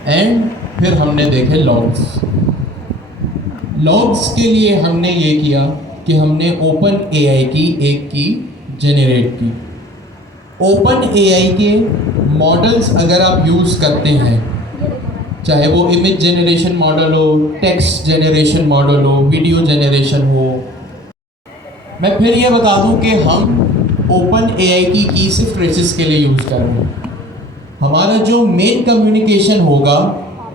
And फिर हमने देखे लॉग्स। लॉग्स के लिए हमने ये किया कि हमने ओपन एआई की एक की जेनरेट की। ओपन एआई के मॉडल्स अगर आप यूज़ करते हैं, चाहे वो इमेज जनरेशन मॉडल हो, टेक्स्ट जनरेशन मॉडल हो, वीडियो जनरेशन हो, मैं फिर ये बता दूं कि हम ओपन एआई की सिर्फ ट्रेसेस के लिए यूज़ कर रहे हैं। हमारा जो मेन कम्युनिकेशन होगा,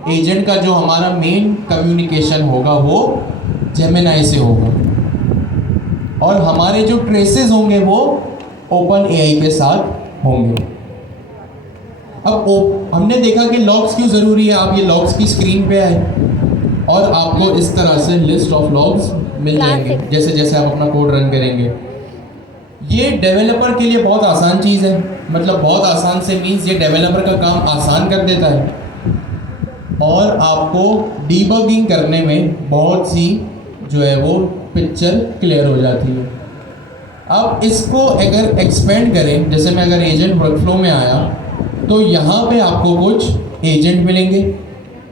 एजेंट का जो हमारा मेन कम्युनिकेशन होगा वो जेमिनाई से होगा, और हमारे जो ट्रेसेस होंगे वो ओपन एआई के साथ होंगे। अब हमने देखा कि लॉग्स क्यों ज़रूरी है। आप ये लॉग्स की स्क्रीन पे आए और आपको इस तरह से लिस्ट ऑफ लॉग्स मिल जाएंगे जैसे जैसे आप अपना कोड रन करेंगे। ये डेवलपर के लिए बहुत आसान चीज़ है, मतलब बहुत आसान से मीन्स ये डेवलपर का काम आसान कर देता है और आपको डीबगिंग करने में बहुत सी जो है वो पिक्चर क्लियर हो जाती है। अब इसको अगर एक्सपेंड करें, जैसे मैं अगर एजेंट वर्कफ्लो में आया तो यहाँ पे आपको कुछ एजेंट मिलेंगे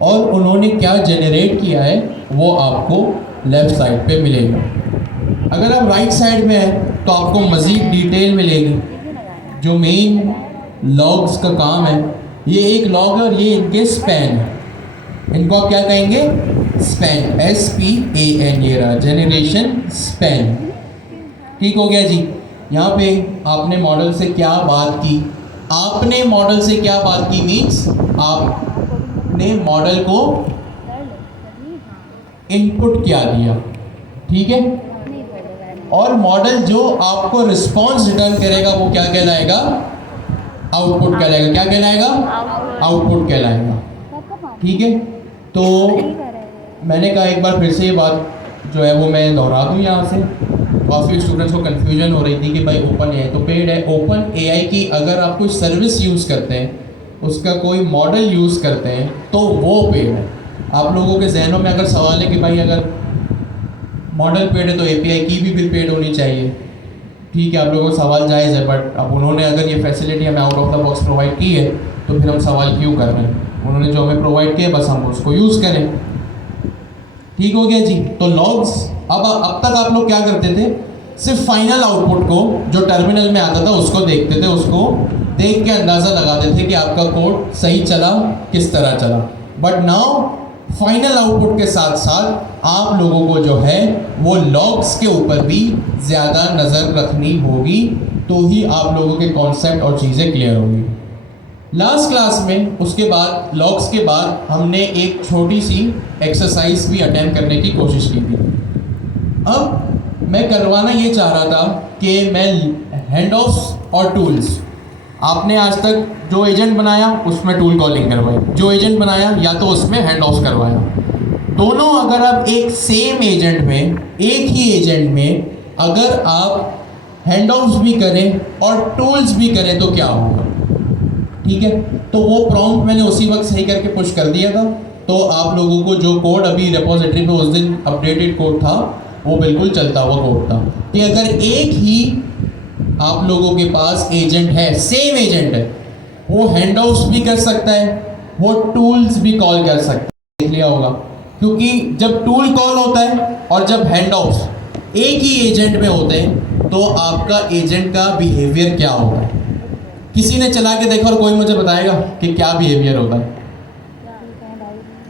और उन्होंने क्या जनरेट किया है वो आपको लेफ़्ट साइड पे मिलेगा। अगर आप राइट साइड में हैं तो आपको मज़ीद डिटेल मिलेगी। जो मेन लॉग्स का काम है, ये एक लॉग है और ये इनके स्पैन है। इनको आप क्या कहेंगे? स्पैन, SPAN, ये रहा जनरेशन स्पैन। ठीक हो गया जी। यहाँ पे आपने मॉडल से क्या बात की, आपने मॉडल से क्या बात की मीन्स आपने मॉडल को इनपुट क्या दिया, ठीक है। और मॉडल जो आपको रिस्पॉन्स रिटर्न करेगा वो क्या कहलाएगा? आउटपुट कहलाएगा। क्या कहलाएगा? आउटपुट कहलाएगा, ठीक है। तो मैंने कहा एक बार फिर से ये बात जो है वो मैं दोहरा दूँ यहाँ से। काफ़ी स्टूडेंट्स को कन्फ्यूजन हो रही थी कि भाई ओपन एआई तो पेड है। ओपन एआई की अगर आप कोई सर्विस यूज़ करते हैं, उसका कोई मॉडल यूज़ करते हैं तो वो पेड है। आप लोगों के जहनों में अगर सवाल है कि भाई अगर मॉडल पेड है तो एपीआई की भी फिर पेड होनी चाहिए, ठीक है, आप लोगों का सवाल जायज़ है। बट अब उन्होंने अगर ये फैसिलिटी हमें out of the box provide की है तो फिर हम सवाल क्यों कर रहे हैं? उन्होंने जो हमें प्रोवाइड किया बस हम उसको यूज़ करें। ठीक हो गया जी। तो लॉग्स अब तक आप लोग क्या करते थे? सिर्फ फाइनल आउटपुट को जो टर्मिनल में आता था उसको देखते थे, उसको देख के अंदाज़ा लगाते थे कि आपका कोड सही चला, किस तरह चला। बट नाउ फाइनल आउटपुट के साथ साथ आप लोगों को जो है वो लॉग्स के ऊपर भी ज़्यादा नज़र रखनी होगी, तो ही आप लोगों के कॉन्सेप्ट और चीज़ें क्लियर होंगी। लास्ट क्लास में उसके बाद लॉग्स के बाद हमने एक छोटी सी एक्सरसाइज भी अटेम्प्ट करने की कोशिश की थी। अब मैं करवाना ये चाह रहा था कि मैं हैंड ऑफ्स और टूल्स, आपने आज तक जो एजेंट बनाया उसमें टूल कॉलिंग करवाई, जो एजेंट बनाया या तो उसमें हैंड ऑफ करवाया। दोनों अगर आप एक सेम एजेंट में, एक ही एजेंट में अगर आप हैंड ऑफ्स भी करें और टूल्स भी करें तो क्या होगा, ठीक है। तो वो प्रॉम्प्ट मैंने उसी वक्त सही करके पुश कर दिया था। तो आप लोगों को जो कोड अभी रिपोजिटरी पे उस दिन अपडेटेड कोड था वो बिल्कुल चलता हुआ कोड था कि अगर एक ही आप लोगों के पास एजेंट है, सेम एजेंट है, वो हैंड ऑफ्स भी कर सकता है, वो टूल्स भी कॉल कर सकता है। देख लिया होगा, क्योंकि जब टूल कॉल होता है और जब हैंड ऑफ्स एक ही एजेंट में होते हैं तो आपका एजेंट का बिहेवियर क्या होता है? किसी ने चला के देखा और कोई मुझे बताएगा कि क्या बिहेवियर होता है?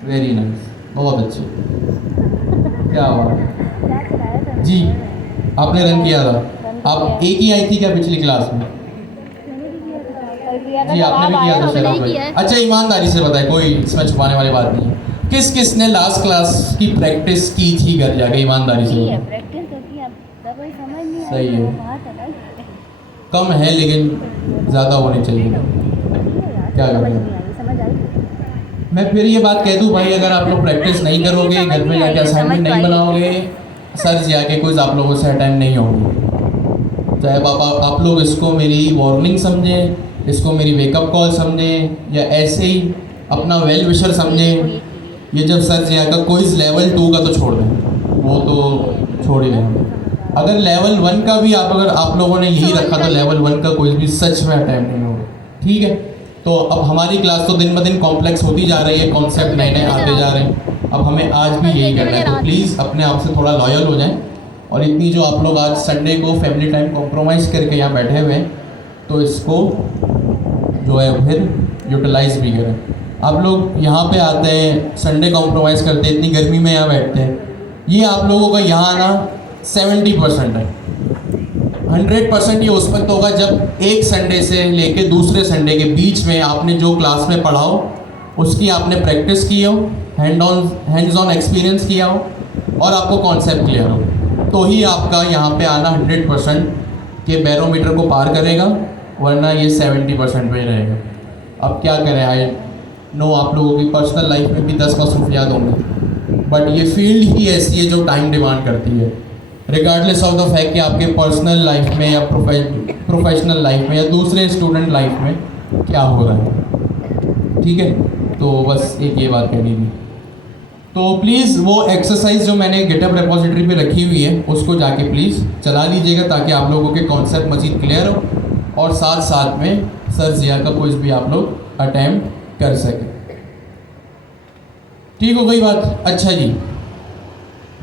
वेरी नाइस, बहुत अच्छे, क्या बात है जी। आपने रन किया था, आप एक ही आई थी क्या पिछली क्लास में? जी आपने भी किया था शरफ भाई। अच्छा ईमानदारी से बताए, कोई इसमें छुपाने वाली बात नहीं है। किस किस ने लास्ट क्लास की प्रैक्टिस की थी घर जाके? ईमानदारी से बताए। सही है, कम है लेकिन ज़्यादा होनी चाहिए। क्या करें? मैं फिर ये बात कह दूँ भाई, अगर आप लोग प्रैक्टिस नहीं करोगे, घर में जाके असाइनमेंट नहीं बनाओगे, सर जाके कुछ आप लोगों से अटेंड नहीं होंगे। चाहे आप लोग इसको मेरी वार्निंग समझें, इसको मेरी वेकअप कॉल समझें, या ऐसे ही अपना वेल विशर समझें। ये जब सर जी का क्विज़ लेवल 2 का तो छोड़ दें, वो तो छोड़ ही दें। अगर लेवल 1 का भी अगर आप लोगों ने यही रखा तो लेवल 1 का कोई भी सच में अटैम्प्ट नहीं होगा, ठीक है। तो अब हमारी क्लास तो दिन ब दिन कॉम्प्लेक्स होती जा रही है, कॉन्सेप्ट नए नए आते जा रहे हैं। अब हमें आज भी यही करना है, तो प्लीज़ अपने आप से थोड़ा लॉयल हो जाएं। और इतनी जो आप लोग आज संडे को फैमिली टाइम कॉम्प्रोमाइज़ करके यहाँ बैठे हुए हैं, तो इसको जो है फिर यूटिलाइज भी करें। आप लोग यहाँ पे आते हैं, संडे कॉम्प्रोमाइज़ करते हैं, इतनी गर्मी में यहाँ बैठते हैं, ये आप लोगों का यहाँ आना 70% है। 100% ये उस वक्त होगा जब एक संडे से लेके दूसरे संडे के बीच में आपने जो क्लास में पढ़ा हो उसकी आपने प्रैक्टिस की हो, हैंड्स ऑन एक्सपीरियंस किया हो और आपको कॉन्सेप्ट क्लियर हो, तो ही आपका यहाँ पे आना 100% के बैरोमीटर को पार करेगा, वरना ये 70% पे ही रहेगा। अब क्या करें, आई नो आप लोगों की पर्सनल लाइफ में भी 10 मसरूफियात होंगी, बट ये फील्ड ही ऐसी है जो टाइम डिमांड करती है, रिगार्डलेस ऑफ द फैक्ट कि आपके पर्सनल लाइफ में या प्रोफेशनल लाइफ में या दूसरे स्टूडेंट लाइफ में क्या हो रहा है। ठीक है, तो बस एक ये बात कहनी थी। तो प्लीज़ वो एक्सरसाइज जो मैंने गिटहब रिपोजिटरी पे रखी हुई है उसको जाके प्लीज़ चला लीजिएगा, ताकि आप लोगों के कॉन्सेप्ट मज़ीद क्लियर हो और साथ साथ में सर जिया का क्विज भी आप लोग अटैम्प्ट कर सकें। ठीक हो गई बात। अच्छा जी,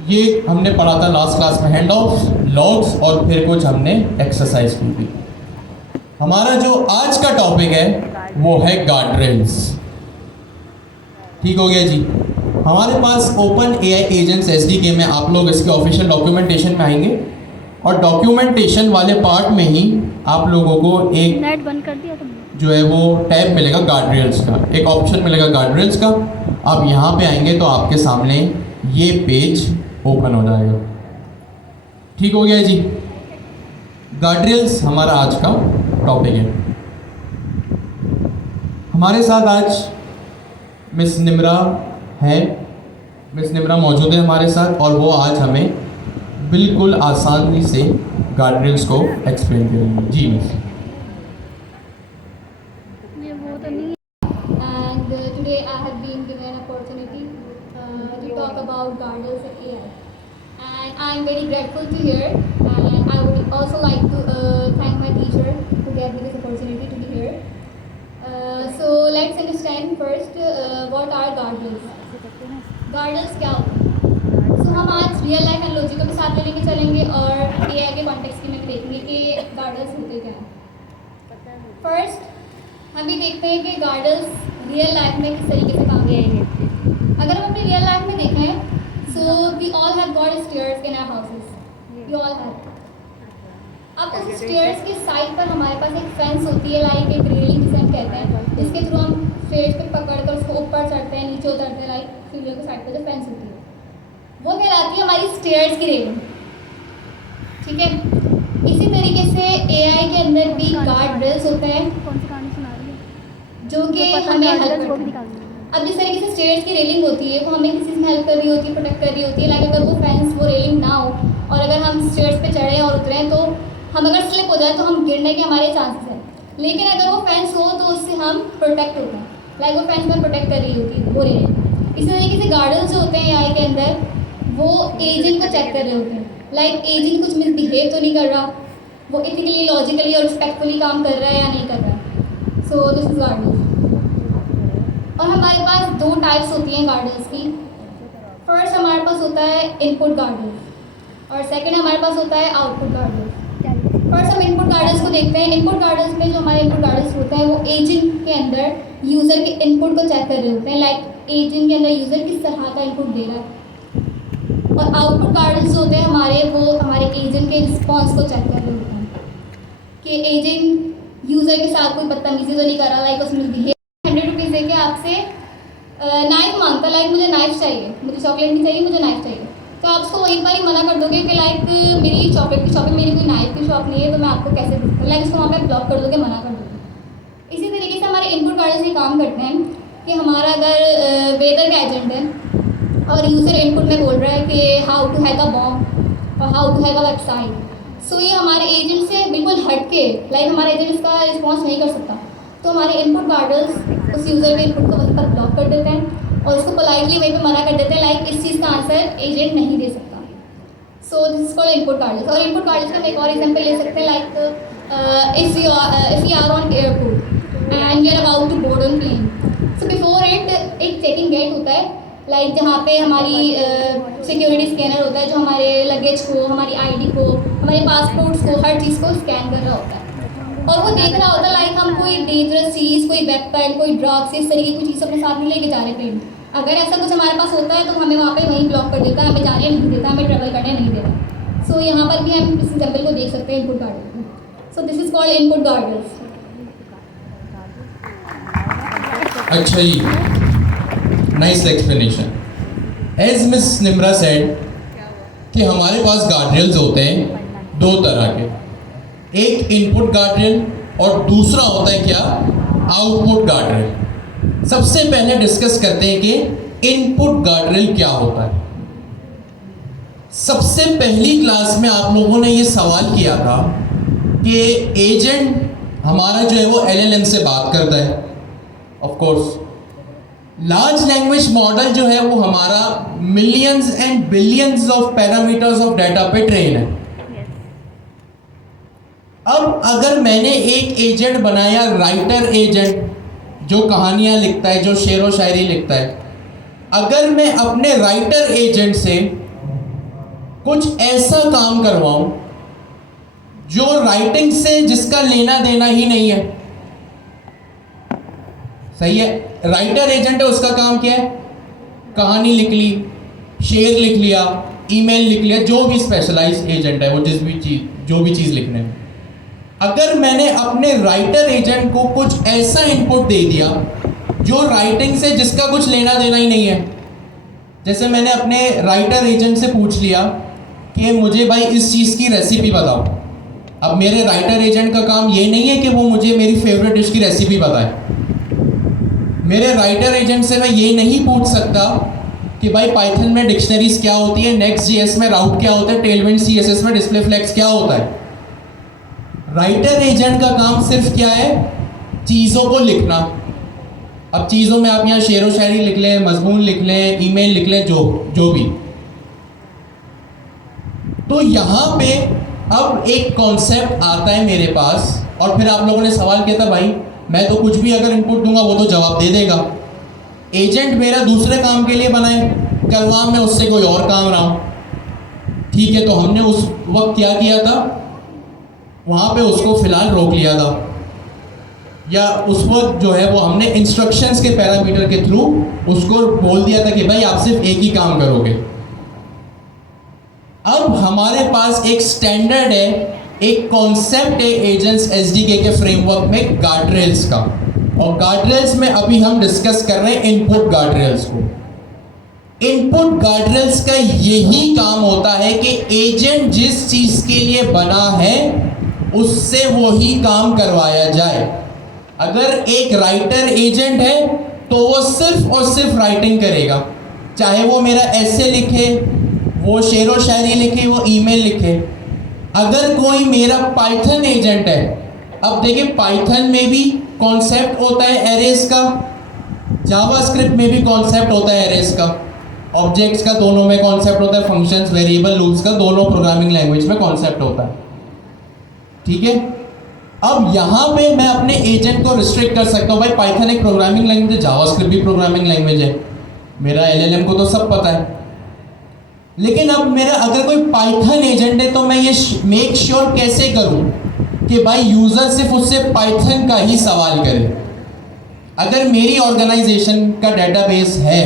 ये हमने पढ़ा था लास्ट क्लास में, हैंड ऑफ लॉग्स, और फिर कुछ हमने एक्सरसाइज की थी। हमारा जो आज का टॉपिक है वो है गार्डरेल्स। ठीक हो गया जी। हमारे पास ओपन एआई एजेंट्स एसडीके में आप लोग इसके ऑफिशियल डॉक्यूमेंटेशन में आएंगे और डॉक्यूमेंटेशन वाले पार्ट में ही आप लोगों को एक नेट बंद कर दिया तुमने, जो है वो टैब मिलेगा गार्डरेल्स का, एक ऑप्शन मिलेगा गार्डरेल्स का। आप यहाँ पे आएंगे तो आपके सामने ये पेज ओपन हो जाएगा। ठीक हो गया जी। गार्डरेल्स हमारा आज का टॉपिक है। हमारे साथ आज मिस निम्रा है, मिस निम्रा मौजूद है हमारे साथ, और वो आज हमें बिल्कुल आसानी से गार्डरेल्स को एक्सप्लेन करेंगे। जी मिस। ये वो तो नहीं। And today I have been given an opportunity to talk about guardrails and AI. And I am very grateful to hear. And I would also like to thank my teacher who gave me this opportunity to be here. So let's understand first what are guardrails. Guardrails क्या होते हैं? So हम आज real life analogy को भी साथ में लेके चलेंगे और AI के कॉन्टेक्स्ट में देखेंगे कि गार्डल्स होते क्या हैं। फर्स्ट हम ये देखते हैं कि गार्डल्स रियल लाइफ में किस तरीके से काम करेंगे। अगर हम अपनी रियल लाइफ में देखें, so we all have got stairs in our houses, we all have. अब उस स्टेयर्स के साइड पर हमारे पास एक फेंस होती है, लाइक एक रेलिंग जिसे हम कहते हैं, जिसके थ्रू हम स्टेयर्स पे पकड़कर उसको ऊपर चढ़ते हैं, नीचे उतरते हैं, लाइक सीढ़ियों के साइड पर जो फेंस होती है वो कहलाती है हमारी स्टेयर्स की रेलिंग। ठीक है, इसी तरीके से एआई के अंदर भी गार्ड रेल्स होते हैं कौन सी कहानी सुना रही है जो कि हमें हेल्प करते हैं। अब जिस तरीके से स्टेयर्स की रेलिंग होती है वो हमें किसी से हेल्प कर रही होती है, प्रोटेक्ट कर रही होती है। लाइक अगर वो फेंस वो रेलिंग ना हो और अगर हम स्टेयर्स पे चढ़ें और उतरें तो हम अगर स्लिप हो जाए तो हम गिरने के हमारे चांसेस हैं। लेकिन अगर वो फेंस हो तो उससे हम प्रोटेक्ट होते हैं, लाइक वो फेंस में प्रोटेक्ट कर रही होती है वो रेलिंग। इसी तरीके से गार्डल्स जो होते हैं एआई के अंदर वो एजेंट को चेक कर रहे होते हैं, लाइक एजेंट कुछ मिसबिहेव तो नहीं कर रहा, वो इथिकली लॉजिकली और रिस्पेक्टफुली काम कर रहा है या नहीं कर रहा है। So this is guardrails. और हमारे पास दो टाइप्स होती हैं गार्डल्स की। फर्स्ट हमारे पास होता है इनपुट गार्डल्स और सेकंड हमारे पास होता है आउटपुट गार्डल्स। फर्स्ट हम इनपुट गार्डल्स को देखते हैं। इनपुट गार्डल्स में जो हमारे इनपुट गार्डल्स होते हैं वो एजेंट के अंदर यूज़र के इनपुट को चेक कर रहे होते हैं, लाइक एजेंट के अंदर यूज़र किस तरह का इनपुट दे रहा है। और आउटपुट गार्डल्स होते हैं हमारे, वो हमारे एजेंट के रिस्पॉन्स को चेक कर रहे होते हैं कि एजेंट यूज़र के साथ कोई बदतमीजी तो नहीं कर रहा, लाइक उसमें बिहेव। 100 रुपीज़ देके आपसे नाइफ मांगता, लाइक मुझे नाइफ चाहिए, मुझे चॉकलेट नहीं चाहिए, मुझे नाइफ चाहिए, तो आप उसको एक बार ही मना कर दोगे कि लाइक मेरी चॉकलेट की शॉप है, मेरी कोई नाइफ की शॉप नहीं है, तो मैं आपको कैसे दूँ, लाइक उसको वहाँ पे ब्लॉक कर दोगे, मना कर दोगे। इसी तरीके से हमारे इनपुट गार्डल्स ये काम करते हैं कि हमारा अगर वेदर का एजेंट है और यूज़र इनपुट में बोल रहा है कि how to hack a bomb और how to hack a website, so ये हमारे एजेंट से बिल्कुल हट के, लाइक हमारा एजेंट इसका रिस्पॉन्स नहीं कर सकता, तो हमारे इनपुट गार्डल्स उस यूज़र के इनपुट को वहीं पर ब्लॉक कर देते हैं और उसको पोलाइटली वहीं पे मना कर देते हैं, लाइक इस चीज़ का आंसर एजेंट नहीं दे सकता। So this is called input guardrails. और इनपुट गार्डल्स का हम एक और एग्जाम्पल ले सकते हैं, like if you are on airport and we are about to board on plane. So before it एक चेकिंग गेट होता है, लाइक जहाँ पे हमारी सिक्योरिटी स्कैनर होता है जो हमारे लगेज को, हमारी आईडी को, हमारे पासपोर्ट्स को, हर चीज़ को स्कैन कर रहा होता है और वो देख रहा होता है लाइक हम कोई डेंजरस चीज़, कोई वेपन, कोई ड्रग्स, इस तरीके की कोई चीज़ अपने साथ नहीं लेके जा रहे कहीं। अगर ऐसा कुछ हमारे पास होता है तो हमें वहाँ पे वहीं ब्लॉक कर देता है, हमें जाने नहीं देता, हमें ट्रैवल करने नहीं देता। सो यहाँ पर भी हम इस एग्जाम्पल को देख सकते हैं इनपुट गार्डर को। So this is called input guardrails. अच्छा जी, nice explanation. As miss Nimra said कि हमारे पास गार्ड्रेल्स होते हैं दो तरह के, एक इनपुट गार्ड्रेल और दूसरा होता है क्या, आउटपुट गार्ड्रेल। सबसे पहले डिस्कस करते हैं कि इनपुट गार्ड्रेल क्या होता है। सबसे पहली क्लास में आप लोगों ने ये सवाल किया था कि एजेंट हमारा जो है वो एलएलएम से बात करता है। Of course large language model जो है वो हमारा millions and billions of parameters of data पे ट्रेन है। अब अगर मैंने एक एजेंट बनाया, राइटर एजेंट, जो कहानियां लिखता है, जो शेर व शायरी लिखता है, अगर मैं अपने राइटर एजेंट से कुछ ऐसा काम करवाऊं जो राइटिंग से जिसका लेना देना ही नहीं है, सही है, राइटर एजेंट है, उसका काम क्या है, कहानी लिख ली, शेर लिख लिया, ईमेल लिख लिया, जो भी स्पेशलाइज्ड एजेंट है वो जो भी चीज़ लिखने में। अगर मैंने अपने राइटर एजेंट को कुछ ऐसा इनपुट दे दिया जो राइटिंग से जिसका कुछ लेना देना ही नहीं है, जैसे मैंने अपने राइटर एजेंट से पूछ लिया कि मुझे भाई इस चीज़ की रेसिपी बताओ। अब मेरे राइटर एजेंट का काम ये नहीं है कि वो मुझे मेरी फेवरेट डिश की रेसिपी बताए। मेरे राइटर एजेंट से मैं ये नहीं पूछ सकता कि भाई पाइथन में डिक्शनरीज क्या होती है, नेक्स्ट जीएस में राउट क्या होता है, टेलविंड सीएसएस में डिस्प्ले फ्लैग्स क्या होता है। राइटर एजेंट का काम सिर्फ क्या है, चीज़ों को लिखना। अब चीज़ों में आप यहाँ शेर व शायरी लिख लें, मजमून लिख लें, ईमेल लिख लें, जो भी। तो यहाँ पे अब एक कॉन्सेप्ट आता है मेरे पास, और फिर आप लोगों ने सवाल किया था भाई मैं तो कुछ भी अगर इनपुट दूंगा वो तो जवाब दे देगा। एजेंट मेरा दूसरे काम के लिए बनाए, कल वहाँ मैं उससे कोई और काम रहा हूँ, ठीक है। तो हमने उस वक्त क्या किया था, वहाँ पे उसको फिलहाल रोक लिया था, या उस वक्त जो है वो हमने इंस्ट्रक्शंस के पैरामीटर के थ्रू उसको बोल दिया था कि भाई आप सिर्फ एक ही काम करोगे। अब हमारे पास एक स्टैंडर्ड है, एक कॉन्सेप्ट है एजेंट्स एसडीके के फ्रेमवर्क में गार्डरेल्स का, और गार्डरेल्स में अभी हम डिस्कस कर रहे हैं इनपुट गार्डरेल्स को। इनपुट गार्डरेल्स का यही काम होता है कि एजेंट जिस चीज के लिए बना है उससे वही काम करवाया जाए। अगर एक राइटर एजेंट है तो वो सिर्फ और सिर्फ राइटिंग करेगा, चाहे वो मेरा ऐसे लिखे, वो शेर व शायरी लिखे, वो ईमेल लिखे। अगर कोई मेरा पाइथन एजेंट है, अब देखिए पाइथन में भी कॉन्सेप्ट होता है एरेज का, जावास्क्रिप्ट में भी कॉन्सेप्ट होता है एरेज का, ऑब्जेक्ट्स का दोनों में कॉन्सेप्ट होता है, फंक्शंस, वेरिएबल, लूप्स का दोनों प्रोग्रामिंग लैंग्वेज में कॉन्सेप्ट होता है, ठीक है। अब यहाँ पे मैं अपने एजेंट को रिस्ट्रिक्ट कर सकता हूँ, भाई पाइथन एक प्रोग्रामिंग लैंग्वेज है, जावास्क्रिप्ट भी प्रोग्रामिंग लैंग्वेज है, मेरा एलएलएम को तो सब पता है। लेकिन अब मेरा अगर कोई पाइथन एजेंट है तो मैं ये मेक श्योर कैसे करूं कि भाई यूजर सिर्फ उससे पाइथन का ही सवाल करे। अगर मेरी ऑर्गेनाइजेशन का डेटाबेस है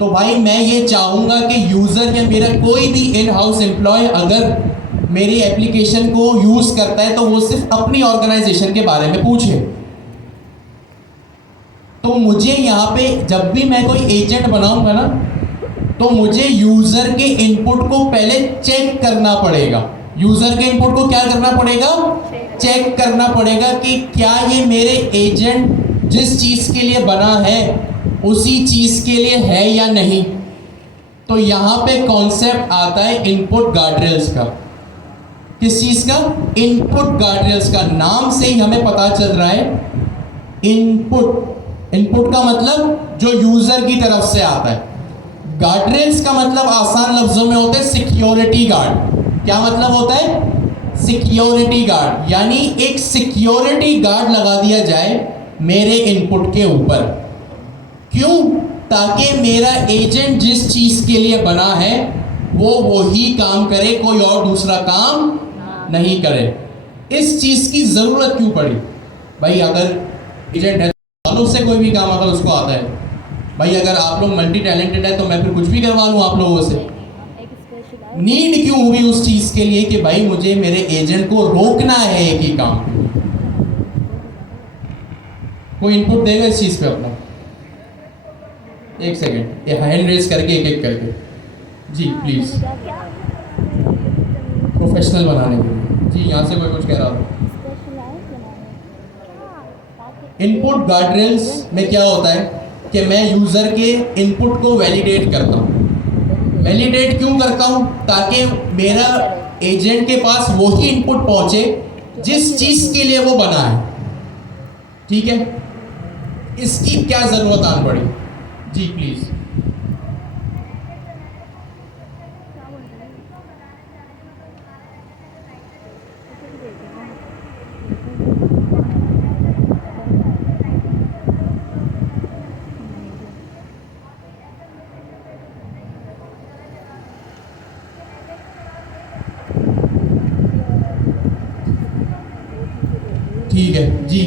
तो भाई मैं ये चाहूँगा कि यूज़र या मेरा कोई भी इन हाउस एम्प्लॉय अगर मेरी एप्लीकेशन को यूज़ करता है तो वो सिर्फ अपनी ऑर्गेनाइजेशन के बारे में पूछे। तो मुझे यहाँ पे जब भी मैं कोई एजेंट बनाऊंगा ना, तो मुझे यूज़र के इनपुट को पहले चेक करना पड़ेगा। यूज़र के इनपुट को क्या करना पड़ेगा, चेक करना पड़ेगा कि क्या ये मेरे एजेंट जिस चीज़ के लिए बना है उसी चीज़ के लिए है या नहीं। तो यहाँ पे कॉन्सेप्ट आता है इनपुट गार्डरेल्स का। किस चीज़ का, इनपुट गार्डरेल्स का। नाम से ही हमें पता चल रहा है इनपुट। इनपुट का मतलब जो यूज़र की तरफ से आता है। गार्डरेल्स का मतलब आसान लफ्जों में होता है सिक्योरिटी गार्ड। क्या मतलब होता है, सिक्योरिटी गार्ड। यानी एक सिक्योरिटी गार्ड लगा दिया जाए मेरे इनपुट के ऊपर। क्यों? ताकि मेरा एजेंट जिस चीज के लिए बना है वो वही काम करे, कोई और दूसरा काम नहीं करे। इस चीज की जरूरत क्यों पड़ी? भाई अगर एजेंट है तो उससे कोई भी काम अगर उसको आता है, भाई अगर आप लोग मल्टी टैलेंटेड है तो मैं फिर कुछ भी करवा लूँ आप लोगों से। नीड क्यों हुई उस चीज के लिए कि भाई मुझे मेरे एजेंट को रोकना है एक ही काम पे। कोई इनपुट देगा इस चीज पे अपना? एक सेकेंड, ये हैंड रेज करके एक एक करके जी प्लीज, प्रोफेशनल बनाने के लिए। जी यहाँ से कोई कुछ कह रहा था। इनपुट गार्डरेल्स में क्या होता है कि मैं यूजर के इनपुट को वैलिडेट करता हूँ। वैलिडेट क्यों करता हूँ? ताकि मेरा एजेंट के पास वही इनपुट पहुंचे जिस चीज के लिए वो बना है। ठीक है, इसकी क्या जरूरत आन पड़ी? जी प्लीज। ठीक है जी।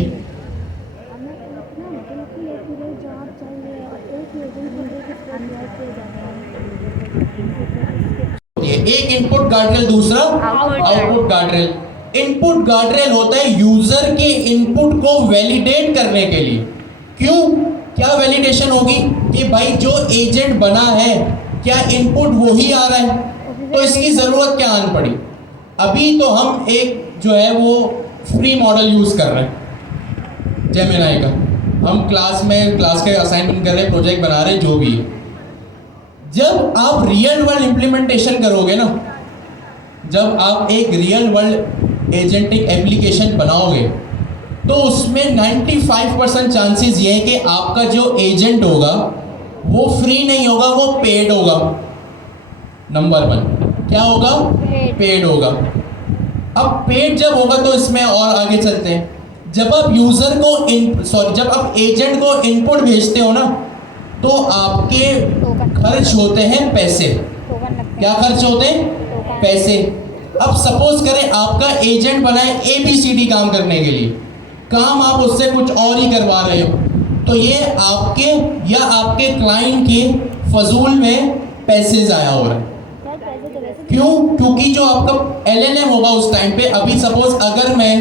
एक इनपुट गार्डरेल, दूसरा आउटपुट गार्डरेल। इनपुट गार्डरेल होता है यूजर के इनपुट को वैलिडेट करने के लिए। क्यों? क्या वैलिडेशन होगी कि भाई जो एजेंट बना है क्या इनपुट वही आ रहा है, तो इसकी जरूरत क्या आन पड़ी? अभी तो हम एक जो है वो फ्री मॉडल यूज कर रहे हैं जेमिनाई का। हम क्लास के असाइनमेंट कर रहे हैं, प्रोजेक्ट बना रहे हैं, जो भी है। जब आप रियल वर्ल्ड इंप्लीमेंटेशन करोगे ना, जब आप एक रियल वर्ल्ड एजेंटिक एप्लीकेशन बनाओगे तो उसमें 95% चांसेस ये है कि आपका जो एजेंट होगा वो फ्री नहीं होगा, वो पेड होगा। नंबर 1 क्या होगा? पेड होगा। अब पेड जब होगा तो इसमें और आगे चलते हैं। जब आप यूजर को जब आप एजेंट को इनपुट भेजते हो ना, तो आपके खर्च होते हैं पैसे। क्या खर्च होते हैं? पैसे। अब सपोज करें आपका एजेंट बनाए ABCD काम करने के लिए, काम आप उससे कुछ और ही करवा रहे हो, तो ये आपके या आपके क्लाइंट के फजूल में पैसे जाया हो रहे हैं। क्यों? क्योंकि जो आपका LLM होगा उस टाइम पे, अभी सपोज अगर मैं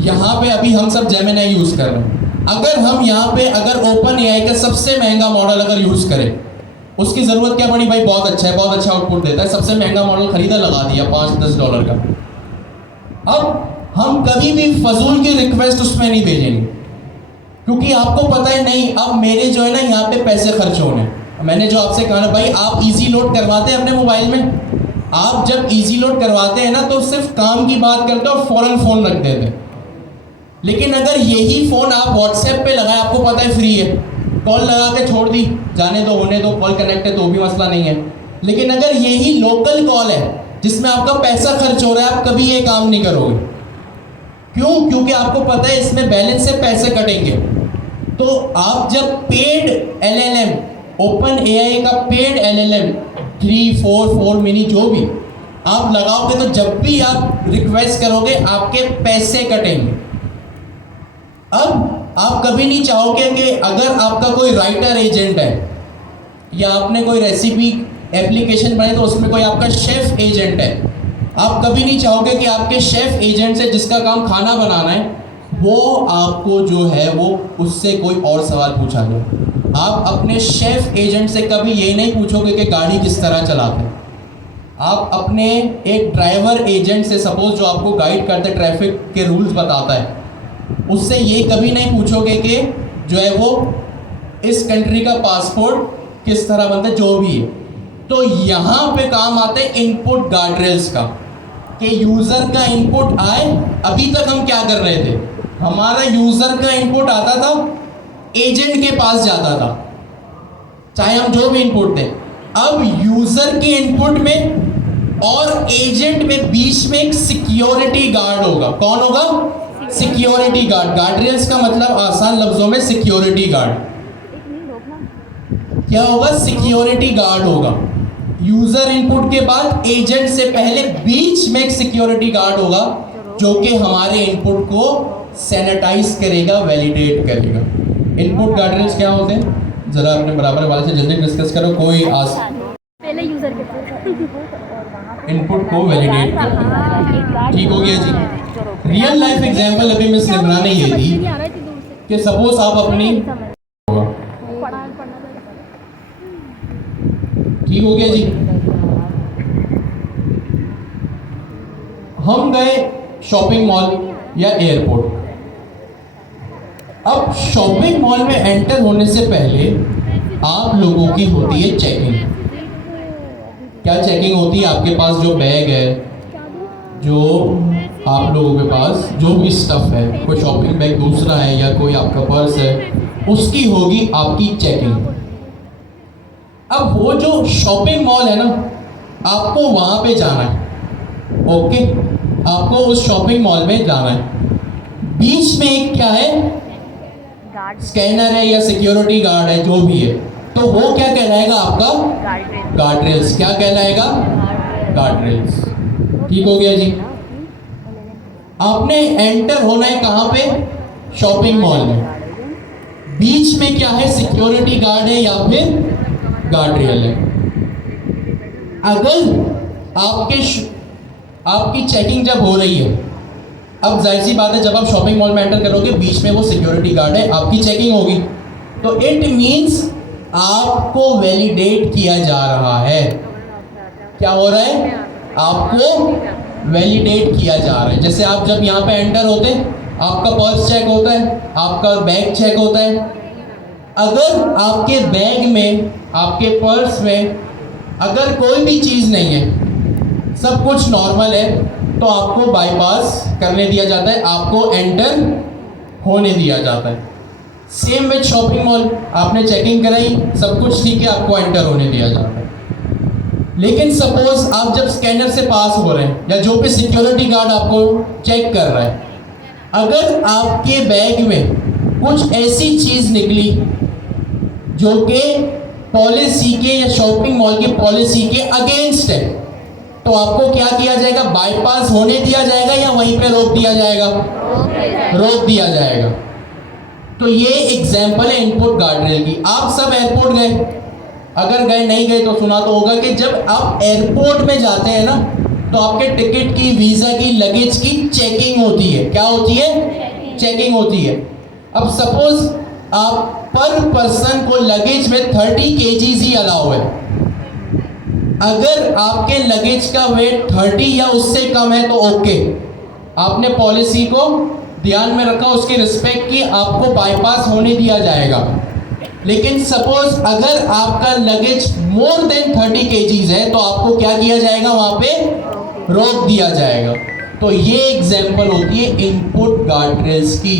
यहाँ पे, अभी हम सब जेमिनाई यूज कर रहे हैं, अगर हम यहाँ पे अगर OpenAI का सबसे महंगा मॉडल अगर यूज करें, उसकी जरूरत क्या पड़ी? भाई बहुत अच्छा है, बहुत अच्छा आउटपुट देता है, सबसे महंगा मॉडल खरीदा, लगा दिया $5-10 का। अब हम कभी भी फजूल की रिक्वेस्ट उसमें नहीं भेजेंगे, क्योंकि आपको पता है नहीं अब मेरे जो है ना यहाँ पे पैसे खर्च होने। मैंने जो आपसे कहा ना भाई, आप इजी लोड करवाते हैं अपने मोबाइल में, आप जब इजी लोड करवाते हैं ना तो सिर्फ काम की बात करते हो और फौरन फोन रख देते हैं। लेकिन अगर यही फोन आप व्हाट्सएप पे लगाए, आपको पता है फ्री है, कॉल लगा के छोड़ दी, जाने दो, होने दो, कॉल कनेक्ट है तो भी मसला नहीं है। लेकिन अगर यही लोकल कॉल है जिसमें आपका पैसा खर्च हो रहा है, आप कभी ये काम नहीं करोगे। क्यों? क्योंकि आपको पता है इसमें बैलेंस से पैसे कटेंगे। तो आप जब पेड LLM, OpenAI का पेड LLM 3, 4 मिनी जो भी आप लगाओगे, तो जब भी आप रिक्वेस्ट करोगे आपके पैसे कटेंगे। अब आप कभी नहीं चाहोगे कि अगर आपका कोई राइटर एजेंट है या आपने कोई रेसिपी एप्लीकेशन बनाई तो उसमें कोई आपका शेफ एजेंट है, आप कभी नहीं चाहोगे कि आपके शेफ एजेंट से जिसका काम खाना बनाना है वो आपको जो है वो उससे कोई और सवाल पूछा जाए। आप अपने शेफ एजेंट से कभी ये नहीं पूछोगे कि गाड़ी किस तरह चलाते हैं। आप अपने एक ड्राइवर एजेंट से, सपोज जो आपको गाइड करते, ट्रैफिक के रूल्स बताता है, उससे ये कभी नहीं पूछोगे कि जो है वो इस कंट्री का पासपोर्ट किस तरह बनता है, जो भी है। तो यहाँ पे काम आते हैं इनपुट गार्डरेल्स का, कि यूज़र का इनपुट आए। अभी तक हम क्या कर रहे थे, हमारा यूज़र का इनपुट आता था, एजेंट के पास जाता था, चाहे हम जो भी इनपुट दें। अब यूज़र के इनपुट में और एजेंट में बीच में एक सिक्योरिटी गार्ड होगा। कौन होगा? सिक्योरिटी गार्ड, गार्डरेल्स का मतलब आसान लफ्जों में सिक्योरिटी गार्ड क्या होगा, सिक्योरिटी गार्ड होगा। यूजर इनपुट के बाद एजेंट से पहले बीच में एक सिक्योरिटी गार्ड होगा जो कि हमारे इनपुट को सैनिटाइज करेगा, वैलिडेट करेगा। इनपुट गार्डरेल्स क्या होते हैं, जरा अपने बराबर वाले से जल्दी डिस्कस करो। कोई आस पहले यूजर के इनपुट को वैलिडेट करेगा, ठीक हो गया जी। रियल लाइफ एग्जांपल अभी मिस निमरा ने ये दी आ रही थी दूर से कि सपोज आप अपनी, पढ़ा ठीक हो गया जी। हम गए शॉपिंग मॉल या एयरपोर्ट। अब शॉपिंग मॉल में एंटर होने से पहले आप लोगों की होती है चेकिंग। क्या चेकिंग होती है, आपके पास जो बैग है, जो आप लोगों के पास जो भी स्टफ है, कोई शॉपिंग बैग दूसरा है या कोई आपका पर्स है, उसकी होगी आपकी चेकिंग। अब वो जो शॉपिंग मॉल है ना, आपको वहां पे जाना है, ओके, आपको उस शॉपिंग मॉल में जाना है। बीच में एक क्या है, स्कैनर है या सिक्योरिटी गार्ड है, जो भी है, तो वो क्या कहलाएगा, आपका गार्डरेल्स। क्या कहलाएगा, गार्डरेल्स। ठीक हो गया जी। आपने एंटर होना है कहां पे, शॉपिंग मॉल में। बीच में क्या है, सिक्योरिटी गार्ड है या फिर गार्डरेल है। अगर आपकी चेकिंग जब हो रही है, अब जाहिर सी बात है जब आप शॉपिंग मॉल में एंटर करोगे, बीच में वो सिक्योरिटी गार्ड है, आपकी चेकिंग होगी, तो इट मींस आपको वैलिडेट किया जा रहा है। क्या हो रहा है, आपको वैलिडेट किया जा रहा है। जैसे आप जब यहाँ पे एंटर होते हैं, आपका पर्स चेक होता है, आपका बैग चेक होता है। अगर आपके बैग में, आपके पर्स में अगर कोई भी चीज़ नहीं है, सब कुछ नॉर्मल है, तो आपको बाईपास करने दिया जाता है, आपको एंटर होने दिया जाता है। सेम विद शॉपिंग मॉल, आपने चेकिंग कराई, सब कुछ ठीक है, आपको एंटर होने दिया जाता है। लेकिन सपोज आप जब स्कैनर से पास हो रहे हैं या जो भी सिक्योरिटी गार्ड आपको चेक कर रहा है, अगर आपके बैग में कुछ ऐसी चीज़ निकली जो कि पॉलिसी के या शॉपिंग मॉल की पॉलिसी के अगेंस्ट है, तो आपको क्या किया जाएगा, बाईपास होने दिया जाएगा या वहीं पे रोक दिया जाएगा, रोक दिया जाएगा। तो ये एग्जाम्पल है इनपुट गार्डरेल की। आप सब एयरपोर्ट गए, अगर गए नहीं गए तो सुना तो होगा कि जब आप एयरपोर्ट में जाते हैं ना, तो आपके टिकट की, वीज़ा की, लगेज की चेकिंग होती है। क्या होती है, चेकिंग होती है। अब सपोज आप पर पर्सन को लगेज में 30 kg ही अलाउ है। अगर आपके लगेज का वेट 30 या उससे कम है तो ओके, आपने पॉलिसी को ध्यान में रखा, उसकी रिस्पेक्ट की, आपको बाईपास होने दिया जाएगा। लेकिन सपोज अगर आपका लगेज मोर देन 30 kg है, तो आपको क्या किया जाएगा, वहां पे रोक दिया जाएगा। तो ये एग्जाम्पल होती है इनपुट गार्डरेल्स की।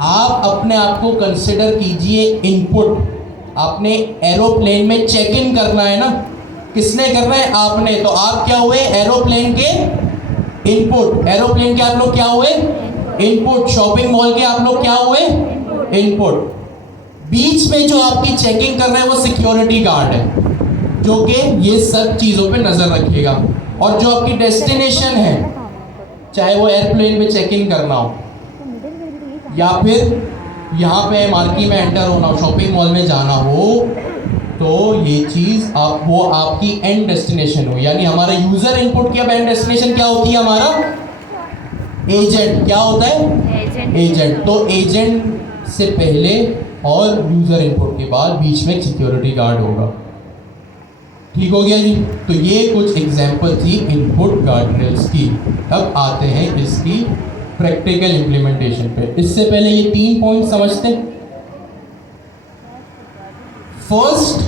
आप अपने आप को कंसिडर कीजिए इनपुट। आपने एरोप्लेन में चेक इन करना है ना, किसने करना है, आपने। तो आप क्या हुए, एरोप्लेन के इनपुट। एरोप्लेन के आप लोग क्या हुए, इनपुट। शॉपिंग मॉल के आप लोग क्या हुए, इनपुट। बीच में जो आपकी चेकिंग कर रहे हैं वो सिक्योरिटी गार्ड है, जो कि ये सब चीज़ों पे नज़र रखेगा। और जो आपकी डेस्टिनेशन है, चाहे वो एयरप्लेन में चेक इन करना हो या फिर यहाँ पे मार्की में एंटर होना हो, शॉपिंग मॉल में जाना हो, तो ये चीज़ आप, वो आपकी एंड डेस्टिनेशन हो। यानी हमारा यूज़र इनपुट की अब एंड डेस्टिनेशन क्या होती है, हमारा एजेंट। क्या होता है, एजेंट। तो एजेंट से पहले और यूज़र इनपुट के बाद बीच में सिक्योरिटी गार्ड होगा। ठीक हो गया जी। तो ये कुछ एग्जाम्पल थी इनपुट गार्डरेल्स की। अब आते हैं इसकी प्रैक्टिकल इम्प्लीमेंटेशन पे। इससे पहले ये 3 पॉइंट समझते हैं। First,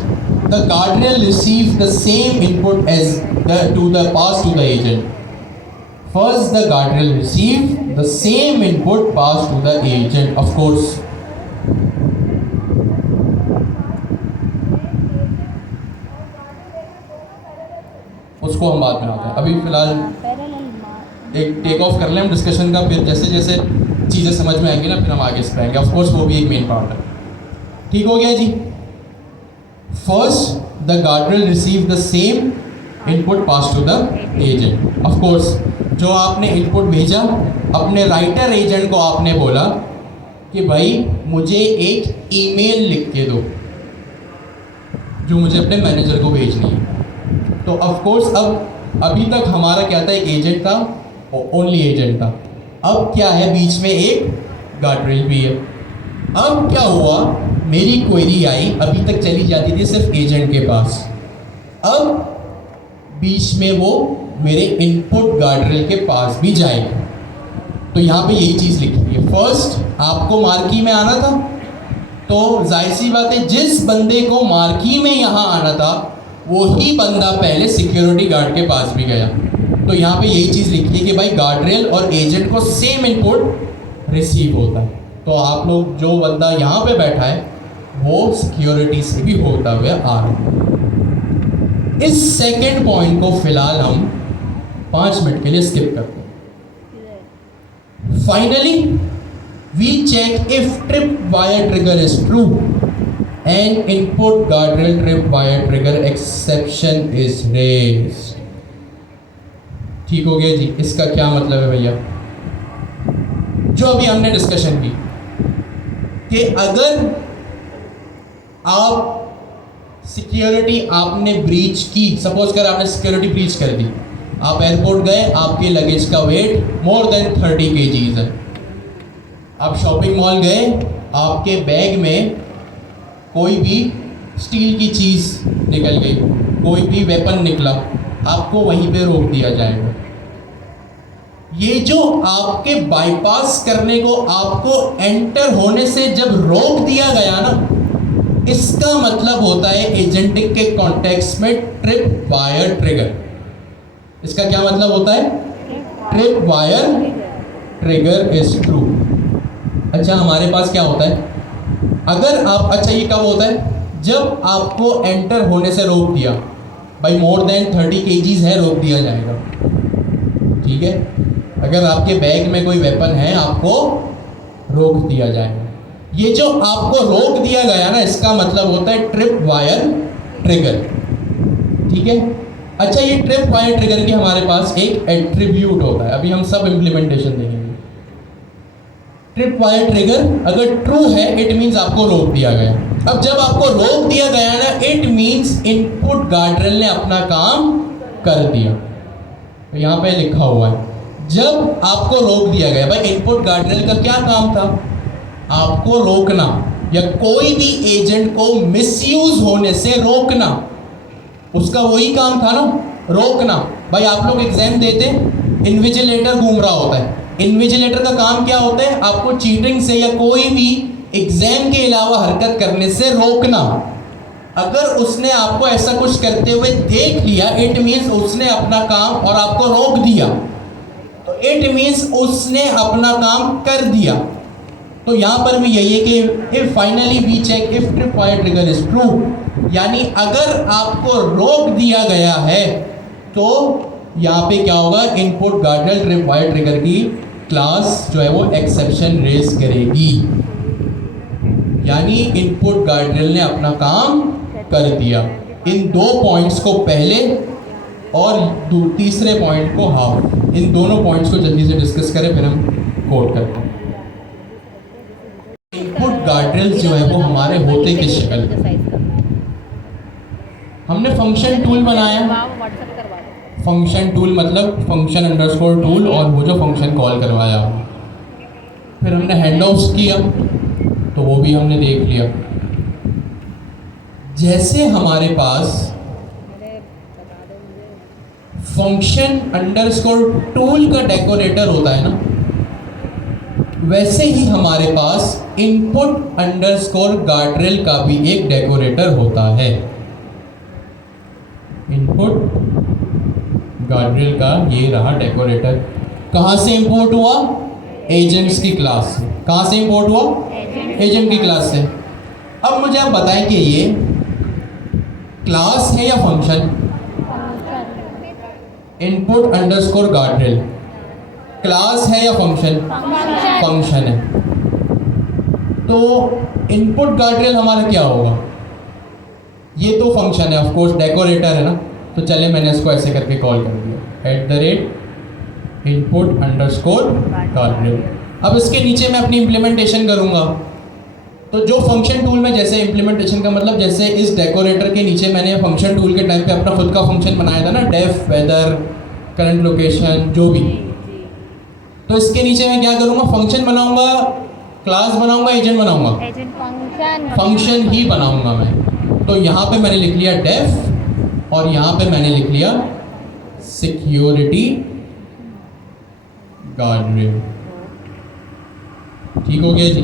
the guardrail receive the same input as the pass to the agent. First, the guardrail receive the same input passed to the agent, of course. उसको हम बाद में आते हैं। अभी फिलहाल एक टेक ऑफ कर लें हम डिस्कशन का, फिर जैसे जैसे चीज़ें समझ में आएंगी ना, फिर हम आगे इस पे आएंगे। ऑफ कोर्स वो भी एक मेन पार्ट है। ठीक हो गया जी। First the guardrail receive the same input pass to the agent. Of course जो आपने इनपुट भेजा, अपने राइटर एजेंट को आपने बोला कि भाई मुझे एक ईमेल लिख के दो जो मुझे अपने मैनेजर को भेजनी है। तो ऑफ कोर्स अब अभी तक हमारा क्या था, एक एजेंट था, ओनली एजेंट था। अब क्या है, बीच में एक गार्ड्रेल भी है। अब क्या हुआ, मेरी क्वेरी आई, अभी तक चली जाती थी सिर्फ एजेंट के पास, अब बीच में वो मेरे इनपुट गार्ड्रेल के पास भी जाएगा। तो यहाँ पे यही चीज़ लिखी हुई है। फर्स्ट आपको मार्की में आना था, तो जाहिर सी बात है जिस बंदे को मार्की में यहाँ आना था वही बंदा पहले सिक्योरिटी गार्ड के पास भी गया। तो यहाँ पे यही चीज़ लिखी है कि भाई गार्ड्रेल और एजेंट को सेम इनपुट रिसीव होता है। तो आप लोग जो बंदा यहाँ पे बैठा है वो सिक्योरिटी से भी होता हुआ आ रहा है। इस सेकेंड पॉइंट को फिलहाल हम 5 मिनट के लिए स्किप करते हैं। Finally we check if trip wire trigger is true and input guardrail trip wire trigger exception is raised. ठीक हो गया जी। इसका क्या मतलब है भैया, जो अभी हमने डिस्कशन की कि अगर आप सिक्योरिटी आपने ब्रीच की, सपोज कर आपने सिक्योरिटी ब्रीच कर दी, आप एयरपोर्ट गए, आपके लगेज का वेट मोर देन 30 kgs है। आप शॉपिंग मॉल गए, आपके बैग में कोई भी स्टील की चीज़ निकल गई, कोई भी वेपन निकला, आपको वहीं पे रोक दिया जाएगा। ये जो आपके बाईपास करने को, आपको एंटर होने से जब रोक दिया गया ना, इसका मतलब होता है एजेंटिक के कॉन्टेक्स्ट में ट्रिप वायर ट्रिगर। इसका क्या मतलब होता है, trip wire trigger is true. अच्छा हमारे पास क्या होता है, अगर आप, अच्छा ये कब होता है, जब आपको एंटर होने से रोक दिया, भाई मोर देन 30 kgs है, रोक दिया जाएगा। ठीक है, अगर आपके बैग में कोई वेपन है आपको रोक दिया जाएगा। ये जो आपको रोक दिया गया ना, इसका मतलब होता है ट्रिप वायर ट्रिगर। ठीक है, अच्छा ये ट्रिप वायर ट्रिगर की हमारे पास एक एट्रीब्यूट होता है, अभी हम सब इम्प्लीमेंटेशन देखेंगे। ट्रिप वायर ट्रिगर अगर ट्रू है इट मीन्स आपको रोक दिया गया। अब जब आपको रोक दिया गया ना, इट मीन्स इनपुट गार्ड्रेल ने अपना काम कर दिया। तो यहाँ पे लिखा हुआ है जब आपको रोक दिया गया, भाई इनपुट गार्ड्रेल का क्या काम था, आपको रोकना या कोई भी एजेंट को मिसयूज होने से रोकना, उसका वही काम था ना, रोकना। भाई आप लोग एग्जाम देते, इन्विजिलेटर घूम रहा होता है, इन्विजिलेटर का काम क्या होता है, आपको चीटिंग से या कोई भी एग्जाम के अलावा हरकत करने से रोकना। अगर उसने आपको ऐसा कुछ करते हुए देख लिया, इट मीन्स उसने अपना काम और आपको रोक दिया, तो इट मीन्स उसने अपना काम कर दिया। तो यहाँ पर भी यही है कि if finally we check if trip wire trigger is true, यानी अगर आपको रोक दिया गया है तो यहाँ पे क्या होगा, input guardrail trip wire trigger की क्लास जो है वो एक्सेप्शन रेज करेगी, यानी इनपुट गार्ड्रेल ने अपना काम कर दिया। इन 2 पॉइंट्स को पहले और तीसरे पॉइंट को हाफ, इन दोनों पॉइंट्स को जल्दी से डिस्कस करें फिर हम कोट करते हैं। इनपुट गार्ड्रेल्स जो है वो हमारे होते किस शक्ल में, हमने फंक्शन टूल बनाया। फंक्शन टूल मतलब फंक्शन अंडरस्कोर टूल, और वो जो फंक्शन कॉल करवाया, फिर हमने हैंड ऑफ्स किया, तो वो भी हमने देख लिया। जैसे हमारे पास फंक्शन अंडरस्कोर टूल का डेकोरेटर होता है ना, वैसे ही हमारे पास इनपुट अंडरस्कोर गार्ड्रेल का भी एक डेकोरेटर होता है। इनपुट गार्ड्रेल का ये रहा डेकोरेटर। कहाँ से इंपोर्ट हुआ, एजेंट्स की क्लास से। कहाँ से इंपोर्ट हुआ, एजेंट की क्लास से। अब मुझे आप बताएं कि ये क्लास है या फंक्शन, इनपुट अंडरस्कोर गार्ड्रेल क्लास है या फंक्शन? फंक्शन है। तो इनपुट गार्डरेल हमारा क्या होगा? ये तो फंक्शन है, ऑफ कोर्स डेकोरेटर है ना, तो चले मैंने इसको ऐसे करके कॉल कर दिया @input अंडरस्कोर गार्डरेल। अब इसके नीचे मैं अपनी इम्प्लीमेंटेशन करूँगा, तो जो फंक्शन टूल में जैसे इम्प्लीमेंटेशन का मतलब जैसे इस डेकोरेटर के नीचे मैंने फंक्शन टूल के टाइम पे अपना खुद का फंक्शन बनाया था ना, डेफ, वेदर, करंट लोकेशन, जो भी, तो इसके नीचे मैं क्या करूँगा? फंक्शन बनाऊँगा, क्लास बनाऊँगा, एजेंट बनाऊँगा? फंक्शन ही बनाऊँगा मैं। तो यहाँ पे मैंने लिख लिया डेफ और यहाँ पे मैंने लिख लिया सिक्योरिटी गार्डरेल। ठीक हो गया जी।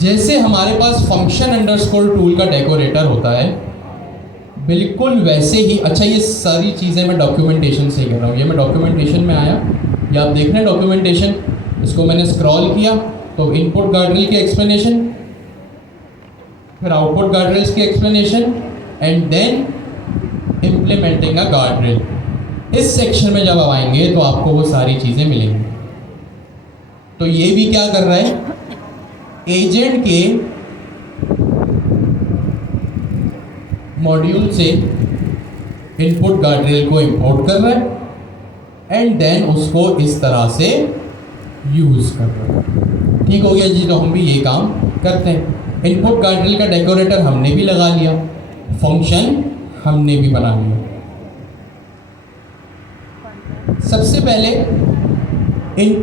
जैसे हमारे पास फंक्शन अंडरस्कोर टूल का डेकोरेटर होता है, बिल्कुल वैसे ही, अच्छा ये सारी चीज़ें मैं डॉक्यूमेंटेशन से ही कर रहा हूँ। ये मैं डॉक्यूमेंटेशन में आया, ये आप देख रहे हैं डॉक्यूमेंटेशन, इसको मैंने स्क्रॉल किया तो इनपुट गार्डरेल की एक्सप्लेनेशन, फिर आउटपुट गार्डरेल्स की explanation and then implementing a guardrail. इस सेक्शन में जब आप आएंगे तो आपको वो सारी चीज़ें मिलेंगी। तो ये भी क्या कर रहा है? एजेंट के मॉड्यूल से इनपुट गार्डरेल को इंपोर्ट कर रहा है एंड देन उसको इस तरह से यूज़ कर रहा है। ठीक हो गया जी। तो हम भी ये काम करते हैं। इनपुट गार्डरेल का डेकोरेटर हमने भी लगा लिया, फंक्शन हमने भी बना लिया। सबसे पहले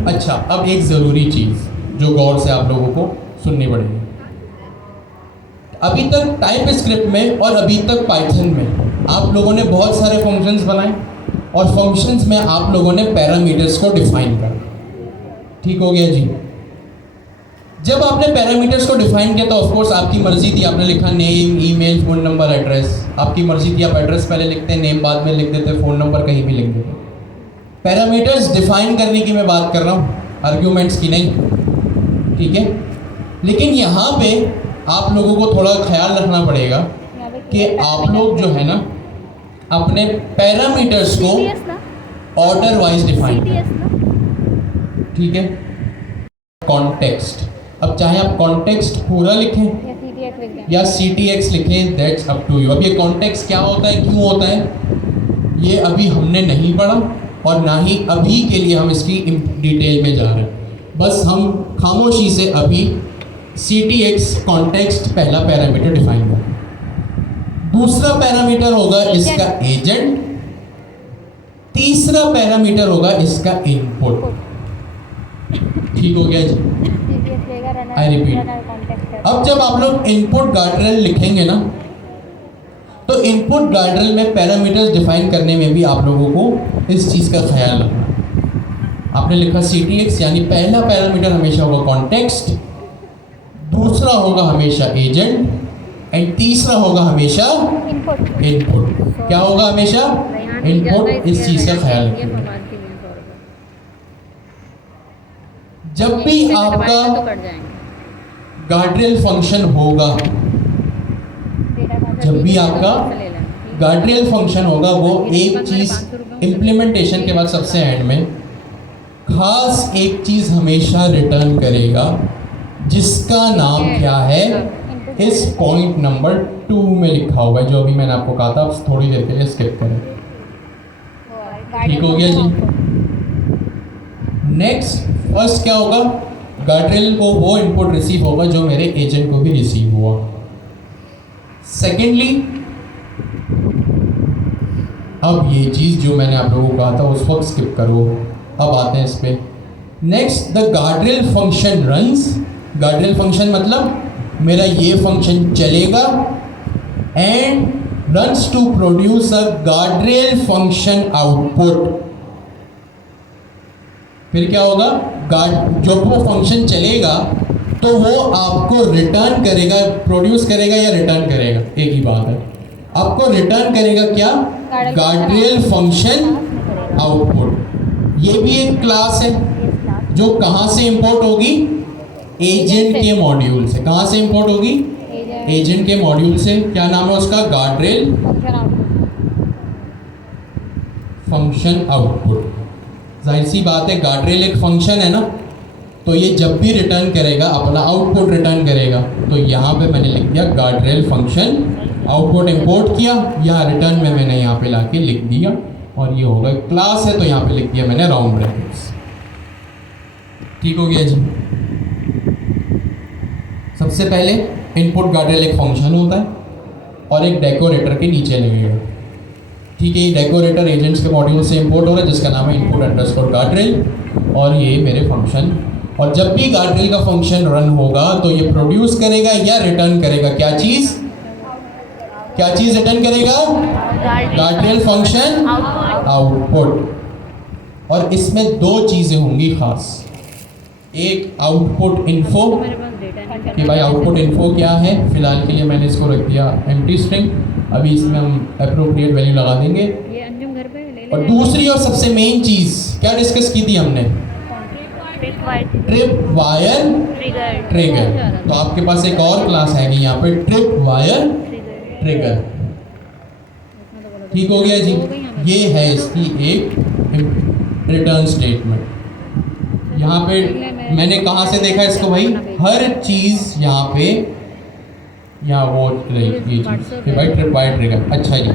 अच्छा, अब एक ज़रूरी चीज़ जो गौर से आप लोगों को सुननी पड़ेगी। अभी तक टाइप स्क्रिप्ट में और अभी तक पाइथन में आप लोगों ने बहुत सारे फंक्शंस बनाए और फंक्शंस में आप लोगों ने पैरामीटर्स को डिफाइन करा। ठीक हो गया जी। जब आपने पैरामीटर्स को डिफाइन किया तो ऑफकोर्स आपकी मर्जी थी, आपने लिखा name, email, phone number, address. आपकी मर्जी थी, आप एड्रेस पहले लिखते हैं, नेम बाद में लिख देते, फ़ोन नंबर कहीं भी लिख देते। पैरामीटर्स डिफाइन करने की मैं बात कर रहा हूँ, आर्ग्यूमेंट्स की नहीं। ठीक है। लेकिन यहाँ पे आप लोगों को थोड़ा ख्याल रखना पड़ेगा कि आप लोग जो है ना अपने पैरामीटर्स को ऑर्डर वाइज डिफाइन करें। ठीक है। कॉन्टेक्स्ट, अब चाहे आप कॉन्टेक्स्ट पूरा लिखें या CTX लिखें, दैट्स अप टू यू। अब ये कॉन्टेक्स्ट क्या होता है, क्यों होता है, ये अभी हमने नहीं पढ़ा और ना ही अभी के लिए हम इसकी डिटेल में जा रहे हैं। बस हम खामोशी से अभी CTX कॉन्टेक्स्ट पहला पैरामीटर डिफाइन करें। दूसरा पैरामीटर होगा इसका एजेंट, तीसरा पैरामीटर होगा इसका इनपुट। ठीक हो गया जी। आई रिपीट, अब जब आप लोग इनपुट गार्डरेल लिखेंगे ना तो इनपुट गार्डरेल में पैरामीटर्स डिफाइन करने में भी आप लोगों को इस चीज़ का ख्याल रखना। आपने लिखा CTX, यानी पहला पैरामीटर हमेशा होगा कॉन्टेक्स्ट, दूसरा होगा हमेशा एजेंट एंड तीसरा होगा हमेशा इनपुट। क्या होगा हमेशा? इनपुट। इस चीज़ का ख्याल रखिए। जब भी आपका गार्डरेल फंक्शन होगा, जब भी आपका गार्डरेल फंक्शन होगा, वो एक चीज़ इम्प्लीमेंटेशन के बाद सबसे एंड में खास एक चीज़ हमेशा रिटर्न करेगा, जिसका नाम क्या है, इस पॉइंट नंबर 2 में लिखा हुआ है, जो अभी मैंने आपको कहा था। आप थोड़ी देर के लिए स्किप करें। ठीक हो गया जी। नेक्स्ट, फर्स्ट क्या होगा, गार्डरेल को वो इनपुट रिसीव होगा जो मेरे एजेंट को भी रिसीव हुआ। सेकेंडली, अब ये चीज़ जो मैंने आप लोगों को कहा था उस वक्त स्किप करो, अब आते हैं इस पे। Next, the guardrail function runs. Guardrail function मतलब मेरा ये फंक्शन चलेगा and runs to produce a guardrail function output. फिर क्या होगा, जब वो फंक्शन चलेगा तो वो आपको रिटर्न करेगा, प्रोड्यूस करेगा या रिटर्न करेगा, एक ही बात है। आपको रिटर्न करेगा क्या, गार्डरेल फंक्शन आउटपुट। ये भी एक क्लास है जो कहाँ से इंपोर्ट होगी, एजेंट के मॉड्यूल से। कहाँ से इंपोर्ट होगी, एजेंट के मॉड्यूल से। क्या नाम है उसका, गार्डरेल फंक्शन आउटपुट। जाहिर सी बात है गार्डरेल एक फंक्शन है ना, तो ये जब भी रिटर्न करेगा अपना आउटपुट रिटर्न करेगा, तो यहाँ पे मैंने लिख दिया गार्डरेल फंक्शन, आउटपुट इंपोर्ट किया, यहाँ रिटर्न में मैंने यहाँ पे लाके लिख दिया, और ये होगा क्लास है तो यहाँ पे लिख दिया मैंने राउंड ब्रैकेट्स। ठीक हो गया जी। सबसे पहले इनपुट गार्डरेल एक फंक्शन होता है और एक डेकोरेटर के नीचे लगेगा। ठीक है, ये डेकोरेटर एजेंट्स के मॉड्यूल से इंपोर्ट हो रहा है जिसका नाम है इनपुट अंडरस्कोर गार्डरेल, और ये मेरे फंक्शन। और जब भी गार्डरेल का फंक्शन रन होगा तो ये प्रोड्यूस करेगा या रिटर्न करेगा क्या चीज़ रिटर्न करेगा? Guardrail function output. और इसमें दो चीज़ें होंगी खास, एक आउटपुट इन्फो कि भाई आउटपुट इन्फो क्या है, फिलहाल के लिए मैंने इसको रख दिया एम्प्टी स्ट्रिंग, अभी इसमें हम अप्रोप्रिएट वैल्यू लगा देंगे। और दूसरी और सबसे मेन चीज़ क्या डिस्कस की थी हमने? Trip wire trigger. तो आपके पास एक और क्लास आएगी यहाँ पे, ट्रिप वायर ट्रिगर। ठीक हो गया जी। ये है इसकी एक रिटर्न स्टेटमेंट। यहाँ पे मैंने कहाँ से देखा इसको भाई? हर चीज़ यहाँ पे, यहाँ वो रही ये चीज़ कि भाई ट्रिप वायर ट्रिगर। अच्छा जी,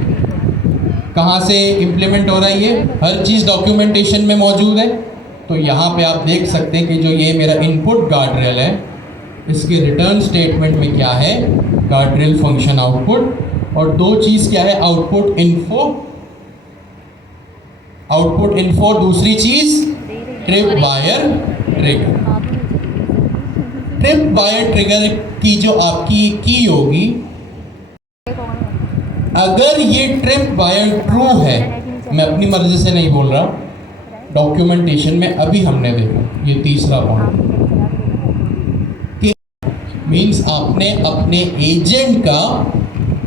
कहाँ से इम्प्लीमेंट हो रहा है ये? हर चीज़ डॉक्यूमेंटेशन में मौजूद है। तो यहाँ पे आप देख सकते हैं कि जो ये मेरा इनपुट गार्डरेल है, इसके रिटर्न स्टेटमेंट में क्या है? गार्डरेल फंक्शन आउटपुट, और दो चीज़ क्या है? आउटपुट इन्फो, दूसरी चीज़ trip wire trigger. Trip wire trigger की जो आपकी की होगी, अगर ये ट्रिप वायर ट्रू है, मैं अपनी मर्जी से नहीं बोल रहा, डॉक्यूमेंटेशन में अभी हमने देखा ये तीसरा पॉइंट, मीन्स आपने अपने एजेंट का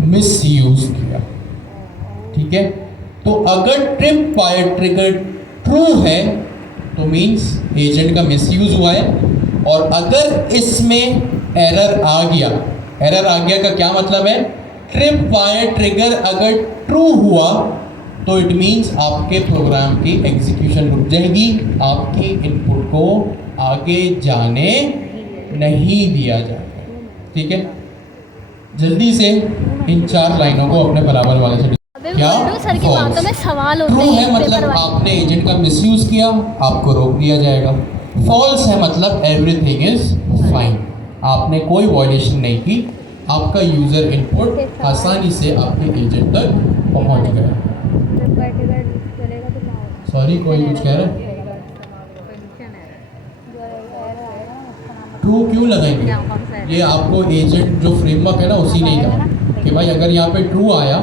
मिसयूज किया। ठीक है, तो अगर ट्रिप वायर ट्रिगर ट्रू है तो मीन्स एजेंट का मिसयूज हुआ है, और अगर इसमें एरर आ गया का क्या मतलब है? ट्रिप वायर ट्रिगर अगर ट्रू हुआ तो इट मीन्स आपके प्रोग्राम की एग्जीक्यूशन रुक जाएगी, आपके इनपुट को आगे जाने नहीं दिया जाएगा। ठीक है, जल्दी से इन 4 लाइनों को अपने बराबर वाले से क्या सर की बातों में सवाल होते ट्रू हैं, है मतलब आपने एजेंट का मिसयूज किया, आपको रोक दिया जाएगा। फॉल्स है मतलब एवरीथिंग इज फाइन, आपने कोई वॉयलेशन नहीं की, आपका यूज़र इनपुट आसानी से आपके एजेंट तक पहुंच गया। सॉरी, कोई कुछ कह रहा है? ट्रू क्यों लगाएंगे? ये आपको एजेंट जो फ्रेमवर्क है ना उसी ने कहा कि भाई अगर यहाँ पे ट्रू आया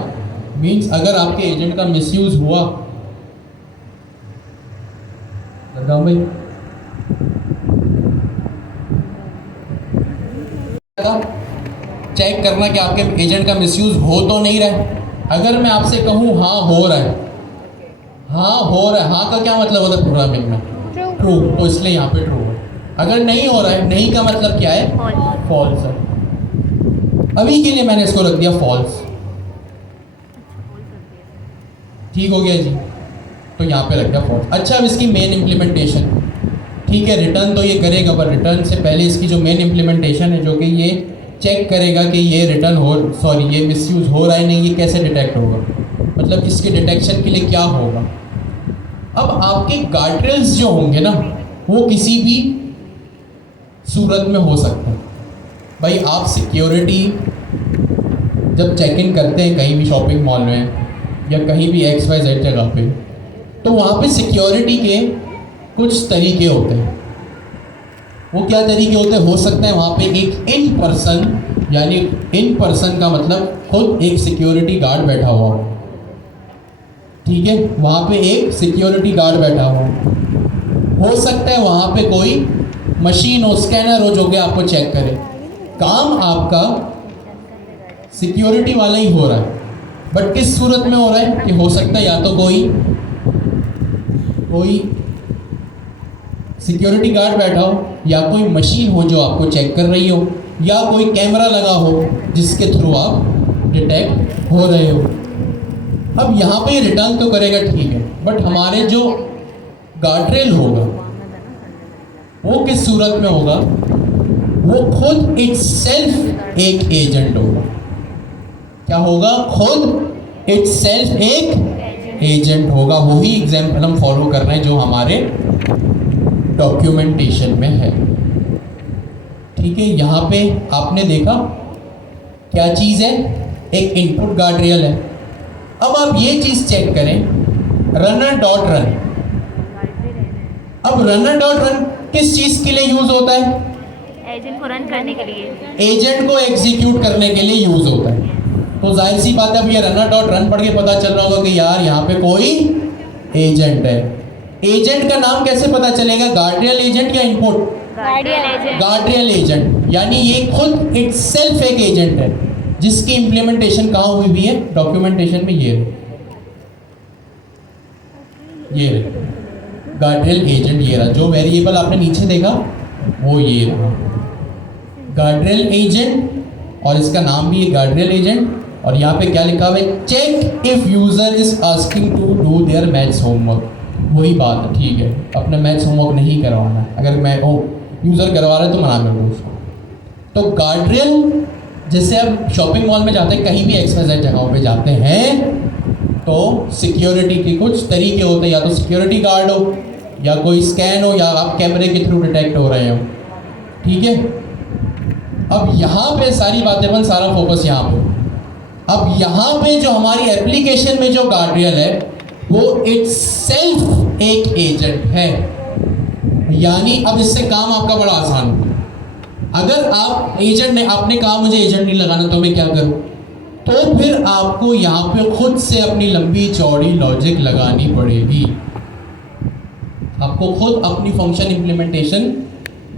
मीन्स अगर आपके एजेंट का मिसयूज हुआ, भाई चेक करना कि आपके एजेंट का मिसयूज हो तो नहीं रहा है। अगर मैं आपसे कहूँ हाँ हो रहा है, हाँ का क्या मतलब होता है प्रोग्रामिंग में? ट्रू, तो इसलिए यहाँ पे ट्रू है। अगर नहीं हो रहा है, नहीं का मतलब क्या है? फॉल्स है। अभी के लिए मैंने इसको रख दिया फॉल्स। ठीक हो गया जी, तो यहाँ पे रख दिया फॉल्स। अच्छा, अब इसकी मेन इम्प्लीमेंटेशन, ठीक है, रिटर्न तो ये करेगा, पर रिटर्न से पहले इसकी जो मेन इम्प्लीमेंटेशन है जो कि ये चेक करेगा कि ये ये मिसयूज हो रहा है नहीं, ये कैसे डिटेक्ट होगा, मतलब इसके डिटेक्शन के लिए क्या होगा। अब आपके गार्डरेल्स जो होंगे ना वो किसी भी सूरत में हो सकते हैं। भाई आप सिक्योरिटी जब चेक इन करते हैं कहीं भी शॉपिंग मॉल में या कहीं भी XYZ जगह पे, तो वहाँ पे सिक्योरिटी के कुछ तरीके होते हैं। वो क्या तरीके होते हैं? हो सकता है वहाँ पे एक इन पर्सन, यानी इन पर्सन का मतलब खुद एक सिक्योरिटी गार्ड बैठा हुआ हो। ठीक है, वहाँ पे एक सिक्योरिटी गार्ड बैठा हुआ हो सकता है वहाँ पे कोई मशीन हो, स्कैनर हो जो कि आपको चेक करे। काम आपका सिक्योरिटी वाला ही हो रहा है, बट किस सूरत में हो रहा है कि हो सकता है या तो कोई सिक्योरिटी गार्ड बैठा हो, या कोई मशीन हो जो आपको चेक कर रही हो, या कोई कैमरा लगा हो जिसके थ्रू आप डिटेक्ट हो रहे हो। अब यहाँ पे रिटर्न तो करेगा, ठीक है, बट हमारे जो गार्ड्रेल होगा वो किस सूरत में होगा? वो खुद इटसेल्फ एक एजेंट होगा। क्या होगा? खुद इटसेल्फ एक एजेंट होगा। वही एग्जाम्पल हम फॉलो कर रहे हैं जो हमारे डॉक्यूमेंटेशन में है। ठीक है, यहाँ पे आपने देखा क्या चीज़ है? एक इनपुट गार्ड्रेल है। अब आप ये चीज़ चेक करें, रनर डॉट रन। अब रनर डॉट रन किस चीज़ के लिए यूज़ होता है? एजेंट को रन करने के लिए, एजेंट को एग्जीक्यूट करने के लिए यूज़ होता है। तो जाहिर सी बात है, अब ये रनर डॉट रन पढ़ के पता चल रहा होगा कि यार यहाँ पे कोई एजेंट है। एजेंट का नाम कैसे पता चलेगा? गार्ड्रेल एजेंट या इनपुट? गार्ड्रेल एजेंट, यानी ये खुद इटसेल्फ एक एजेंट है जिसकी इंप्लीमेंटेशन कहाँ हुई हुई है? डॉक्यूमेंटेशन में ये गार्ड्रेल एजेंट ये रहा। जो वेरिएबल आपने नीचे देखा वो ये रहा, गार्ड्रेल एजेंट, और इसका नाम भी है गार्ड्रेल एजेंट। और यहाँ पे क्या लिखा हुआ है? Check if user is asking to do their maths homework. वही बात है, ठीक है, अपने मैथ्स होमवर्क नहीं करवाना। अगर मैं यूज़र करवा रहा है तो मना कर दो उसको। तो गार्ड्रेल, जैसे आप शॉपिंग मॉल में जाते हैं, कहीं भी XYZ जगहों पे जाते हैं, तो सिक्योरिटी के कुछ तरीके होते हैं। या तो सिक्योरिटी गार्ड हो, या कोई स्कैन हो, या आप कैमरे के थ्रू डिटेक्ट हो रहे हो। ठीक है, अब यहाँ पे सारी बातें बन, सारा फोकस यहाँ पे। अब यहाँ पे जो हमारी एप्लीकेशन में जो गार्ड्रेल है वो इटसेल्फ एक एजेंट है। यानी अब इससे काम आपका बड़ा आसान हो। अगर आप एजेंट ने, आपने कहा मुझे एजेंट नहीं लगाना तो मैं क्या करूं? तो फिर आपको यहाँ पे खुद से अपनी लंबी चौड़ी लॉजिक लगानी पड़ेगी। आपको खुद अपनी फंक्शन इम्प्लीमेंटेशन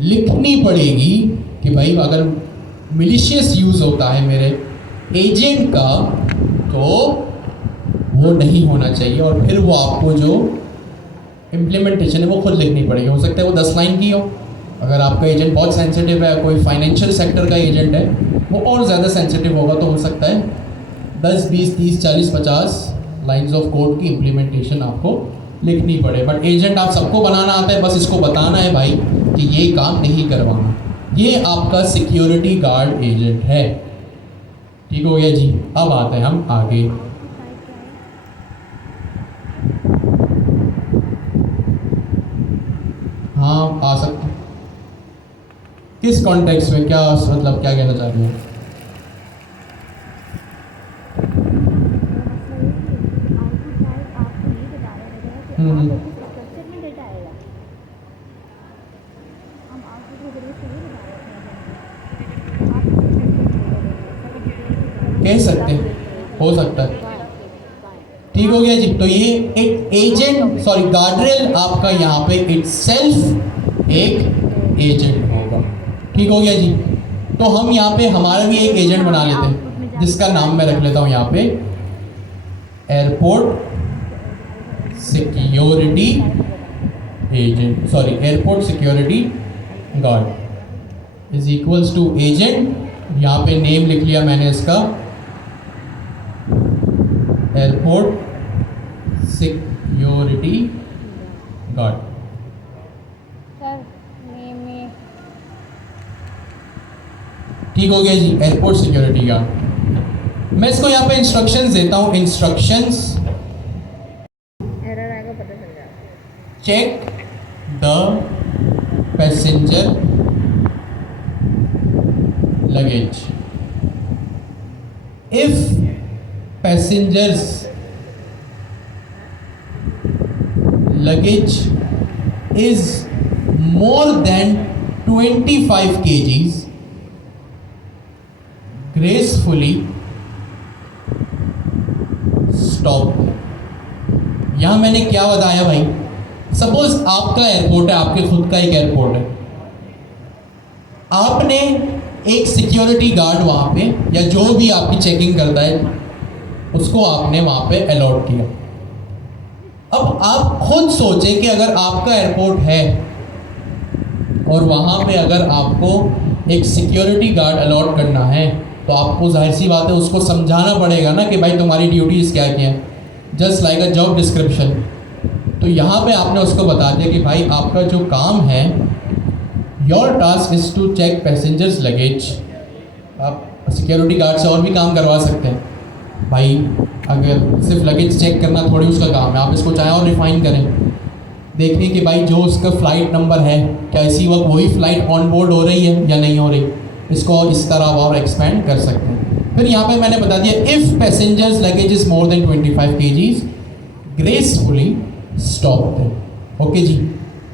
लिखनी पड़ेगी कि भाई अगर मिलिशियस यूज़ होता है मेरे एजेंट का तो वो नहीं होना चाहिए। और फिर वो आपको जो इम्प्लीमेंटेशन है वो खुद लिखनी पड़ेगी। हो सकता है वो 10 लाइन की हो। अगर आपका एजेंट बहुत सेंसिटिव है, कोई फाइनेंशियल सेक्टर का एजेंट है, वो और ज़्यादा सेंसिटिव होगा, तो हो सकता है 10, 20, 30, 40, 50 लाइन्स ऑफ कोड की इम्प्लीमेंटेशन आपको लिखनी पड़े। बट एजेंट आप सबको बनाना आता है, बस इसको बताना है भाई कि ये काम नहीं करवाना। ये आपका सिक्योरिटी गार्ड एजेंट है। ठीक हो गया जी। अब आते हैं हम आगे। हाँ, आ सकते हैं। किस कॉन्टेक्स्ट में, क्या मतलब क्या कहना चाह रहे हैं? कह सकते हैं, हो सकता है। ठीक हो गया जी। तो ये एक एजेंट, सॉरी गार्ड्रेल आपका यहाँ पे इटसेल्फ एक एजेंट होगा। ठीक हो गया जी। तो हम यहाँ पे हमारा भी एक एजेंट बना लेते हैं जिसका नाम मैं रख लेता हूँ यहाँ पे airport security agent, sorry airport security guard is equals to agent. यहाँ पे नेम लिख लिया मैंने इसका, एयरपोर्ट सिक्योरिटी गार्ड। ठीक हो गया जी, एयरपोर्ट सिक्योरिटी गार्ड। मैं इसको यहाँ पे इंस्ट्रक्शंस देता हूँ। Instructions, check the passenger luggage. If passengers luggage is more than 25 kgs, gracefully stop। यहाँ मैंने क्या बताया भाई? सपोज आपका एयरपोर्ट है, आपके खुद का एक एयरपोर्ट है, आपने एक सिक्योरिटी गार्ड वहाँ पे या जो भी आपकी चेकिंग करता है उसको आपने वहाँ पे अलॉट किया। अब आप खुद सोचें कि अगर आपका एयरपोर्ट है और वहाँ पे अगर आपको एक सिक्योरिटी गार्ड अलॉट करना है तो आपको जाहिर सी बात है उसको समझाना पड़ेगा ना कि भाई तुम्हारी ड्यूटीज़ क्या क्या है, just like a job description. तो यहाँ पे आपने उसको बता दिया कि भाई आपका जो काम है, your task is to check passengers luggage. आप सिक्योरिटी गार्ड से और भी काम करवा सकते हैं भाई, अगर सिर्फ लगेज चेक करना थोड़ी उसका काम है, आप इसको चाहे और रिफाइन करें, देखें कि भाई जो उसका फ़्लाइट नंबर है क्या इसी वक्त वही फ़्लाइट ऑन बोर्ड हो रही है या नहीं हो रही, इसको इस तरह और एक्सपेंड कर सकते हैं। फिर यहाँ पे मैंने बता दिया if passengers luggage is more than 25 kgs gracefully stop them. Okay जी,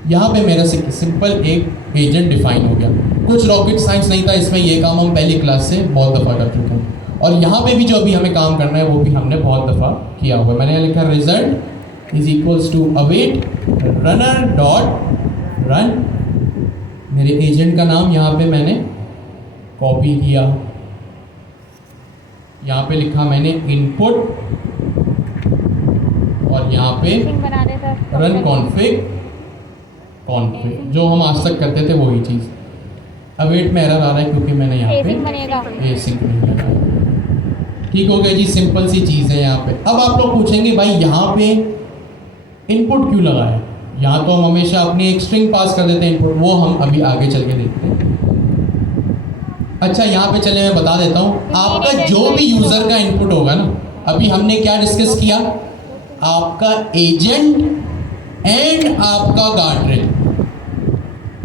यहाँ पे मेरा सिंपल एक एजेंट डिफाइन हो गया। कुछ रॉकेट साइंस नहीं था इसमें, ये काम हम पहली क्लास से बहुत दफ़ा कर चुके हैं और यहाँ पे भी जो अभी हमें काम करना है वो भी हमने बहुत दफ़ा किया हुआ है। मैंने यहाँ लिखा result is equals to await runner dot run. मेरे एजेंट का नाम यहाँ पे मैंने कॉपी किया, यहाँ पे लिखा मैंने इनपुट और यहाँ पे रन कॉन्फिग जो हम आज तक करते थे वही चीज़। अवेट में एरर आ रहा है क्योंकि मैंने यहाँ पे एसिंक नहीं लगाया। ठीक हो गया जी, सिंपल सी चीज़ है यहाँ पे। अब आप लोग पूछेंगे भाई यहाँ पे इनपुट क्यों लगाया, यहाँ तो हम हमेशा अपनी एक स्ट्रिंग पास कर देते हैं इनपुट, वो हम अभी आगे चल के देखते हैं। अच्छा यहाँ पे चले मैं बता देता हूँ, आपका जो भी यूज़र का इनपुट होगा ना, अभी हमने क्या डिस्कस किया, आपका एजेंट एंड आपका गार्डरेल।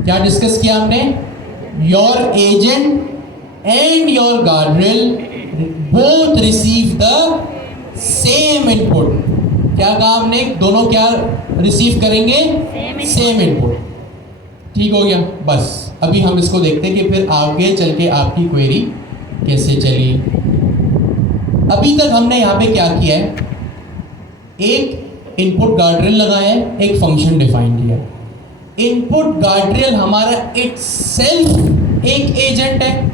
क्या डिस्कस किया हमने, your agent and your guardrail both receive the same input. क्या कहा हमने, दोनों क्या रिसीव करेंगे, सेम इनपुट। ठीक हो गया, बस अभी हम इसको देखते हैं कि फिर आगे चल के आपकी क्वेरी कैसे चली। अभी तक हमने यहाँ पे क्या किया है, एक इनपुट गार्डरेल लगाया है, एक फंक्शन डिफाइन किया है। इनपुट गार्डरेल हमारा इट सेल्फ एक एजेंट है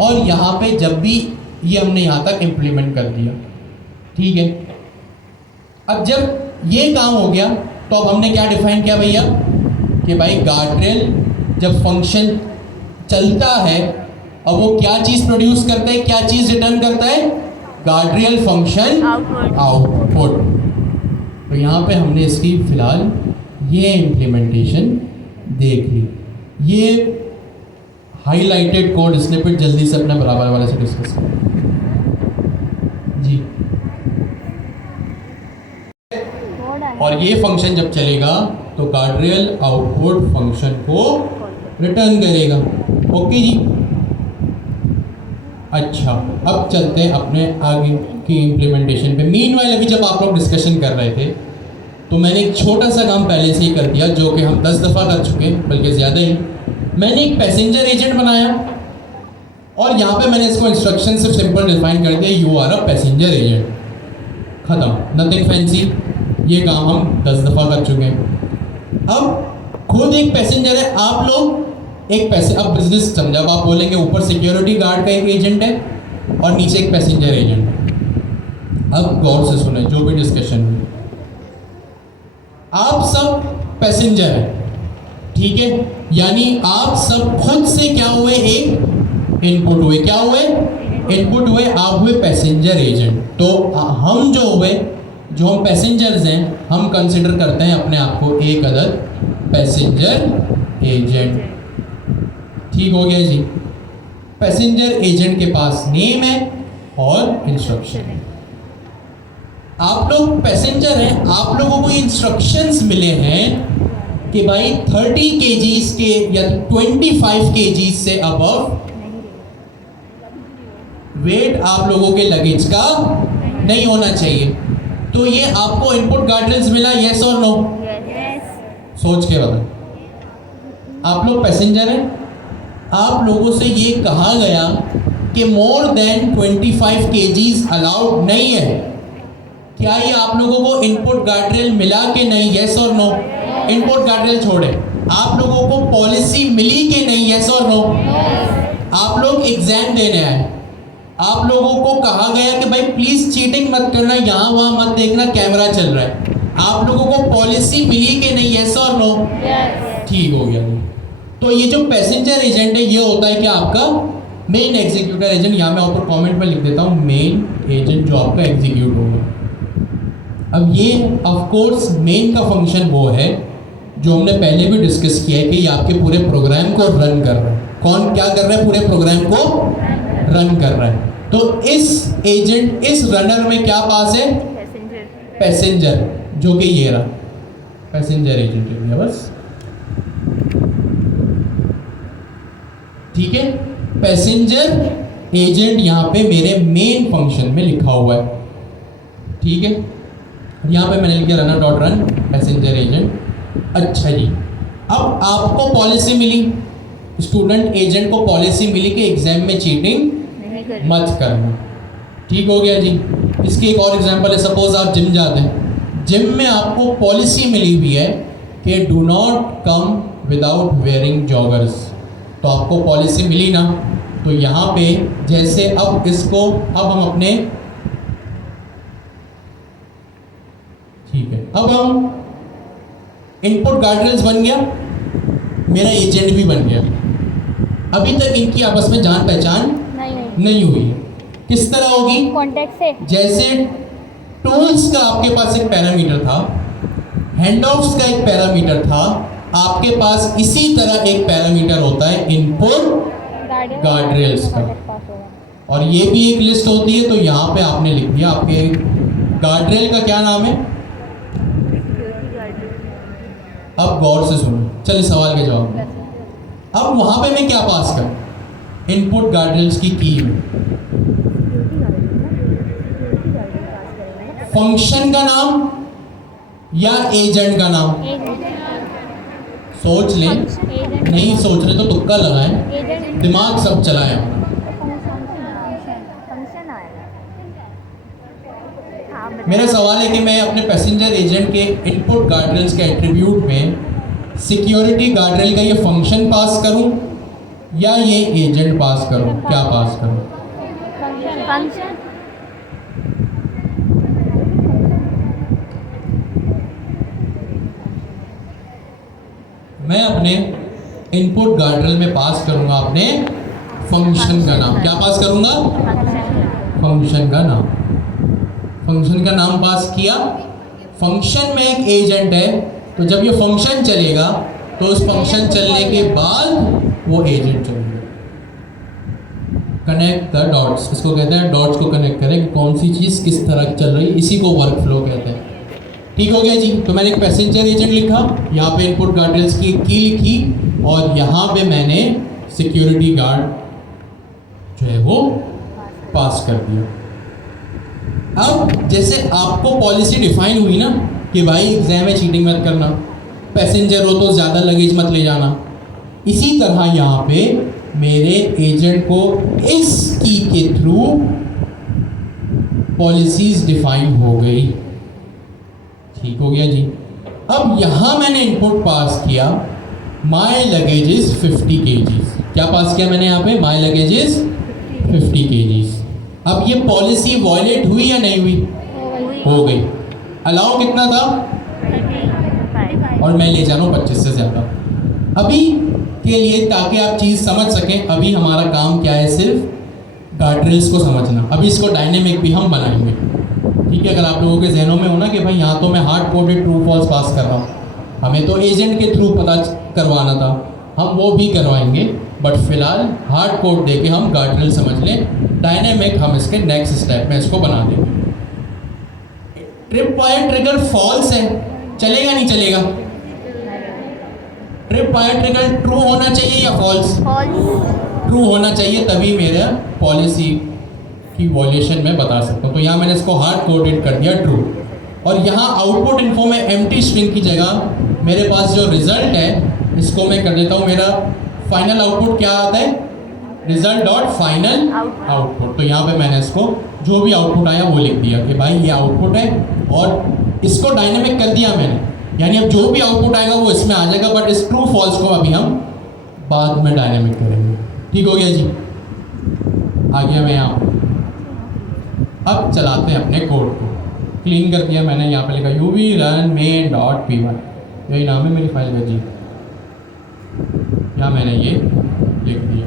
और यहाँ पे जब भी ये हमने यहाँ तक इम्प्लीमेंट कर दिया, ठीक है। अब जब ये काम हो गया तो अब हमने क्या डिफाइन किया भैया कि भाई गार्डरेल जब फंक्शन चलता है अब वो क्या चीज़ प्रोड्यूस करता है, क्या चीज़ रिटर्न करता है, गार्डरेल फंक्शन आउटपुट। तो यहाँ पे हमने इसकी फिलहाल ये इम्प्लीमेंटेशन देख ली। ये हाईलाइटेड कोड स्निपेट जल्दी से अपने बराबर वाले से डिस्कस करें जी। और ये फंक्शन जब चलेगा तो गार्डरेल आउटपुट फंक्शन को रिटर्न करेगा। ओके जी, अच्छा अब चलते हैं अपने आगे की इम्प्लीमेंटेशन पे। मीनवाइल अभी जब आप लोग डिस्कशन कर रहे थे तो मैंने एक छोटा सा काम पहले से ही कर दिया जो कि हम 10 दफ़ा कर चुके हैं, बल्कि ज़्यादा ही। मैंने एक पैसेंजर एजेंट बनाया और यहाँ पे मैंने इसको इंस्ट्रक्शन सिर्फ सिंपल डिफाइन कर दिया, you are a passenger agent, ख़त्म, नथिंग फैंसी। ये काम हम 10 दफ़ा कर चुके हैं। अब खुद एक पैसेंजर है, आप लोग एक अब बिजनेस समझा, अब आप बोलेंगे ऊपर सिक्योरिटी गार्ड का एक एजेंट है और नीचे एक पैसेंजर एजेंट है। अब गौर से सुने जो भी डिस्कशन हुई, आप सब पैसेंजर हैं, ठीक है, यानी आप सब खुद से क्या हुए, एक इनपुट हुए, क्या हुए, इनपुट हुए, आप हुए पैसेंजर एजेंट। तो हम जो हुए, जो हम पैसेंजर्स हैं, हम कंसिडर करते हैं अपने आप को एक अदद पैसेंजर एजेंट। ठीक हो गया जी। पैसेंजर एजेंट के पास नेम है और इंस्ट्रक्शन है। आप लोग पैसेंजर हैं, आप लोगों को इंस्ट्रक्शंस मिले हैं कि भाई 30 kgs के या 25 kgs से अबव वेट आप लोगों के लगेज का नहीं होना चाहिए। तो ये आपको इनपुट गार्डरेल्स मिला, यस और नो? सोच के बता। आप लोग पैसेंजर हैं, आप लोगों से ये कहा गया कि मोर देन 25 kgs अलाउड नहीं है। क्या ये आप लोगों को इनपुट गार्डरेल मिला कि नहीं, यस और नो? इनपुट गार्डरेल छोड़े, आप लोगों को पॉलिसी मिली कि नहीं, यस और नो? आप लोग एग्जाम देने आए, आप लोगों को कहा गया कि भाई प्लीज चीटिंग मत करना, यहाँ वहाँ मत देखना, कैमरा चल रहा है। आप लोगों को पॉलिसी मिली कि नहीं, यस और नो? ठीक हो गया। तो ये जो पैसेंजर एजेंट है ये होता है कि आपका मेन एग्जीक्यूटर एजेंट। यहाँ मैं ऊपर कमेंट में लिख देता हूँ मेन एजेंट जो आपका एग्जीक्यूट होगा। अब ये ऑफ कोर्स मेन का फंक्शन वो है जो हमने पहले भी डिस्कस किया है कि ये आपके पूरे प्रोग्राम को रन कर रहा है। कौन क्या कर रहा है? पूरे प्रोग्राम को रन कर रहा है। तो इस एजेंट, इस रनर में क्या पास है? पैसेंजर। पैसेंजर, जो कि ये रहा पैसेंजर एजेंट है बस, ठीक है। पैसेंजर एजेंट यहाँ पे मेरे मेन फंक्शन में लिखा हुआ है, ठीक है। यहाँ पे मैंने लिखा runner dot run passenger agent. अच्छा जी, अब आपको पॉलिसी मिली, स्टूडेंट एजेंट को पॉलिसी मिली कि एग्जाम में चीटिंग नहीं करनी। मत करना, ठीक हो गया जी। इसकी एक और एग्जांपल है, सपोज आप जिम जाते हैं, जिम में आपको पॉलिसी मिली हुई है कि do not come without wearing joggers, तो आपको पॉलिसी मिली ना। तो यहाँ पे जैसे अब इसको, अब हम अपने, ठीक है, अब हम इनपुट गार्डरेल्स बन गया, मेरा एजेंट भी बन गया। अभी तक इनकी आपस में जान पहचान नहीं हुई। किस तरह होगी? कॉन्टेक्ट से। जैसे टूल्स का आपके पास एक पैरामीटर था, हैंडऑफ्स का एक पैरामीटर था, आपके पास इसी तरह एक पैरामीटर होता है इनपुट गार्डरेल्स का, और ये भी एक लिस्ट होती है। तो यहाँ पे आपने लिख दिया आपके गार्डरेल का क्या नाम है। अब गौर से सुनो, चलिए सवाल के जवाब। अब वहां पे मैं क्या पास करूं? इनपुट गार्डरेल्स की की में फंक्शन का नाम या एजेंट का नाम? सोच लें, नहीं सोच रहे तो तुक्का लगाएं, दिमाग सब चलाएं। मेरा सवाल है कि मैं अपने पैसेंजर एजेंट के इनपुट गार्डरेल्स के एट्रीब्यूट में सिक्योरिटी गार्डरेल का ये फंक्शन पास करूं या ये एजेंट पास करूं? क्या पास करूं? फंक्शन। मैं अपने इनपुट गार्डरेल में पास करूंगा अपने फंक्शन का नाम। क्या पास करूंगा? फंक्शन का नाम। फंक्शन का नाम पास किया। फंक्शन में एक एजेंट है, तो जब ये फंक्शन चलेगा तो उस फंक्शन चलने के बाद वो एजेंट चलेगा। कनेक्ट द डॉट्स, इसको कहते हैं डॉट्स को कनेक्ट करें कि कौन सी चीज़ किस तरह चल रही है, इसी को वर्क फ्लो कहते हैं। ठीक हो गया जी। तो मैंने एक पैसेंजर एजेंट लिखा, यहाँ पे इनपुट गार्डरेल्स की की लिखी, और यहाँ पे मैंने सिक्योरिटी गार्ड जो है वो पास कर दिया। अब जैसे आपको पॉलिसी डिफाइन हुई ना कि भाई एग्जाम में चीटिंग मत करना, पैसेंजर हो तो ज़्यादा लगेज मत ले जाना, इसी तरह यहाँ पे मेरे एजेंट को इस की के थ्रू पॉलिसीज डिफाइन हो गई। ठीक हो गया जी। अब यहाँ मैंने इनपुट पास किया माई लगेज इज 50 kgs। क्या पास किया मैंने यहाँ पे? माई लगेज इज 50 kgs। अब ये पॉलिसी वॉयलेट हुई या नहीं हुई? हो गई। अलाउ कितना था? और मैं ले जा रहा हूँ 25 से ज़्यादा। अभी के लिए ताकि आप चीज़ समझ सकें, अभी हमारा काम क्या है? सिर्फ गार्डरेल्स को समझना। अभी इसको डायनेमिक भी हम बनाएंगे, ठीक है। अगर आप लोगों के जहनों में हो ना कि भाई यहाँ तो मैं हार्ड कोडेड ट्रू फॉल्स पास कर रहा हूँ, हमें तो एजेंट के थ्रू पता करवाना था, हम वो भी करवाएंगे, बट फिलहाल हार्ड कोड दे के हम गार्डरेल समझ लें। डायनेमिक हम इसके नेक्स्ट स्टेप में इसको बना देंगे। ट्रिप वायर ट्रिगर फॉल्स है, चलेगा नहीं चलेगा? ट्रिप वायर ट्रिगर ट्रू होना चाहिए या फॉल्स? ट्रू होना चाहिए, तभी मेरा पॉलिसी की वॉल्यूशन में बता सकता हूँ। तो यहाँ मैंने इसको हार्ड कोडेड कर दिया ट्रू, और यहाँ आउटपुट इन्फो में एम्प्टी स्ट्रिंग की जगह मेरे पास जो रिजल्ट है इसको मैं कर देता हूँ, मेरा फाइनल आउटपुट क्या आता है? Result dot final output. तो यहाँ पे मैंने इसको जो भी आउटपुट आया वो लिख दिया कि भाई ये आउटपुट है, और इसको डायनेमिक कर दिया मैंने, यानी अब जो भी आउटपुट आएगा वो इसमें आ जाएगा, बट इस ट्रू फॉल्स को अभी हम बाद में डायनेमिक करेंगे। ठीक हो गया जी। आ गया मैं यहाँ। अब चलाते हैं अपने कोड को। क्लीन कर दिया मैंने, यहाँ पे लिखा uv run main dot py, यही नाम है मेरी फाइल का जी। यहाँ मैंने ये लिख दिया।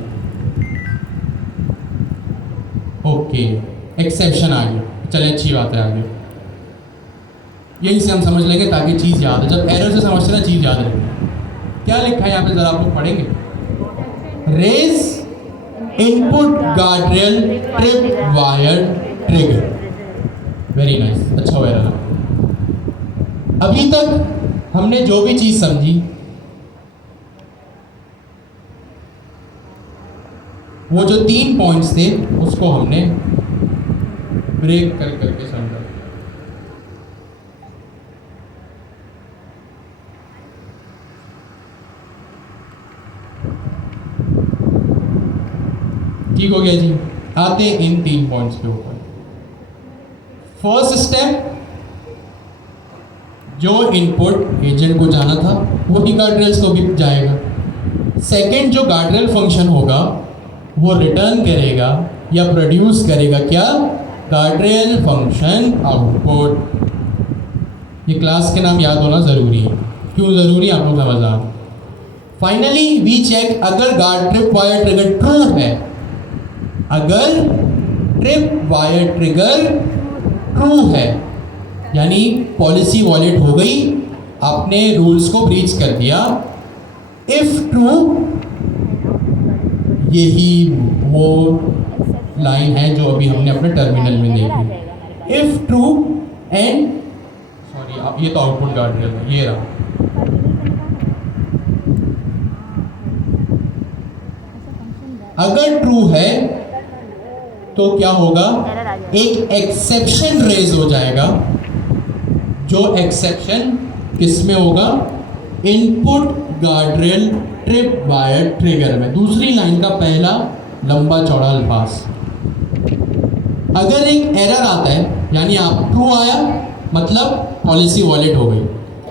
ओके, एक्सेप्शन आ गया, चले अच्छी बात है। आगे यही से हम समझ लेंगे ताकि चीज़ याद है। जब एरर से समझते ना चीज़ याद रहेगी। क्या लिखा है यहाँ पे ज़रा आप लोग पढ़ेंगे? Raise input guardrail trip wire trigger. Very nice, अच्छा हुआ एरर। अभी तक हमने जो भी चीज़ समझी वो जो 3 पॉइंट्स थे उसको हमने ब्रेक कर करके समझा। ठीक हो गया जी। आते हैं इन 3 पॉइंट्स के ऊपर। फर्स्ट स्टेप, जो इनपुट एजेंट को जाना था वही गार्डरेल्स को भी जाएगा। सेकंड, जो गार्डरेल फंक्शन होगा वो रिटर्न करेगा या प्रोड्यूस करेगा क्या? Guardrail function output. ये क्लास के नाम याद होना ज़रूरी है। क्यों ज़रूरी, आप लोग समझ आ। फाइनली वी चेक अगर guard trip wire trigger true है, अगर ट्रिप वायर ट्रिगर ट्रू है यानी पॉलिसी वॉलेट हो गई, आपने रूल्स को ब्रीच कर दिया। इफ ट्रू, यही वो लाइन है जो अभी हमने अपने टर्मिनल में देखी। इफ ट्रू एंड सॉरी, ये तो आउटपुट गार्डरेल है, ये रहा। अगर ट्रू है तो क्या होगा? एक एक्सेप्शन रेज हो जाएगा। जो एक्सेप्शन किस में होगा? Input guardrail trip wire trigger में, दूसरी लाइन का पहला लंबा चौड़ा अल्फाज। अगर एक एरर आता है यानी आप ट्रू आया मतलब पॉलिसी वॉलेट हो गई।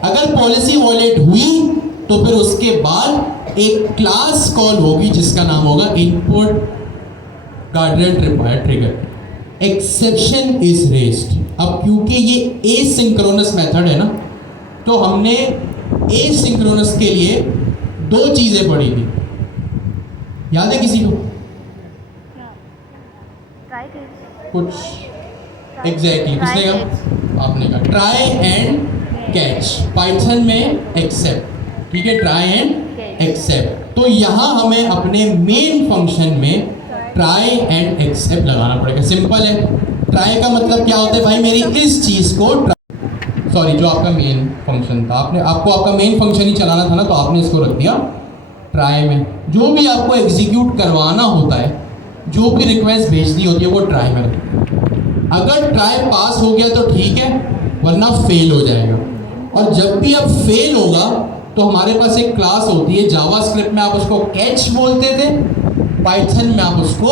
अगर पॉलिसी वॉलेट हुई तो फिर उसके बाद एक क्लास कॉल होगी जिसका नाम होगा input guardrail trip wire trigger. Exception is raised. अब क्योंकि ये एसिंक्रोनस मेथड है ना, तो हमने एसिंक्रोनस के लिए 2 चीजें पढ़ी थी, याद है किसी को? कुछ एग्जैक्टली किसने कहा? आपने कहा ट्राई एंड कैच। पाइथन में एक्सेप्ट, ठीक है, ट्राई एंड एक्सेप्ट। तो यहाँ हमें अपने मेन फंक्शन में ट्राई एंड एक्सेप्ट लगाना पड़ेगा। सिंपल है। ट्राई का मतलब क्या होता है भाई? मेरी इस चीज़ को सॉरी, जो आपका मेन फंक्शन था, आपको आपका मेन फंक्शन ही चलाना था ना, तो आपने इसको रख दिया ट्राई में। जो भी आपको एग्जीक्यूट करवाना होता है, जो भी रिक्वेस्ट भेजनी होती है वो ट्राई में रखें। अगर ट्राई पास हो गया तो ठीक है, वरना फेल हो जाएगा। और जब भी अब फेल होगा तो हमारे पास एक क्लास होती है, जावास्क्रिप्ट में आप उसको कैच बोलते थे, पाइथन में आप उसको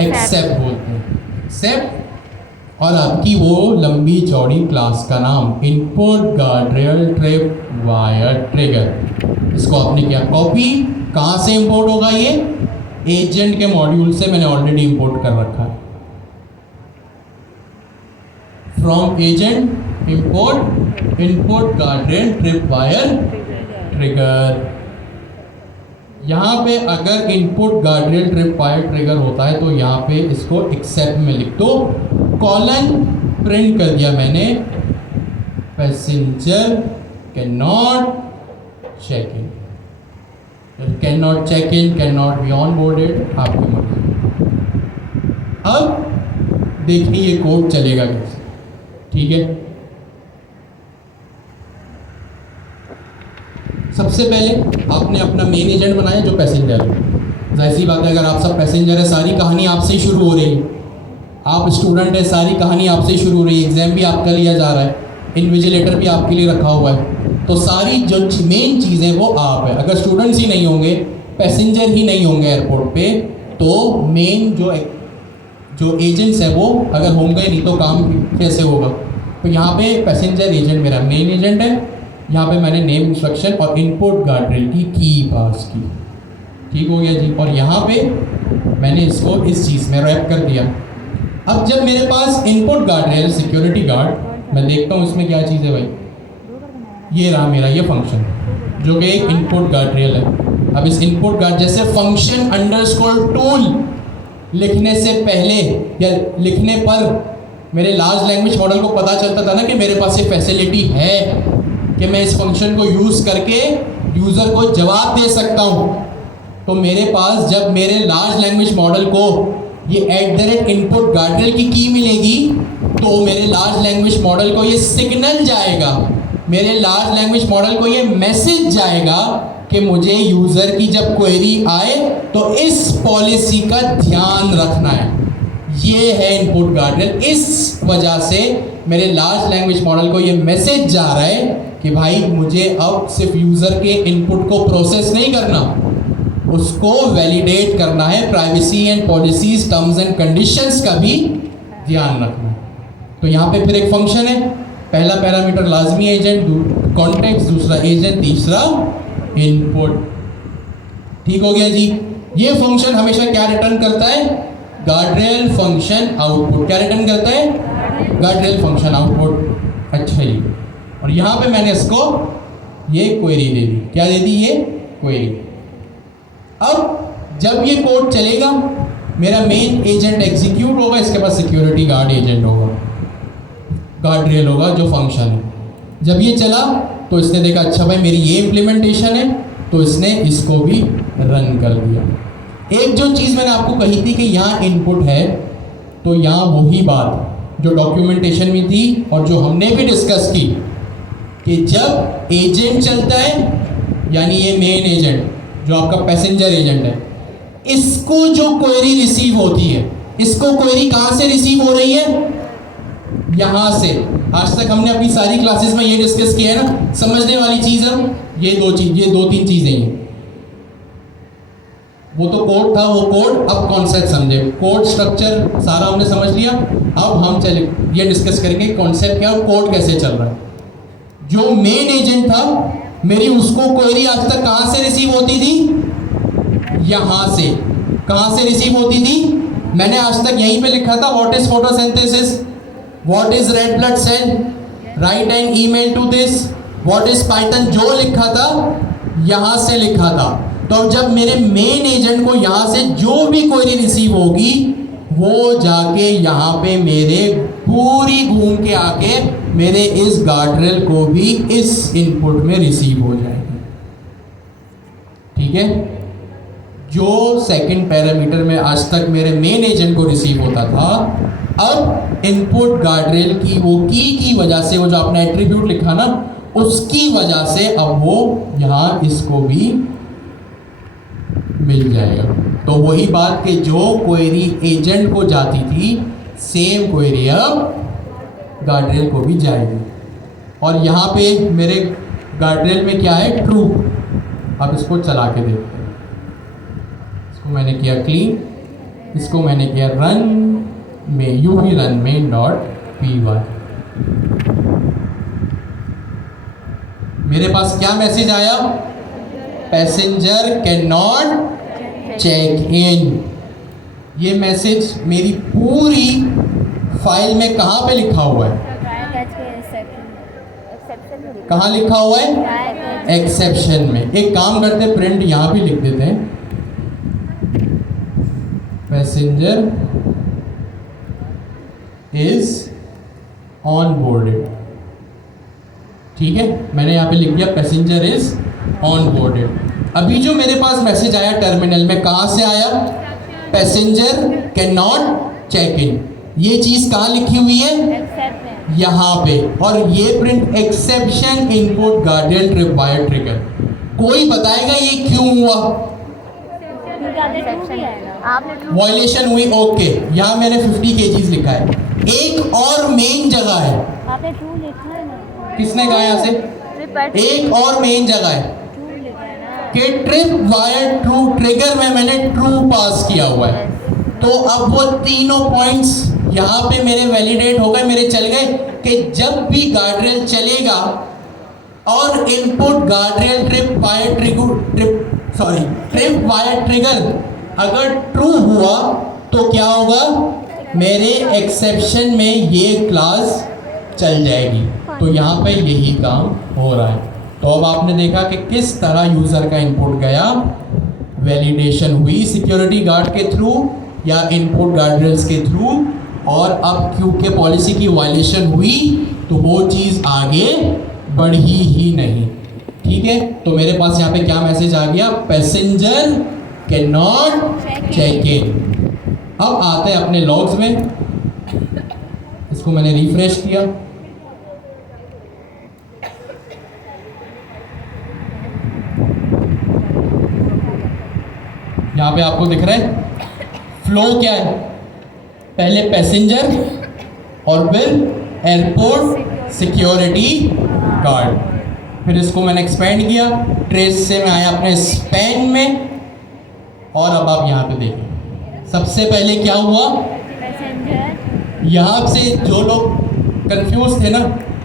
एक्सेप्ट बोलते हैं। एक्सेप्ट, और आपकी वो लंबी चौड़ी क्लास का नाम input guardrail trip wire trigger. इसको आपने क्या कॉपी, कहाँ से इंपोर्ट होगा? ये एजेंट के मॉड्यूल से मैंने ऑलरेडी इंपोर्ट कर रखा है। From agent import input guardrail trip wire trigger. यहाँ पे अगर input guardrail trip wire trigger होता है तो यहाँ पे इसको एक्सेप्ट में लिख दो, कॉलन प्रिंट कर दिया मैंने, passenger can not check in, can not check in, can not be on boarded, आपकी मर्जी। अब देखिए ये कोड चलेगा कैसे, ठीक है। सबसे पहले आपने अपना मेन एजेंट बनाया जो पैसेंजर है। जाहिर सी बात है, अगर आप सब पैसेंजर है, सारी कहानी आपसे ही शुरू हो रही है। आप स्टूडेंट है, सारी कहानी आपसे ही शुरू हो रही है। एग्जाम भी आपका लिया जा रहा है, इन्विजिलेटर भी आपके लिए रखा हुआ है, तो सारी जो मेन चीज़ें वो आप है। अगर स्टूडेंट्स ही नहीं होंगे, पैसेंजर ही नहीं होंगे एयरपोर्ट पे, तो मेन जो एजेंट्स है वो अगर होंगे नहीं तो काम कैसे होगा। तो यहाँ पे पैसेंजर एजेंट मेरा मेन एजेंट है। यहाँ पे मैंने नेम इंस्ट्रक्शन और इनपुट गार्डरेल की पास की, ठीक हो गया जी। और यहाँ पे मैंने इसको इस चीज़ में रैप कर दिया। अब जब मेरे पास इनपुट गार्डरेल सिक्योरिटी गार्ड, मैं देखता हूँ इसमें क्या चीज़ है भाई, ये रहा मेरा ये फंक्शन जो कि एक इनपुट गार्डरेल है। अब इस इनपुट गार्ड जैसे फंक्शन अंडरस्कोर टूल लिखने से पहले या लिखने पर मेरे लार्ज लैंग्वेज मॉडल को पता चलता था ना कि मेरे पास ये फैसिलिटी है कि मैं इस फंक्शन को यूज़ करके यूज़र को जवाब दे सकता हूँ। तो मेरे पास जब मेरे लार्ज लैंग्वेज मॉडल को ये @input गार्डरेल की की मिलेगी, तो मेरे लार्ज लैंग्वेज मॉडल को ये सिग्नल जाएगा, मेरे लार्ज लैंग्वेज मॉडल को ये मैसेज जाएगा कि मुझे यूज़र की जब क्वेरी आए तो इस पॉलिसी का ध्यान रखना है। ये है इनपुट गार्डरेल। इस वजह से मेरे लार्ज लैंग्वेज मॉडल को ये मैसेज जा रहा है कि भाई मुझे अब सिर्फ यूज़र के इनपुट को प्रोसेस नहीं करना, उसको वैलिडेट करना है, privacy and policies, terms and conditions का भी ध्यान रखना है। तो यहाँ पे फिर एक फंक्शन है, पहला पैरामीटर लाजमी एजेंट, कॉन्टेक्स्ट, दूसरा एजेंट, तीसरा इनपुट। ठीक हो गया जी। ये फंक्शन हमेशा क्या रिटर्न करता है? Guardrail function output. क्या रिटर्न करता है? Guardrail function output. अच्छा जी। और यहाँ पे मैंने इसको ये क्वेरी दे दी। क्या दे दी? ये क्वेरी। अब जब ये कोड चलेगा, मेरा मेन एजेंट एग्जीक्यूट होगा, इसके पास सिक्योरिटी गार्ड एजेंट होगा, गार्डरेल होगा जो फंक्शन है। जब ये चला तो इसने देखा अच्छा भाई मेरी ये इम्प्लीमेंटेशन है, तो इसने इसको भी रन कर दिया। एक जो चीज़ मैंने आपको कही थी कि यहाँ इनपुट है, तो यहाँ वही बात जो डॉक्यूमेंटेशन में थी और जो हमने भी डिस्कस की कि जब एजेंट चलता है, यानी ये मेन एजेंट जो आपका पैसेंजर एजेंट है, इसको जो क्वेरी रिसीव होती है, इसको क्वेरी कहाँ से रिसीव हो रही है? यहाँ से। आज तक हमने अपनी सारी क्लासेस में ये डिस्कस किया है ना, समझने वाली चीज़ है ये दो तीन चीज़ें हैं। वो तो कोड था, वो कोड, अब कॉन्सेप्ट समझे। कोड स्ट्रक्चर सारा हमने समझ लिया। अब हम चले ये डिस्कस करेंगे कॉन्सेप्ट क्या और कोड कैसे चल रहा है। जो मेन एजेंट था मेरी, उसको क्वेरी आज तक कहाँ से रिसीव होती थी? यहाँ से। कहाँ से रिसीव होती थी? मैंने आज तक यहीं पे लिखा था what is photosynthesis, what is red blood cell, write an email to this, what is Python, जो लिखा था यहाँ से लिखा था। तो अब जब मेरे मेन एजेंट को यहाँ से जो भी क्वेरी रिसीव होगी, वो जाके यहाँ पे मेरे पूरी घूम के आके मेरे इस गार्डरेल को भी इस इनपुट में रिसीव हो जाएगी। ठीक है। जो सेकंड पैरामीटर में आज तक मेरे मेन एजेंट को रिसीव होता था, अब इनपुट गार्डरेल की वो की वजह से, वो जो आपने एट्रीब्यूट लिखा ना, उसकी वजह से अब वो यहाँ इसको भी मिल जाएगा। तो वही बात कि जो क्वेरी एजेंट को जाती थी, सेम क्वेरी अब गार्डरेल को भी जाएगी। और यहाँ पे मेरे गार्डरेल में क्या है? ट्रू। अब इसको चला के देखते हैं। इसको मैंने किया क्लीन, इसको मैंने किया रन में, uv run main.py। मेरे पास क्या मैसेज आया? Passenger can not check in. ये मैसेज मेरी पूरी फाइल में कहाँ पे लिखा हुआ है? कहाँ लिखा हुआ है? एक्सेप्शन में। एक काम करते हैं, प्रिंट यहाँ भी लिख देते हैं, पैसेंजर इज ऑन बोर्डेड। ठीक है, मैंने यहाँ पे लिख दिया पैसेंजर इज ऑन बोर्डेड। अभी जो मेरे पास मैसेज आया टर्मिनल में, कहाँ से आया? Passenger can not check in. ये चीज़ कहाँ लिखी हुई है? यहाँ पे। और ये print exception input guardrail trip wire trigger. कोई बताएगा ये क्यों हुआ? वायलेशन हुई। ओके, यहाँ मैंने 50 kgs लिखा है। एक और मेन जगह है, आपने ट्रू लिखा है ना? किसने कहा? यहाँ से एक और मेन जगह है कि ट्रिप वायर ट्रू ट्रिगर में मैंने ट्रू पास किया हुआ है। तो अब वो तीनों पॉइंट्स यहाँ पे मेरे वैलिडेट हो गए, मेरे चल गए कि जब भी गार्डरेल चलेगा और input guardrail trip wire trigger अगर ट्रू हुआ तो क्या होगा? मेरे एक्सेप्शन में ये क्लास चल जाएगी। तो यहाँ पे यही काम हो रहा है। तो अब आपने देखा कि किस तरह यूज़र का इनपुट गया, वैलिडेशन हुई सिक्योरिटी गार्ड के थ्रू या इनपुट गार्डरेल्स के थ्रू, और अब क्योंकि पॉलिसी की वायलेशन हुई तो वो चीज़ आगे बढ़ी ही नहीं। ठीक है, तो मेरे पास यहाँ पे क्या मैसेज आ गया, passenger can not check in. अब आते हैं अपने लॉग्स में, इसको मैंने रिफ्रेश किया, यहाँ पे आपको दिख रहा है फ्लो क्या है, पहले पैसेंजर और फिर एयरपोर्ट सिक्योरिटी गार्ड, फिर इसको मैंने एक्सपेंड किया, ट्रेस से मैं आया अपने स्पेन में, और अब आप यहाँ पे देखिए सबसे पहले क्या हुआ, यहाँ से जो लोग कंफ्यूज थे ना,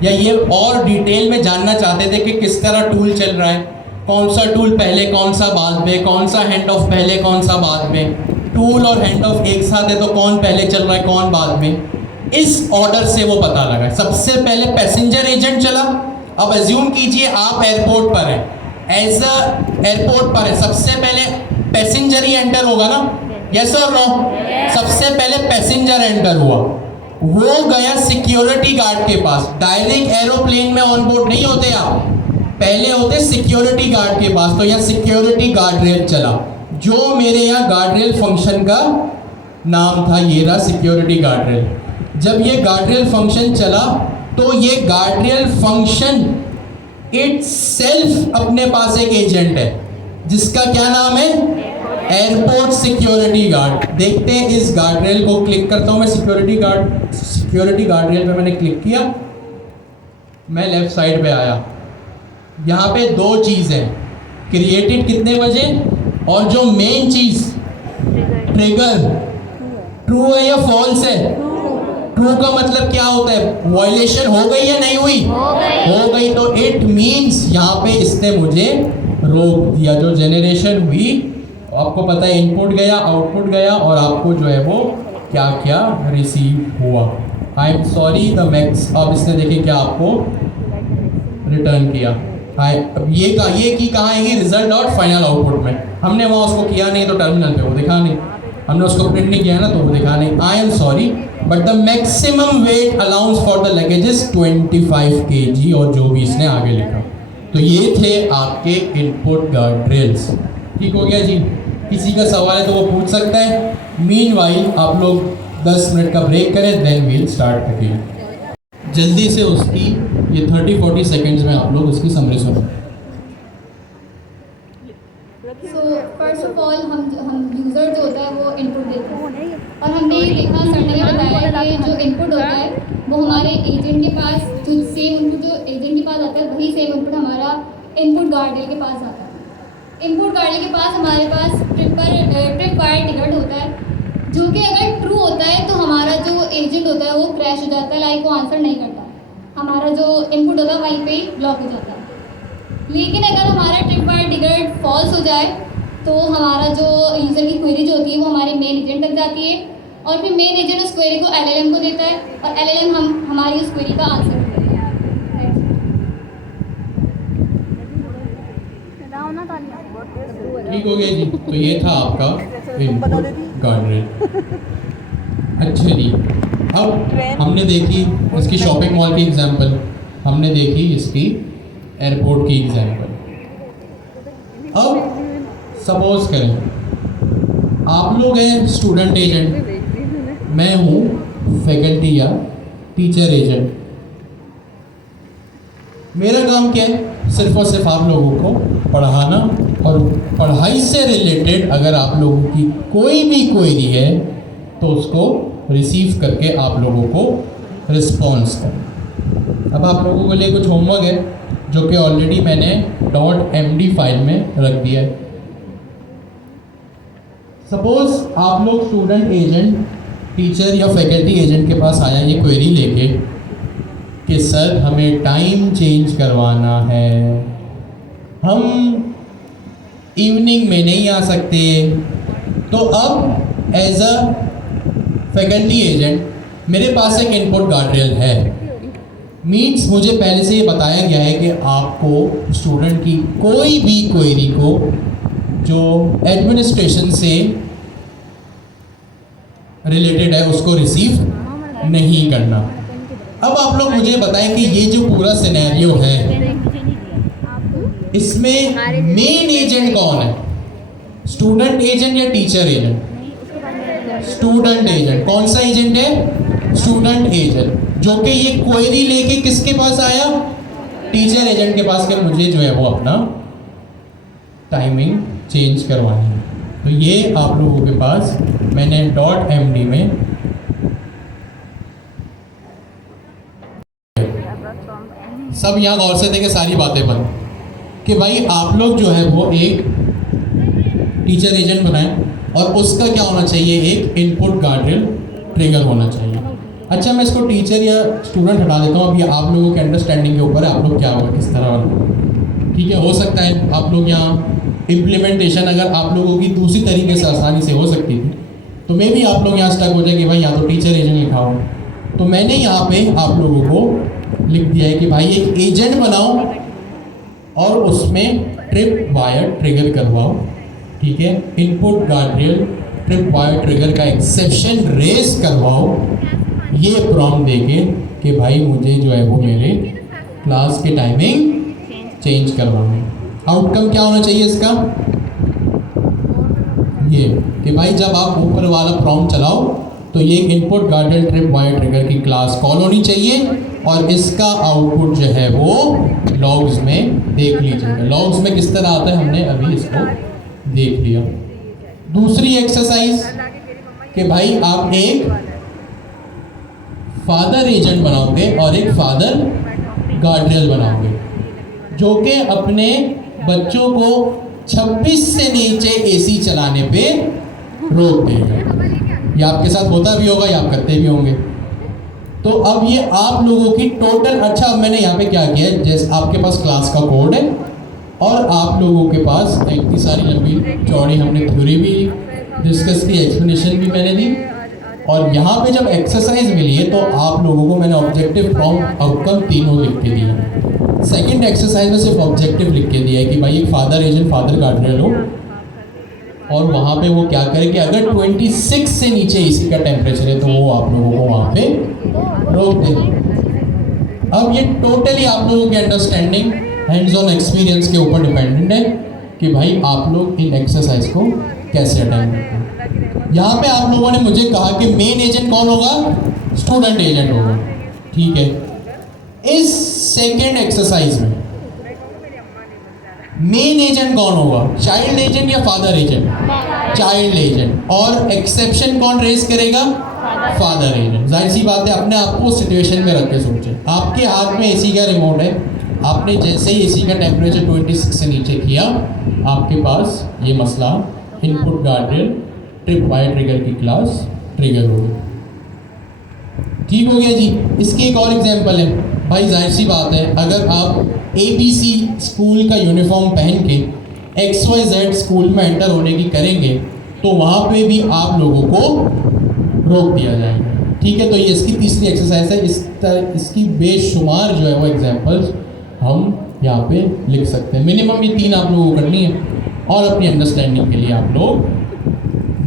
या ये और डिटेल में जानना चाहते थे कि किस तरह टूल चल रहा है, कौन सा टूल पहले कौन सा बाद में, कौन सा हैंड ऑफ पहले कौन सा बाद में, टूल और हैंड ऑफ एक साथ है तो कौन पहले चल रहा है कौन बाद में, इस ऑर्डर से वो पता लगा। सबसे पहले पैसेंजर एजेंट चला। अब एज्यूम कीजिए आप एयरपोर्ट पर हैं, एज अ एयरपोर्ट पर है, सबसे पहले पैसेंजर ही एंटर होगा ना, यस और नो? सबसे पहले पैसेंजर एंटर हुआ, वो गया सिक्योरिटी गार्ड के पास। डायरेक्ट एरोप्लेन में ऑन बोर्ड नहीं होते आप, पहले होते सिक्योरिटी गार्ड के पास। तो यहाँ सिक्योरिटी गार्ड रेल चला, जो मेरे यहाँ गार्ड रेल फंक्शन का नाम था, ये रहा सिक्योरिटी गार्ड रेल। जब ये गार्ड रेल फंक्शन चला तो ये गार्ड रेल फंक्शन इटसेल्फ अपने पास एक एजेंट है जिसका क्या नाम है, एयरपोर्ट सिक्योरिटी गार्ड। देखते हैं इस गार्ड रेल को, क्लिक करता हूं मैं, सिक्योरिटी गार्ड रेल पे मैंने क्लिक किया, मैं लेफ्ट साइड पे आया। यहाँ पे दो चीज़ है, क्रिएटेड कितने बजे, और जो मेन चीज ट्रिगर ट्रू है या फॉल्स है। ट्रू का मतलब क्या होता है, वायलेशन हो गई या नहीं हुई, हो गई तो इट मींस यहाँ पे इसने मुझे रोक दिया। जो जनरेशन हुई आपको पता है, इनपुट गया आउटपुट गया, और आपको जो है वो क्या क्या रिसीव हुआ। I am sorry the max. अब इसने देखिए क्या आपको रिटर्न किया। अब ये की कहाँ है, रिजल्ट और फाइनल आउटपुट में। हमने वहाँ उसको किया नहीं तो टर्मिनल पे वो दिखा नहीं, हमने उसको प्रिंट नहीं किया ना तो वो दिखा नहीं। I am sorry but the maximum weight allowance for the luggages 25 kg, और जो भी इसने आगे लिखा। तो ये थे आपके इनपुट गार्ड रेल्स। ठीक हो गया जी, किसी का सवाल है तो वो पूछ सकता है। मीनवाइल आप लोग 10 मिनट का ब्रेक करें, देन वील स्टार्ट अगेन। जल्दी से उसकी ये 30-40 सेकेंड्स में आप लोग उसकी समरी सुनो। सो फर्स्ट ऑफ ऑल हम यूज़र जो होता है वो इनपुट देते हैं, और हमने ये देखा, सर ने ये बताया कि जो इनपुट होता है वो हमारे एजेंट के पास, जो सेम इनपुट जो एजेंट के पास आता है वही सेम इनपुट हमारा इनपुट गार्ड के पास आता है। इनपुट गार्ड के पास हमारे पास ट्रिप वायर टिकट होता है, जो कि अगर ट्रू होता है तो हमारा जो एजेंट होता है वो क्रैश हो जाता है, लाइक वो आंसर नहीं करता, हमारा जो इनपुट होता है वहीं पे ब्लॉक हो जाता है। लेकिन अगर हमारा ट्रिप वायर टिकट फॉल्स हो जाए तो हमारा जो यूज़र की क्वेरी जो होती है वो हमारे मेन एजेंट तक जाती है, और फिर मेन एजेंट उस क्वेरी को LLM को देता है, और LLM हमारी उस क्वेरी का आंसर देता है। ठीक हो गया जी, तो ये था आपका इनपुट गार्ड रेल। अच्छा जी, अब हमने देखी इसकी शॉपिंग मॉल की एग्जांपल, हमने देखी इसकी एयरपोर्ट की एग्जांपल। अब सपोज करें आप लोग हैं स्टूडेंट एजेंट, मैं हूँ फैकल्टी या टीचर एजेंट। मेरा काम क्या है, सिर्फ और सिर्फ आप लोगों को पढ़ाना, और पढ़ाई से रिलेटेड अगर आप लोगों की कोई भी क्वेरी है तो उसको रिसीव करके आप लोगों को रिस्पॉन्स करना। अब आप लोगों के लिए कुछ होमवर्क है जो कि ऑलरेडी मैंने .md फाइल में रख दिया है। सपोज आप लोग स्टूडेंट एजेंट, टीचर या फैकल्टी एजेंट के पास आया ये क्वेरी लेके कि सर हमें टाइम चेंज करवाना है, हम इवनिंग में नहीं आ सकते। तो अब एज अ फैकल्टी एजेंट मेरे पास एक इनपुट गार्डरेल है, मीन्स मुझे पहले से ये बताया गया है कि आपको स्टूडेंट की कोई भी क्वेरी को जो एडमिनिस्ट्रेशन से रिलेटेड है उसको रिसीव नहीं करना। अब आप लोग मुझे बताएं कि ये जो पूरा सिनेरियो है इसमें मेन एजेंट कौन है, स्टूडेंट एजेंट या टीचर एजेंट? Student agent. कौन सा एजेंट है? स्टूडेंट एजेंट, जो कि ये क्वेरी लेके किसके पास आया? टीचर एजेंट के पास, कि मुझे जो है वो अपना टाइमिंग चेंज करवानी है। तो ये आप लोगों के पास मैंने .md में सब यहाँ गौर से देखें, सारी बातें बंद, कि भाई आप लोग जो है वो एक टीचर एजेंट बनाएं और उसका क्या होना चाहिए, एक इनपुट गार्डरेल ट्रिगर होना चाहिए। अच्छा, मैं इसको टीचर या स्टूडेंट हटा देता हूँ, अभी आप लोगों के अंडरस्टैंडिंग के ऊपर है, आप लोग क्या होगा, किस तरह होगा। ठीक है, हो सकता है आप लोग यहाँ इम्प्लीमेंटेशन अगर आप लोगों की दूसरी तरीके से आसानी से हो सकती थी, तो मे भी आप लोग यहाँ स्टक हो जाए कि भाई यहाँ तो टीचर एजेंट लिखा हो। तो मैंने यहाँ पे आप लोगों को लिख दिया है कि भाई एक एजेंट बनाओ और उसमें ट्रिप वायर ट्रिगर करवाओ। ठीक है, input guardrail trip wire trigger का एक्सेप्शन रेस करवाओ, ये प्रॉम्प्ट देके कि भाई मुझे जो है वो मेरे क्लास की टाइमिंग चेंज करवानी। आउटकम क्या होना चाहिए इसका, ये कि भाई जब आप ऊपर वाला प्रॉम्प्ट चलाओ तो ये input guardrail trip wire trigger की क्लास कॉल होनी चाहिए और इसका आउटपुट जो है वो लॉग्स में देख लीजिएगा। लॉग्स में किस तरह आता है हमने अभी इसको देख लिया। दूसरी एक्सरसाइज कि भाई आप एक फादर एजेंट बनाओगे और एक फादर गार्डरेल बनाओगे, जो कि अपने बच्चों को 26 से नीचे एसी चलाने पे रोक देगा। ये आपके साथ होता भी होगा या आप करते भी होंगे। तो अब ये आप लोगों की टोटल, अच्छा अब मैंने यहाँ पे क्या किया है, जैसे आपके पास क्लास का कोड है और आप लोगों के पास इतनी सारी लंबी चौड़ी हमने थ्योरी भी डिस्कस की, एक्सप्लेनेशन भी मैंने दी, और यहाँ पे जब एक्सरसाइज मिली है तो आप लोगों को मैंने ऑब्जेक्टिव, प्रॉम्प्ट, आउटकम तीनों लिख के दिए। सेकंड एक्सरसाइज में सिर्फ ऑब्जेक्टिव लिख के दिया है कि भाई एक फादर एजेंट, फादर गार्डरेल हो और वहाँ पे वो क्या करे कि अगर 26 से नीचे एसी का टेम्परेचर है तो वो आप लोगों को वहाँ पे रोक दे। अब ये टोटली आप लोगों की अंडरस्टैंडिंग, हैंड्स ऑन एक्सपीरियंस के ऊपर डिपेंडेंट है कि भाई आप लोग इन एक्सरसाइज को कैसे अटेंड करते हैं। यहाँ पे आप लोगों ने मुझे कहा कि मेन एजेंट कौन होगा, स्टूडेंट एजेंट होगा। ठीक है, इस सेकेंड एक्सरसाइज में मेन एजेंट कौन होगा, चाइल्ड एजेंट या फादर एजेंट? Child agent. और एक्सेप्शन कौन रेज करेगा, फादर एजेंट। जाहिर सी बात है, अपने आप को सिचुएशन में रख के सोचें, आपके हाथ में एसी का रिमोट है, आपने जैसे ही एसी का टेम्परेचर 26 से नीचे किया, आपके पास ये मसला input guardrail trip wire trigger की क्लास ट्रिगर हो गई। ठीक हो गया जी। इसकी एक और एग्जांपल है भाई, जाहिर सी बात है, अगर आप ABC स्कूल का यूनिफॉर्म पहन के XYZ स्कूल में एंटर होने की करेंगे तो वहाँ पे भी आप लोगों को रोक दिया जाएगा। ठीक है, तो ये इसकी तीसरी एक्सरसाइज है। इसकी बेशुमार जो है वो एग्जांपल्स हम यहाँ पे लिख सकते हैं। मिनिमम ये 3 आप लोगों को करनी है और अपनी अंडरस्टैंडिंग के लिए आप लोग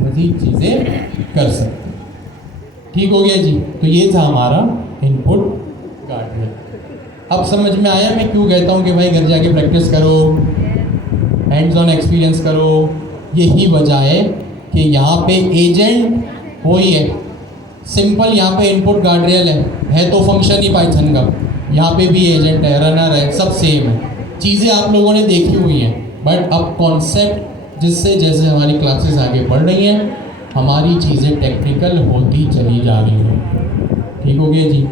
मज़ीद चीज़ें कर सकते हैं। ठीक हो गया जी। तो ये था हमारा इनपुट गार्डरेल। अब समझ में आया मैं क्यों कहता हूँ कि भाई घर जाके प्रैक्टिस करो, हैंड्स ऑन एक्सपीरियंस करो। यही वजह है कि यहाँ पे एजेंट वही है, सिंपल यहाँ पे इनपुट गार्डरेल है तो फंक्शन ही पाइथन का, यहाँ पे भी एजेंट है, रनर है, सब सेम है। चीज़ें आप लोगों ने देखी हुई हैं, बट अब कॉन्सेप्ट जिससे जैसे हमारी क्लासेस आगे बढ़ रही हैं, हमारी चीज़ें टेक्निकल होती चली जा रही हैं। ठीक हो गया जी।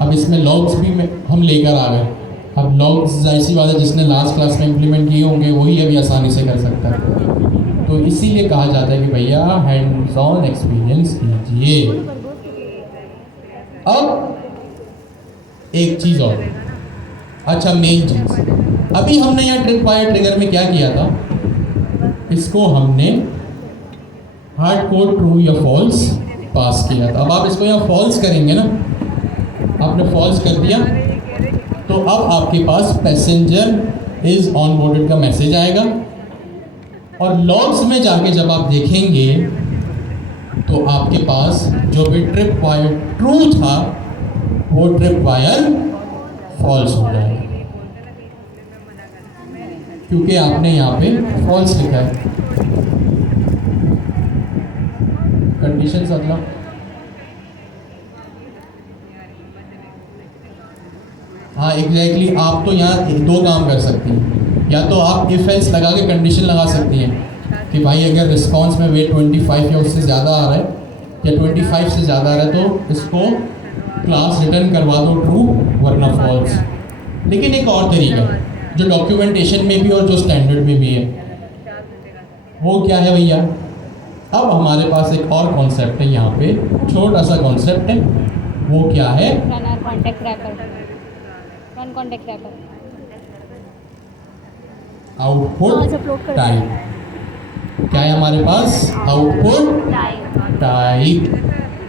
अब इसमें लॉग्स भी हम लेकर आ गए। अब लॉग्स जाहिर सी बात है, जिसने लास्ट क्लास में इम्प्लीमेंट किए होंगे वही अभी आसानी से कर सकता है। तो इसीलिए कहा जाता है कि भैया हैंड्स ऑन एक्सपीरियंस कीजिए। अब एक चीज़ और, अच्छा मेन चीज़, अभी हमने यहाँ ट्रिप वायर ट्रिगर में क्या किया था, इसको हमने हार्ड कोड ट्रू या फॉल्स पास किया था। अब आप इसको यहाँ फॉल्स करेंगे ना, आपने फॉल्स कर दिया तो अब आपके पास पैसेंजर इज ऑन बोर्डेड का मैसेज आएगा और लॉग्स में जाके जब आप देखेंगे तो तो आपके पास जो भी ट्रिप वायर ट्रू था वो ट्रिप वायर फॉल्स हो जाएगा, क्योंकि आपने यहाँ पे फॉल्स लिखा है। कंडीशन अगला, हाँ एग्जैक्टली आप तो यहाँ दो काम कर सकती हैं, या तो आप इफ एल्स लगा के कंडीशन लगा सकती हैं कि भाई अगर रिस्पांस में वेट 25 या उससे ज़्यादा आ रहा है या 25 से ज़्यादा आ रहा है तो इसको क्लास रिटर्न करवा दो ट्रू वरना फॉल्स। लेकिन एक और तरीका है जो डॉक्यूमेंटेशन में भी और जो स्टैंडर्ड में भी है, वो क्या है भैया, अब हमारे पास एक और कॉन्सेप्ट है यहाँ पे, छोटा सा कॉन्सेप्ट है, वो क्या है, runner contact wrapper, run contact wrapper, output type. क्या है हमारे पास, आउटपुट टाइप।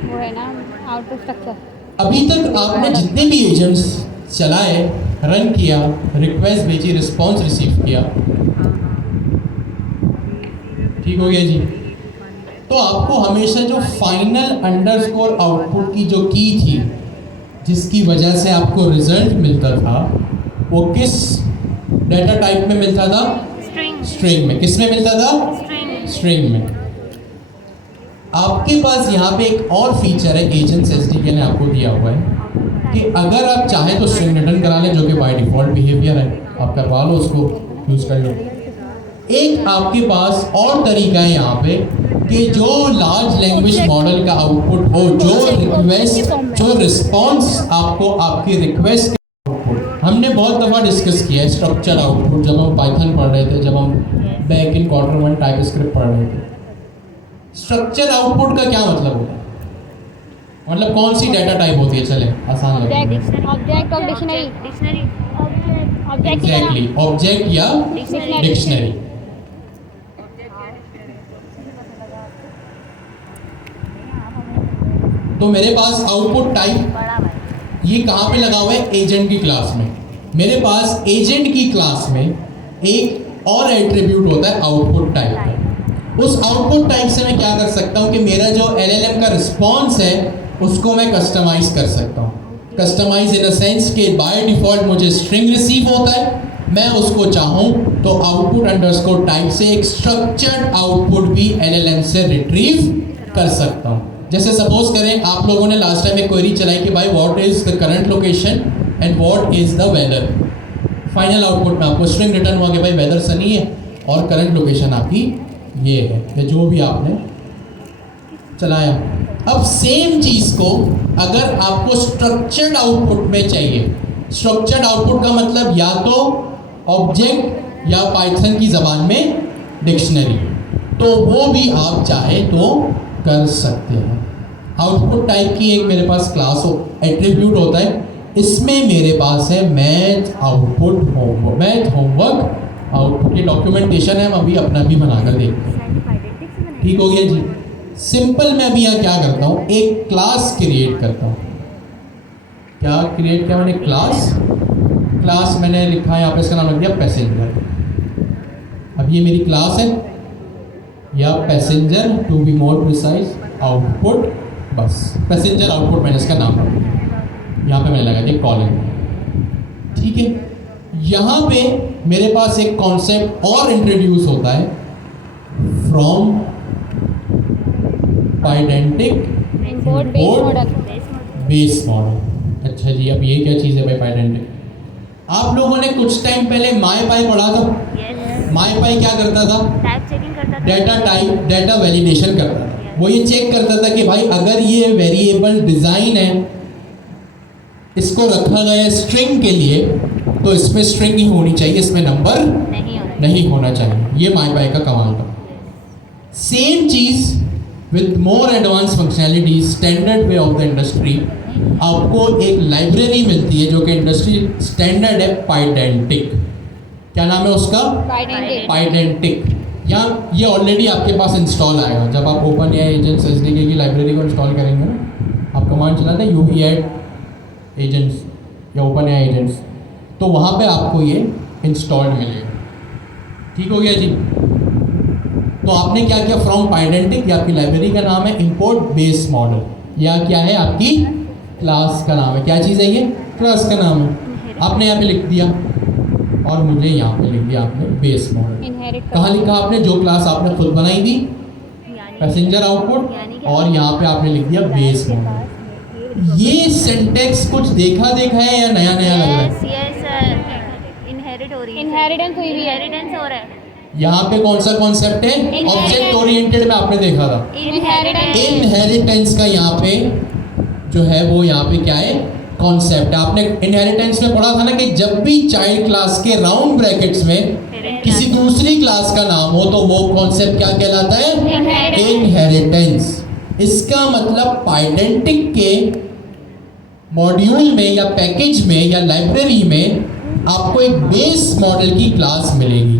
वो है ना आउटपुट स्ट्रक्चर। अभी तक आपने जितने भी एजेंट्स चलाए, रन किया, रिक्वेस्ट भेजी, रिस्पॉन्स रिसीव किया, ठीक हो गया जी। तो आपको हमेशा जो फाइनल अंडरस्कोर आउटपुट की जो की थी जिसकी वजह से आपको रिजल्ट मिलता था वो किस डेटा टाइप में मिलता था, स्ट्रिंग में। किस में मिलता था, स्ट्रिंग में। आपके पास यहाँ पे एक और फीचर है एजेंट्स एसडीके ने आपको दिया हुआ है कि अगर आप चाहें तो स्ट्रिंग रिटर्न करा लें, जो कि बाय डिफॉल्ट बिहेवियर है, आप करवा लो, उसको यूज़ कर लो। एक आपके पास और तरीका है यहाँ पे कि जो लार्ज लैंग्वेज मॉडल का आउटपुट हो, जो रिक्वेस्ट, जो रिस्पॉन्स आपको आपकी रिक्वेस्ट, हमने बहुत दफ़ा डिस्कस किया है स्ट्रक्चर आउटपुट, जब हम पाइथन पढ़ रहे थे, जब हम बैक इन क्वार्टर 1 टाइपस्क्रिप्ट पढ़ रहे थे। स्ट्रक्चर आउटपुट का क्या मतलब होता है, मतलब कौन सी डेटा टाइप होती है, चले आसान लगे, ऑब्जेक्ट और डिक्शनरी, एग्जैक्टली ऑब्जेक्ट या डिक्शनरी। तो मेरे पास आउटपुट टाइप ये कहाँ पे लगा हुआ है, एजेंट की क्लास में। मेरे पास एजेंट की क्लास में एक और एट्रीब्यूट होता है आउटपुट टाइप। उस आउटपुट टाइप से मैं क्या कर सकता हूँ कि मेरा जो LLM का रिस्पॉन्स है उसको मैं कस्टमाइज कर सकता हूँ। कस्टमाइज इन द सेंस कि बाय डिफ़ॉल्ट मुझे स्ट्रिंग रिसीव होता है, मैं उसको चाहूँ तो आउटपुट अंडरस्कोर टाइप से एक स्ट्रक्चर्ड आउटपुट भी LLM से रिट्रीव कर सकता हूँ। जैसे सपोज करें आप लोगों ने लास्ट टाइम एक क्वेरी चलाई कि भाई what is the current location and what is the weather. Final output में आपको स्ट्रिंग रिटर्न हुआ कि भाई वेदर सनी है और करंट लोकेशन आपकी ये है, या जो भी आपने चलाया। अब सेम चीज़ को अगर आपको स्ट्रक्चर्ड आउटपुट में चाहिए, स्ट्रक्चर्ड आउटपुट का मतलब या तो ऑब्जेक्ट या पाइथन की ज़बान में डिक्शनरी, तो वो भी आप चाहे तो कर सकते हैं। आउटपुट टाइप की एक मेरे पास क्लास एट्रीब्यूट होता है, इसमें मेरे पास है math output homework, math homework output. ये डॉक्यूमेंटेशन है, हम अभी अपना भी बनाकर देखते हैं, ठीक हो गया जी। सिंपल मैं अभी यहाँ क्या करता हूँ, एक क्लास क्रिएट करता हूँ। क्या क्रिएट किया मैंने, क्लास मैंने लिखा है यहाँ पे, इसका नाम लग गया पैसेंजर। अब ये मेरी क्लास है या passenger, to be more precise output, बस पैसेंजर आउटपुट मैंने इसका नाम रखा, यहाँ पे मैंने लगा दिया कॉलम, ठीक है। यहाँ पे मेरे पास एक कॉन्सेप्ट और इंट्रोड्यूस होता है, फ्रॉम पाइडेंटिक इम्पोर्ट बेस मॉडल। अच्छा जी, अब ये क्या चीज़ है भाई पाइडेंटिक? आप लोगों ने कुछ टाइम पहले माईपाई पढ़ा था। माईपाई क्या करता था, टाइप चेकिंग करता था, डेटा टाइप, डेटा वैलिडेशन करता था। वो ये चेक करता था कि भाई अगर ये वेरिएबल डिज़ाइन है, इसको रखा गया है स्ट्रिंग के लिए, तो इसमें स्ट्रिंग ही होनी चाहिए, इसमें नंबर नहीं होना चाहिए। ये माईपाई का कमाल था। Same cheese with more advance functionality, standard way of the industry, आपको एक लाइब्रेरी मिलती है जो कि इंडस्ट्री स्टैंडर्ड है, पाइडेंटिक। क्या नाम है उसका, पाइडेंटिक। यहाँ ये ऑलरेडी आपके पास इंस्टॉल आएगा जब आप ओपन एआई एजेंट्स एसडीके की लाइब्रेरी को इंस्टॉल करेंगे ना, आप कमांड चलाते हैं UV ऐड एजेंट्स या ओपन एआई एजेंट्स, तो वहाँ पे आपको ये इंस्टॉल्ड मिलेगा, ठीक हो गया जी। तो आपने क्या किया, फ्रॉम पाइडेंटिक, या आपकी लाइब्रेरी का नाम है इंपोर्ट बेस मॉडल, या क्या है आपकी क्लास का नाम है, क्या चीज़ है ये, क्लास का नाम है। आपने यहाँ पे लिख दिया और मुझे यहाँ पे लिख दिया आपने बेस मॉडल। इनहेरिट कहाँ लिखा आपने, जो क्लास आपने खुद बनाई थी पैसेंजर आउटपुट, और यहाँ पे आपने लिख दिया बेस मॉडल। ये सिंटेक्स कुछ देखा है या नया नया लग रहा है? यस इनहेरिट हो रही है, इनहेरिटेंस हुई भी है। इनहेरिटेंस हो रहा है। यहाँ पे कौन सा कॉन्सेप्ट है, ऑब्जेक्ट ओरिएंटेड में आपने देखा था इनहेरिटेंस का, यहाँ पे जो है वो यहाँ पे क्या है, कॉन्सेप्ट है। आपने इनहेरिटेंस में पढ़ा था ना कि जब भी चाइल्ड क्लास के राउंड ब्रैकेट्स में किसी दूसरी क्लास का नाम हो तो वो कॉन्सेप्ट क्या कहलाता है, इनहेरिटेंस। इसका मतलब पाइडेंटिक के मॉड्यूल में या पैकेज में या लाइब्रेरी में आपको एक बेस मॉडल की क्लास मिलेगी।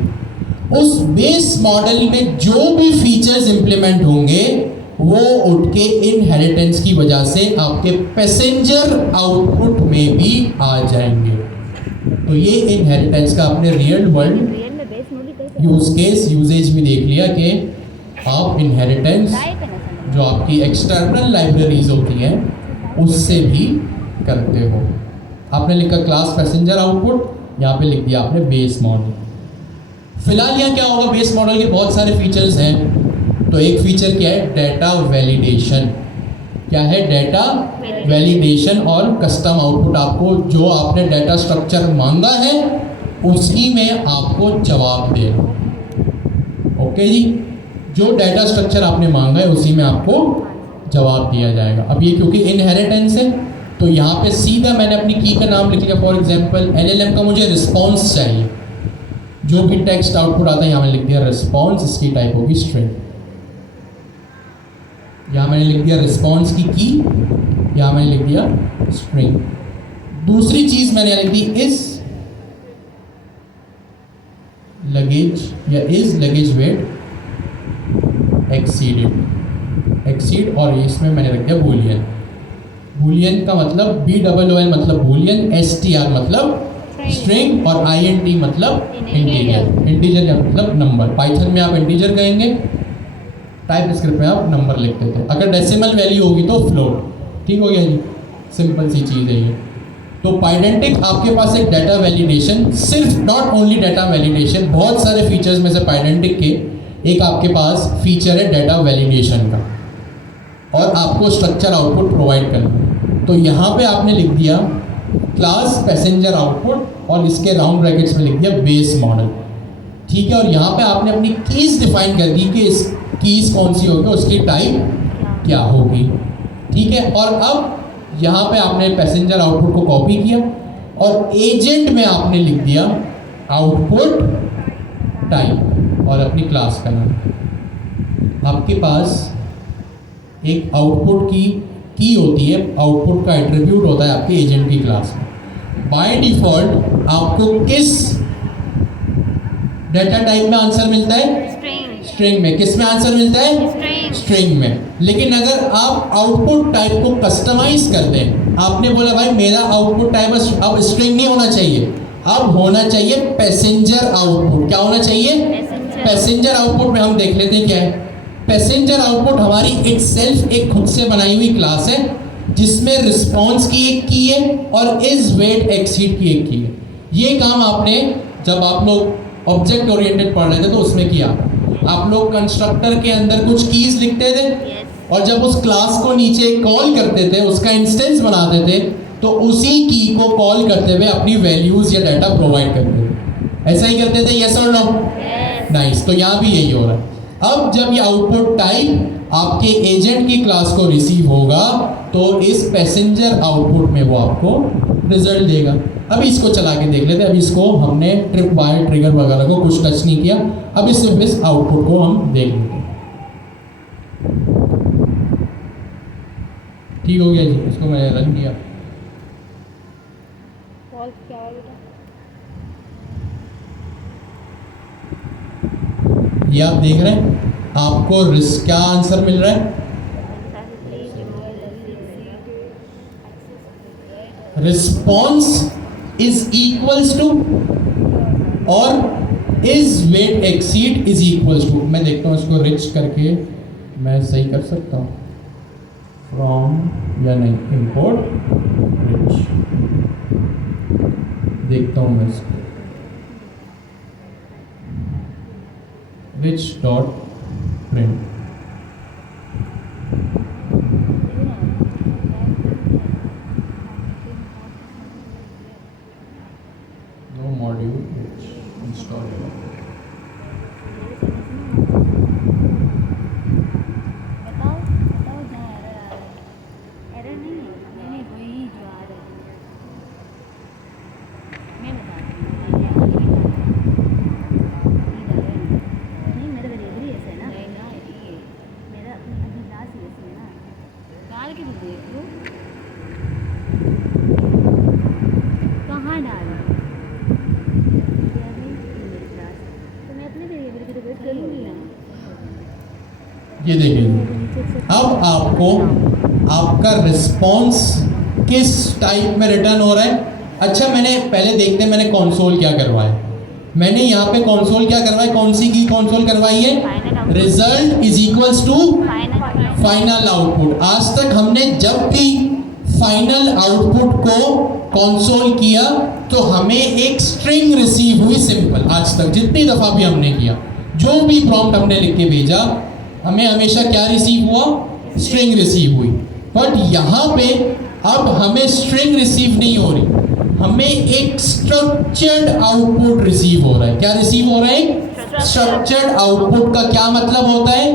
उस बेस मॉडल में जो भी फीचर्स इंप्लीमेंट होंगे वो उठ के इनहेरिटेंस की वजह से आपके पैसेंजर आउटपुट में भी आ जाएंगे। तो ये इनहेरिटेंस का आपने real world use case usage भी देख लिया कि आप इनहेरिटेंस जो आपकी एक्सटर्नल लाइब्रेरीज होती हैं उससे भी करते हो। आपने लिखा क्लास पैसेंजर आउटपुट, यहाँ पे लिख दिया आपने बेस मॉडल। फिलहाल यहाँ क्या होगा, बेस मॉडल के बहुत सारे फीचर्स हैं। तो एक फीचर क्या है, डेटा वैलिडेशन। क्या है, डेटा वैलिडेशन और कस्टम आउटपुट। आपको जो आपने डेटा स्ट्रक्चर मांगा है उसी में आपको जवाब देना। ओके जी, जो डेटा स्ट्रक्चर आपने मांगा है उसी में आपको जवाब दिया जाएगा। अब ये क्योंकि इनहेरिटेंस है तो यहाँ पे सीधा मैंने अपनी की का नाम लिख लिया। फॉर एग्जांपल एलएलएम का मुझे रिस्पॉन्स चाहिए, जो भी टेक्स्ट आउटपुट आता है यहाँ मैंने लिख दिया रिस्पॉन्स, इसकी टाइप होगी स्ट्रिंग। यहाँ मैंने लिख दिया रिस्पॉन्स की, यहाँ मैंने लिख दिया स्ट्रिंग। दूसरी चीज मैंने लिख दी इज लगेज या इज लगेज वेट एक्सीड, और इसमें मैंने रख दिया बूलियन। बूलियन का मतलब BOOL मतलब बूलियन, STR मतलब स्ट्रिंग, और INT मतलब इंटीजर। इंटीजर या मतलब नंबर। पाइथन में आप इंटीजर कहेंगे, टाइप स्क्रिप्ट में आप नंबर लिख देते हैं। अगर डेसिमल वैल्यू होगी तो फ्लोट। ठीक हो गया जी, सिंपल सी चीज़ है ये। तो पाइडेंटिक आपके पास एक डाटा वैलिडेशन, सिर्फ नॉट ओनली डाटा वैलिडेशन, बहुत सारे फीचर्स में से पाइडेंटिक के एक आपके पास फीचर है डाटा वैलिडेशन का, और आपको स्ट्रक्चर आउटपुट प्रोवाइड करना। तो यहाँ पे आपने लिख दिया क्लास पैसेंजर आउटपुट और इसके राउंड ब्रैकेट्स में लिख दिया बेस मॉडल। ठीक है, और यहाँ पे आपने अपनी कीज डिफाइन कर दी कि इस कीज कौन सी होगी, उसकी टाइप क्या होगी। ठीक है, और अब यहाँ पे आपने पैसेंजर आउटपुट को कॉपी किया और एजेंट में आपने लिख दिया आउटपुट टाइप और अपनी क्लास का नाम। आपके पास एक आउटपुट की होती है, आउटपुट का एट्रीब्यूट होता है आपके एजेंट की क्लास में। बाय डिफॉल्ट आपको किस डेटा टाइप में आंसर मिलता है, स्ट्रिंग में। किस में आंसर मिलता है, स्ट्रिंग में। लेकिन अगर आप आउटपुट टाइप को कस्टमाइज कर दें, आपने बोला भाई मेरा आउटपुट टाइप अब स्ट्रिंग नहीं होना चाहिए, अब होना चाहिए पैसेंजर आउटपुट। क्या होना चाहिए, पैसेंजर आउटपुट में हम देख लेते हैं क्या है। पैसेंजर आउटपुट हमारी इटसेल्फ एक खुद से बनाई हुई क्लास है जिसमें रिस्पॉन्स की एक की है और इज वेट एक्सीड की एक की है। ये काम आपने जब आप लोग ऑब्जेक्ट ओरिएंटेड पढ़ रहे थे तो उसमें किया। आप लोग कंस्ट्रक्टर के अंदर कुछ कीज लिखते थे और जब उस क्लास को नीचे कॉल करते थे, उसका इंस्टेंस बनाते थे, तो उसी की को कॉल करते हुए अपनी वैल्यूज या डाटा प्रोवाइड करते थे। ऐसा ही करते थे, यस और नो? नाइस। तो यहाँ भी यही हो रहा है। अब जब ये आउटपुट टाइप आपके एजेंट की क्लास को रिसीव होगा तो इस पैसेंजर आउटपुट में वो आपको रिजल्ट देगा। अभी इसको चला के देख लेते हैं। अभी इसको हमने ट्रिप बाय ट्रिगर वगैरह को कुछ टच नहीं किया, अभी सिर्फ इस आउटपुट को हम देख लेते हैं। ठीक हो गया जी, इसको मैंने रन किया। क्या हुआ बेटा? ये आप देख रहे हैं, आपको क्या आंसर मिल रहा है, रिस्पॉन्स इज इक्वल्स टू, और is weight exceed is equals to, मैं देखता हूँ इसको रिच करके मैं सही कर सकता हूँ, फ्रॉम या नहीं, इंपोर्ट रिच, देखता हूँ मैं इसको, rich dot print, no module rich install, बताओ बताओ जहाँ एरर आ रहा है, एरर नहीं है, नहीं वही जो आ रहा है, मैं बता रही हूँ, नहीं मेरा डिलीवरी ऐसा है ना, नहीं ना ये मेरा अभी लास्ट ऐसे है ना, डाल के तो देख लो कहाँ डाला मेरे क्लास, तो मैं अपने डिलीवरी की तो वेट करूँगी ना। ये देखिए अब आपको आपका रिस्पॉन्स किस टाइप में रिटर्न हो रहा है। अच्छा मैंने पहले देखते हैं मैंने कंसोल क्या करवाया, मैंने यहाँ पे कंसोल क्या करवाया, कौन सी की कंसोल करवाई है, result is equals to final output. आज तक हमने जब भी फाइनल आउटपुट को कंसोल किया तो हमें एक स्ट्रिंग रिसीव हुई, सिंपल, आज तक जितनी दफ़ा भी हमने किया, जो भी प्रॉम्प्ट हमने लिख के भेजा हमें हमेशा क्या रिसीव हुआ, स्ट्रिंग रिसीव हुई। बट यहाँ पे अब हमें स्ट्रिंग रिसीव नहीं हो रही, हमें एक स्ट्रक्चर्ड आउटपुट रिसीव हो रहा है। क्या रिसीव हो रहा है, स्ट्रक्चर्ड आउटपुट का क्या मतलब होता है,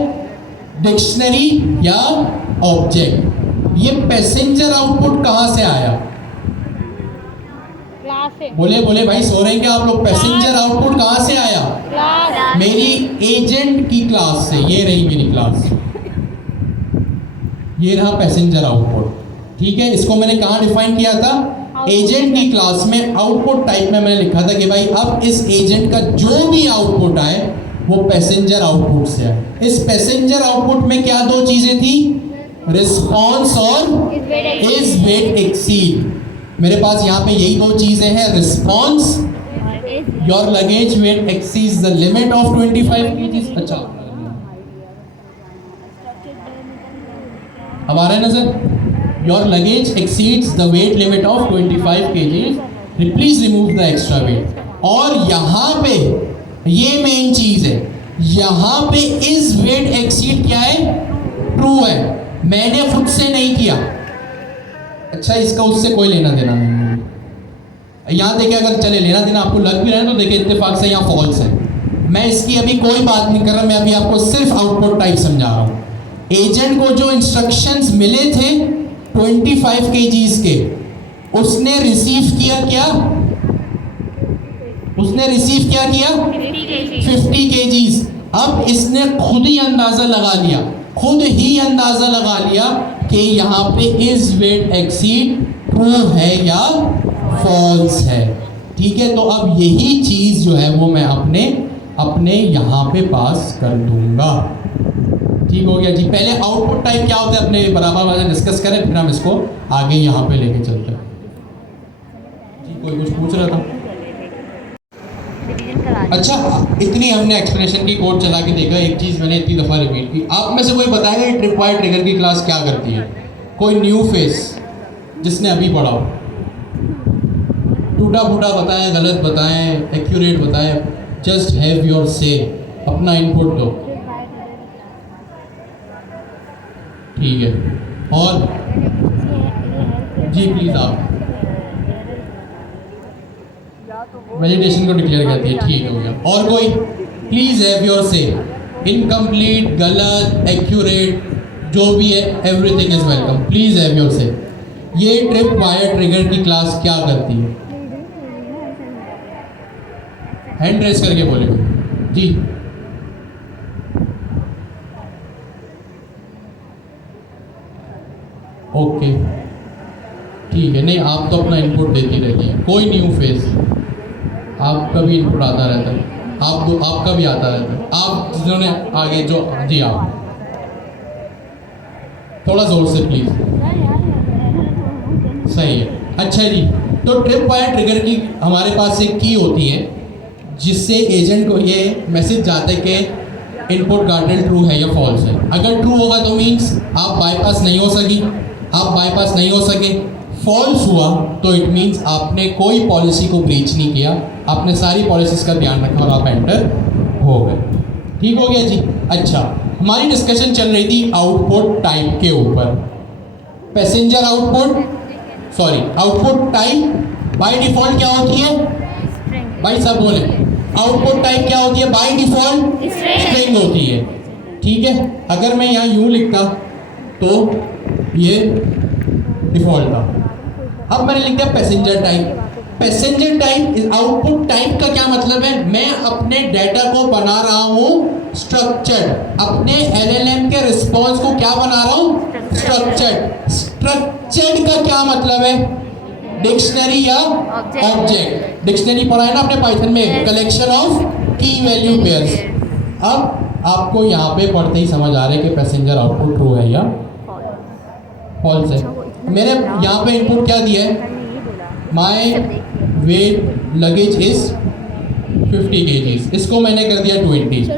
डिक्शनरी या ऑब्जेक्ट। ये पैसेंजर आउटपुट कहाँ से आया, क्लास से, बोले बोले भाई सो रहे हैं क्या आप लोग, पैसेंजर आउटपुट कहाँ से आया, क्लास, मेरी एजेंट की क्लास से, ये रही मेरी क्लास, ये रहा पैसेंजर आउटपुट, ठीक है। इसको मैंने कहाँ डिफाइन किया था, एजेंट की क्लास में। आउटपुट टाइप में मैंने लिखा था कि भाई अब इस एजेंट का जो भी आउटपुट आए वो पैसेंजर आउटपुट से आए। इस पैसेंजर आउटपुट में क्या दो चीजें थी, रिस्पॉन्स और इज वेट एक्सीड। मेरे पास यहाँ पे यही दो चीजें हैं, response, your luggage weight exceeds the limit of 25 kg। अच्छा अब आ रहा है नजर, your luggage exceeds the weight limit of 25 kg, please remove the extra weight. और यहाँ पे ये मेन चीज है, यहाँ पे इज वेट एक्सीड क्या है, ट्रू है, मैंने खुद से नहीं किया। अच्छा इसका उससे कोई लेना देना नहीं है। यहाँ देखिए अगर चले लेना देना आपको लग भी रहा है तो देखिए इत्तेफाक से यहाँ फॉल्स है। मैं इसकी अभी कोई बात नहीं कर रहा, मैं अभी आपको सिर्फ आउटपुट टाइप समझा रहा हूँ। एजेंट को जो इंस्ट्रक्शंस मिले थे 25 kgs के, उसने रिसीव किया क्या, उसने रिसीव क्या किया 50 kgs। अब इसने खुद ही अंदाजा लगा लिया, खुद ही अंदाजा लगा लिया कि यहाँ पे इज वेट एक्सीड ट्रू है या फॉल्स है, ठीक है। तो अब यही चीज जो है वो मैं अपने यहाँ पे पास कर दूंगा, ठीक हो गया जी। पहले आउटपुट टाइप क्या होता है अपने बराबर वाले डिस्कस करें, फिर हम इसको आगे यहाँ पे लेके चलते हैं जी। कोई कुछ पूछ रहा था, अच्छा इतनी हमने एक्सप्लेनेशन की कोड चला के देखा, एक चीज़ मैंने इतनी दफ़ा रिपीट की। आप में से कोई बताएगा ये ट्रिपवायर ट्रिगर की क्लास क्या करती है, कोई न्यू फेस जिसने अभी पढ़ा हो, टूटा फूटा बताएं, गलत बताएं, एक्यूरेट बताएं, जस्ट हैव योर से, अपना इनपुट दो, ठीक है। और जी प्लीज़ आप मेडिटेशन को डिक्लेयर करती है, ठीक हो गया। और कोई प्लीज हैव योर से, इनकम्प्लीट, गलत, एक्यूरेट, जो भी है everything is welcome, please have your से। ये ट्रिप वायर ट्रिगर की क्लास क्या करती है, हैंड रेस करके बोले जी। ओके ठीक है, नहीं आप तो अपना इनपुट देती रहती है, कोई न्यू फेस, आपका भी इनपुट आता रहता है, आपका भी आता रहता है, आप जिन्होंने आगे जो जी आप थोड़ा जोर से प्लीज, सही है। अच्छा जी, तो ट्रिप वायर ट्रिगर की हमारे पास एक की होती है जिससे एजेंट को ये मैसेज जाता है कि इनपुट गार्ड्रेल ट्रू है या फॉल्स है। अगर ट्रू होगा तो मीन्स आप बाईपास नहीं हो सकी, आप बाईपास नहीं हो सके। फॉल्स हुआ तो इट मीन्स आपने कोई पॉलिसी को ब्रीच नहीं किया, आपने सारी पॉलिसीज़ का ध्यान रखा और आप एंटर हो गए। ठीक हो गया जी। अच्छा, हमारी डिस्कशन चल रही थी आउटपुट टाइप के ऊपर। Passenger output type by default क्या होती है? भाई सब बोले, आउटपुट टाइप क्या होती है? बाय डिफॉल्ट स्ट्रिंग होती है। ठीक है, अगर मैं यहाँ यूँ लिखता तो ये डिफॉल्ट था। अब मैंने लिख दिया passenger type. Passenger type output type का क्या मतलब है? मैं अपने डाटा को बना रहा हूँ स्ट्रक्चर्ड, अपने एलएलएम के रिस्पॉन्स को क्या बना रहा हूँ? स्ट्रक्चर्ड। स्ट्रक्चर्ड का क्या मतलब है? डिक्शनरी या ऑब्जेक्ट। डिक्शनरी पढ़ा है ना आपने पाइथन में, कलेक्शन ऑफ की वैल्यू पेयर्स। अब आपको यहाँ पे पढ़ते ही समझ आ रहा है कि पैसेंजर आउटपुट ट्रू है या फॉल्स है। मैंने यहाँ पे इनपुट क्या दिया है? My weight luggage is 50 kg, इसको मैंने कर दिया 20।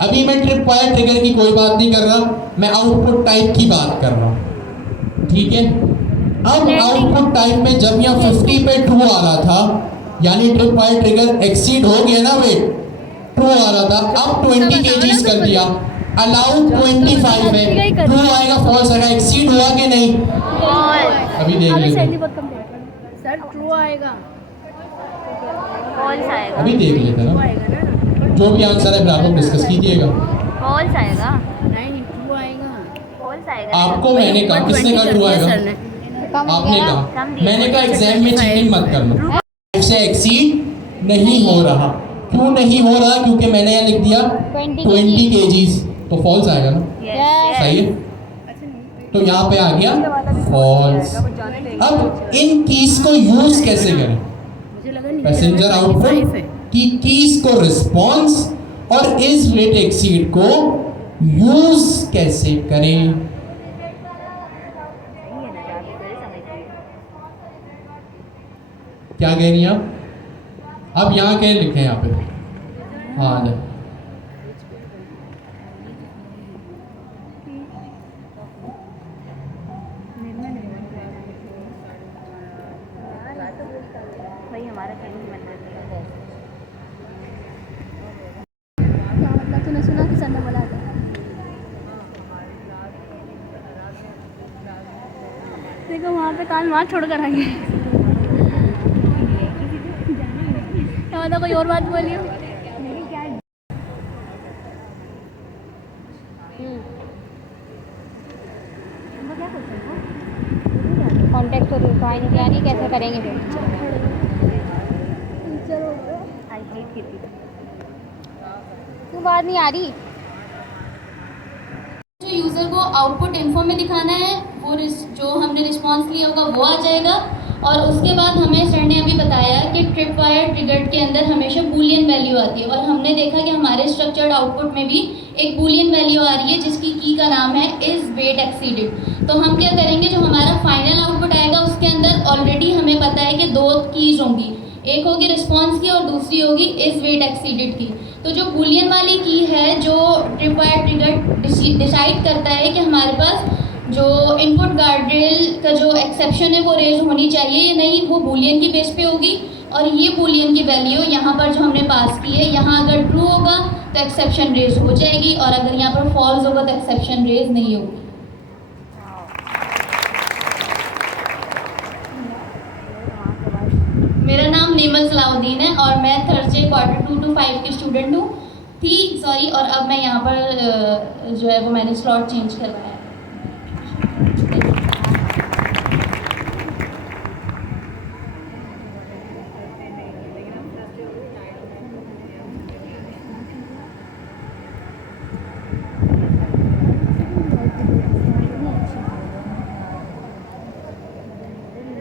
अभी मैं ट्रिप वायर ट्रिगर की कोई बात नहीं कर रहा, मैं आउटपुट टाइप की बात कर रहा हूँ। ठीक है, अब आउटपुट टाइप में जब यहाँ 50 पे ट्रू आ रहा था, यानी ट्रिप वायर ट्रिगर एक्सीड हो गया ना, वेट ट्रू आ रहा था, अब 20 kg कर दिया, अलाउ 25 है, ट्रू आएगा फॉल्स आएगा? एक्सीड हुआ कि नहीं? अभी देख लेते, सर ट्रू आएगा, फॉल्स आएगा। अभी देख लेते ना, जो भी आंसर है फिर आप लोग डिस्कस कीजिएगा। फॉल्स आएगा, नहीं ट्रू आएगा, फॉल्स आएगा। आपको मैंने कहा, किसने कहा ट्रू आएगा? आपने कहा। मैंने कहा एग्जाम में चीटिंग मत करना। से एक्सीड नहीं हो रहा, क्यों नहीं हो रहा? क्योंकि मैंने यहाँ लिख दिया 20 kg, तो फॉल्स आएगा ना। सही है, तो यहाँ पे आ गया फॉल्स। अब इन कीज को यूज कैसे करें? पैसेंजर आउटपुट की कीज को रिस्पॉन्स और इस वेट एक्सीड को यूज कैसे करें? क्या कह रही हैं आप? अब यहाँ क्या लिखे हैं? यहाँ पे हाँ आ जाए। भाई हमारा कहीं मन कर दिया। क्या मतलब? तूने सुना कि सर ने बोला था? देखो वहाँ पे कान वहाँ छोड़ कर आएंगे। क्या मतलब? कोई और बात बोलिए। कॉन्टेक्ट तो रिफाइन किया नहीं, कैसे करेंगे फिर? I hate kitty. क्यों बात नहीं आ रही? जो यूज़र को आउटपुट इन्फो में दिखाना है वो जो हमने रिस्पॉन्स लिया होगा वो आ जाएगा। और उसके बाद हमें सर ने अभी बताया कि ट्रिप वायर ट्रिगर्ड के अंदर हमेशा बूलियन वैल्यू आती है, और हमने देखा कि हमारे स्ट्रक्चर्ड आउटपुट में भी एक बूलियन वैल्यू आ रही है जिसकी की का नाम है इज वेट एक्सीडेड। तो हम क्या करेंगे, जो हमारा फाइनल आउटपुट आएगा उसके अंदर ऑलरेडी हमें पता है कि दो कीज होंगी, एक होगी रिस्पॉन्स की और दूसरी होगी इज वेट एक्सीडेड की। तो जो बूलियन वाली की है, जो ट्रिप वायर ट्रिगर्ड डिसाइड करता है कि हमारे पास जो इनपुट गार्ड्रेल का जो एक्सेप्शन है वो रेज होनी चाहिए या नहीं, वो बूलियन की बेस पे होगी। और ये बूलियन की वैल्यू यहाँ पर जो हमने पास की है, यहाँ अगर ट्रू होगा तो एक्सेप्शन रेज हो जाएगी, और अगर यहाँ पर फॉल्स होगा तो एक्सेप्शन रेज नहीं होगी। मेरा नाम नेमल सलाउद्दीन है और मैं थर्सडे Q2 to 5 की स्टूडेंट थी, और अब मैं यहाँ पर जो है वो मैंने स्लॉट चेंज करवाया है।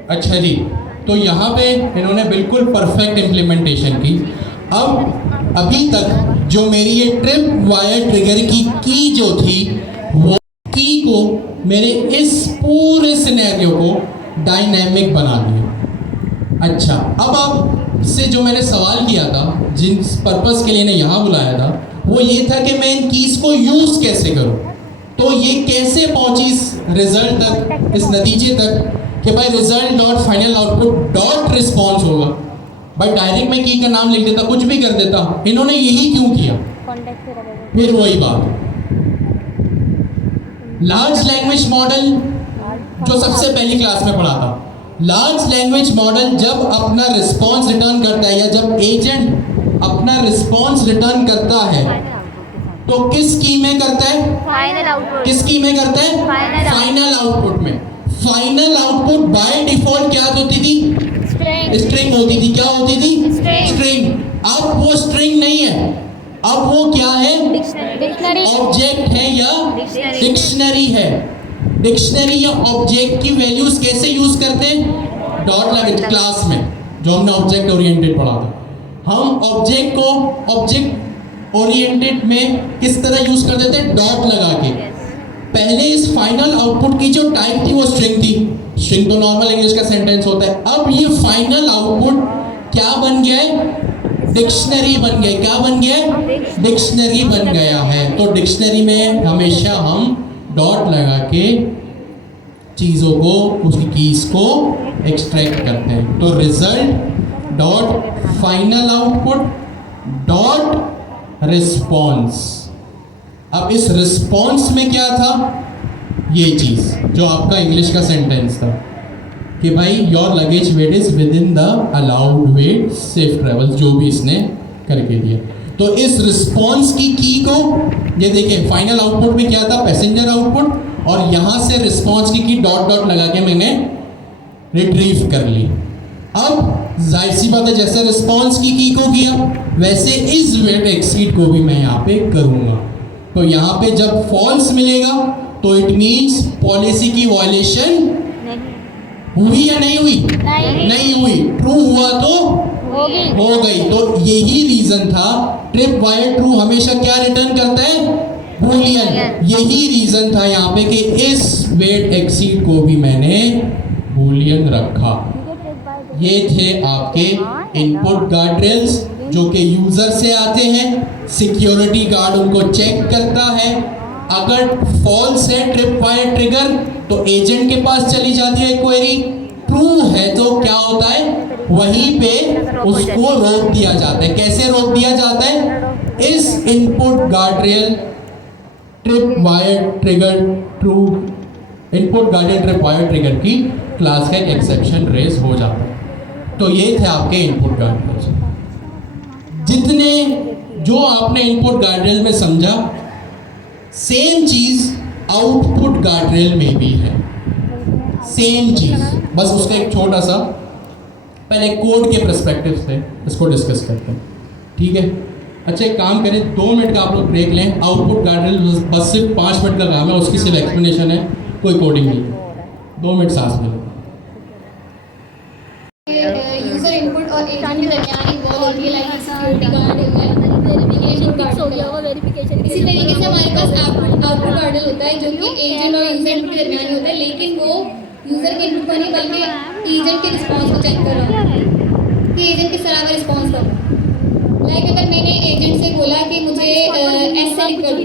अच्छा जी, तो यहाँ पे इन्होंने बिल्कुल परफेक्ट इम्प्लीमेंटेशन की। अब अभी तक जो मेरी ये ट्रिप वायर ट्रिगर की जो थी, वो की को मेरे इस पूरे सिनेरियो को डायनेमिक बना दिया। अच्छा, अब आपसे जो मैंने सवाल किया था, जिस पर्पस के लिए ने यहाँ बुलाया था, वो ये था कि मैं इन कीज को यूज कैसे करूँ। तो ये कैसे पहुंची इस रिजल्ट तक, इस नतीजे तक कि भाई result dot final output dot response होगा। भाई डायरेक्ट मैं की का नाम लिख देता, कुछ भी कर देता, इन्होंने यही क्यों किया? कॉन्टेक्ट से रखोगे। फिर वही बात, लार्ज लैंग्वेज मॉडल जो सबसे पहली क्लास में पढ़ा था, लार्ज लैंग्वेज मॉडल जब अपना रिस्पॉन्स रिटर्न करता है या जब एजेंट अपना रिस्पॉन्स रिटर्न करता है तो किस की में करता है? Final output. किस की में करता है? फाइनल आउटपुट में। फाइनल आउटपुट बाय डिफॉल्ट क्या होती थी? स्ट्रिंग होती थी। क्या होती थी? स्ट्रिंग। अब वो स्ट्रिंग नहीं है, अब वो क्या है? डिक्शनरी। ऑब्जेक्ट है या डिक्शनरी है। डिक्शनरी या ऑब्जेक्ट की वैल्यूज कैसे यूज करते हैं? डॉट लगा क्लास में, जो हमने ऑब्जेक्ट ओरिएंटेड पढ़ा था। हम ऑब्जेक्ट को ऑब्जेक्ट ओरिएंटेड में किस तरह यूज कर देते हैं? डॉट लगा के। पहले इस फाइनल आउटपुट की जो टाइप थी वो स्ट्रिंग थी। स्ट्रिंग तो नॉर्मल इंग्लिश का सेंटेंस होता है। अब ये फाइनल आउटपुट क्या बन गया है? डिक्शनरी बन गया। क्या बन गया है? डिक्शनरी बन गया है। तो डिक्शनरी में हमेशा हम डॉट लगा के चीज़ों को, उसकी कीज को एक्सट्रैक्ट करते हैं। तो result dot final output dot response. अब इस रिस्पॉन्स में क्या था? ये चीज़ जो आपका इंग्लिश का सेंटेंस था कि भाई your luggage weight is within the allowed weight safe travel, जो भी इसने करके दिया। तो इस रिस्पॉन्स की को ये देखिए, फाइनल आउटपुट में क्या था? पैसेंजर आउटपुट, और यहाँ से रिस्पॉन्स की डॉट डॉट लगा के मैंने रिट्रीव कर ली। अब जाहिर सी बात है, जैसे रिस्पॉन्स की को किया वैसे इस वेट एक्सीड को भी मैं यहाँ पे करूँगा। तो यहाँ पे जब फॉल्स मिलेगा तो इट मीन्स पॉलिसी की वायलेशन हुई या नहीं हुई? नहीं हुई। ट्रू हुआ तो हो गई। तो यही रीजन था, ट्रिप वायर ट्रू हमेशा क्या रिटर्न करता है? बूलियन। यही रीजन था यहाँ पे कि इस वेट एक्सीड को भी मैंने बूलियन रखा। ये थे आपके इनपुट गार्डरेल्स जो कि यूजर से आते हैं। सिक्योरिटी गार्ड उनको चेक करता है। अगर फॉल्स है ट्रिप वायर ट्रिगर तो एजेंट के पास चली जाती है क्वेरी। ट्रू है तो क्या होता है? वहीं पे उसको रोक दिया जाता है। कैसे रोक दिया जाता है? इस input guardrail trip wire trigger true, input guardrail trip wire trigger की क्लास का एक एक्सेप्शन रेज हो जाता है। तो ये थे आपके इनपुट गार्डरेल्स। जितने जो आपने इनपुट गार्डरेल में समझा, सेम चीज आउटपुट गार्डरेल में भी है। सेम चीज, बस उसका एक छोटा सा पहले कोड के पर्सपेक्टिव से इसको डिस्कस करते हैं, ठीक है? अच्छा, एक काम करें, 2 मिनट का आप लोग ब्रेक लें। आउटपुट गार्डरेल बस सिर्फ 5 मिनट का काम है, उसकी सिर्फ एक्सप्लेनेशन है, कोई कोडिंग नहीं। 2 मिनट सांस ले लो। यूजर इनपुट और एजेंट के दरमियान इन्वॉल्व होती है, लाइक सिक्योरिटी गार्ड होता है, वेरिफिकेशन गार्ड होता है। इसी तरीके से हमारे पास आउटपुट गार्डर होता है जो कि एजेंट और यूजर इनपुट के दरमियान होता है, लेकिन वो यूजर के इनपुट को नहीं बल्कि एजेंट के रिस्पॉन्स को चेक कर रहा है कि एजेंट किस तरह का रिस्पॉन्स कर रहा है। लाइक अगर मैंने एजेंट से बोला कि मुझे ऐसे लिख कर दो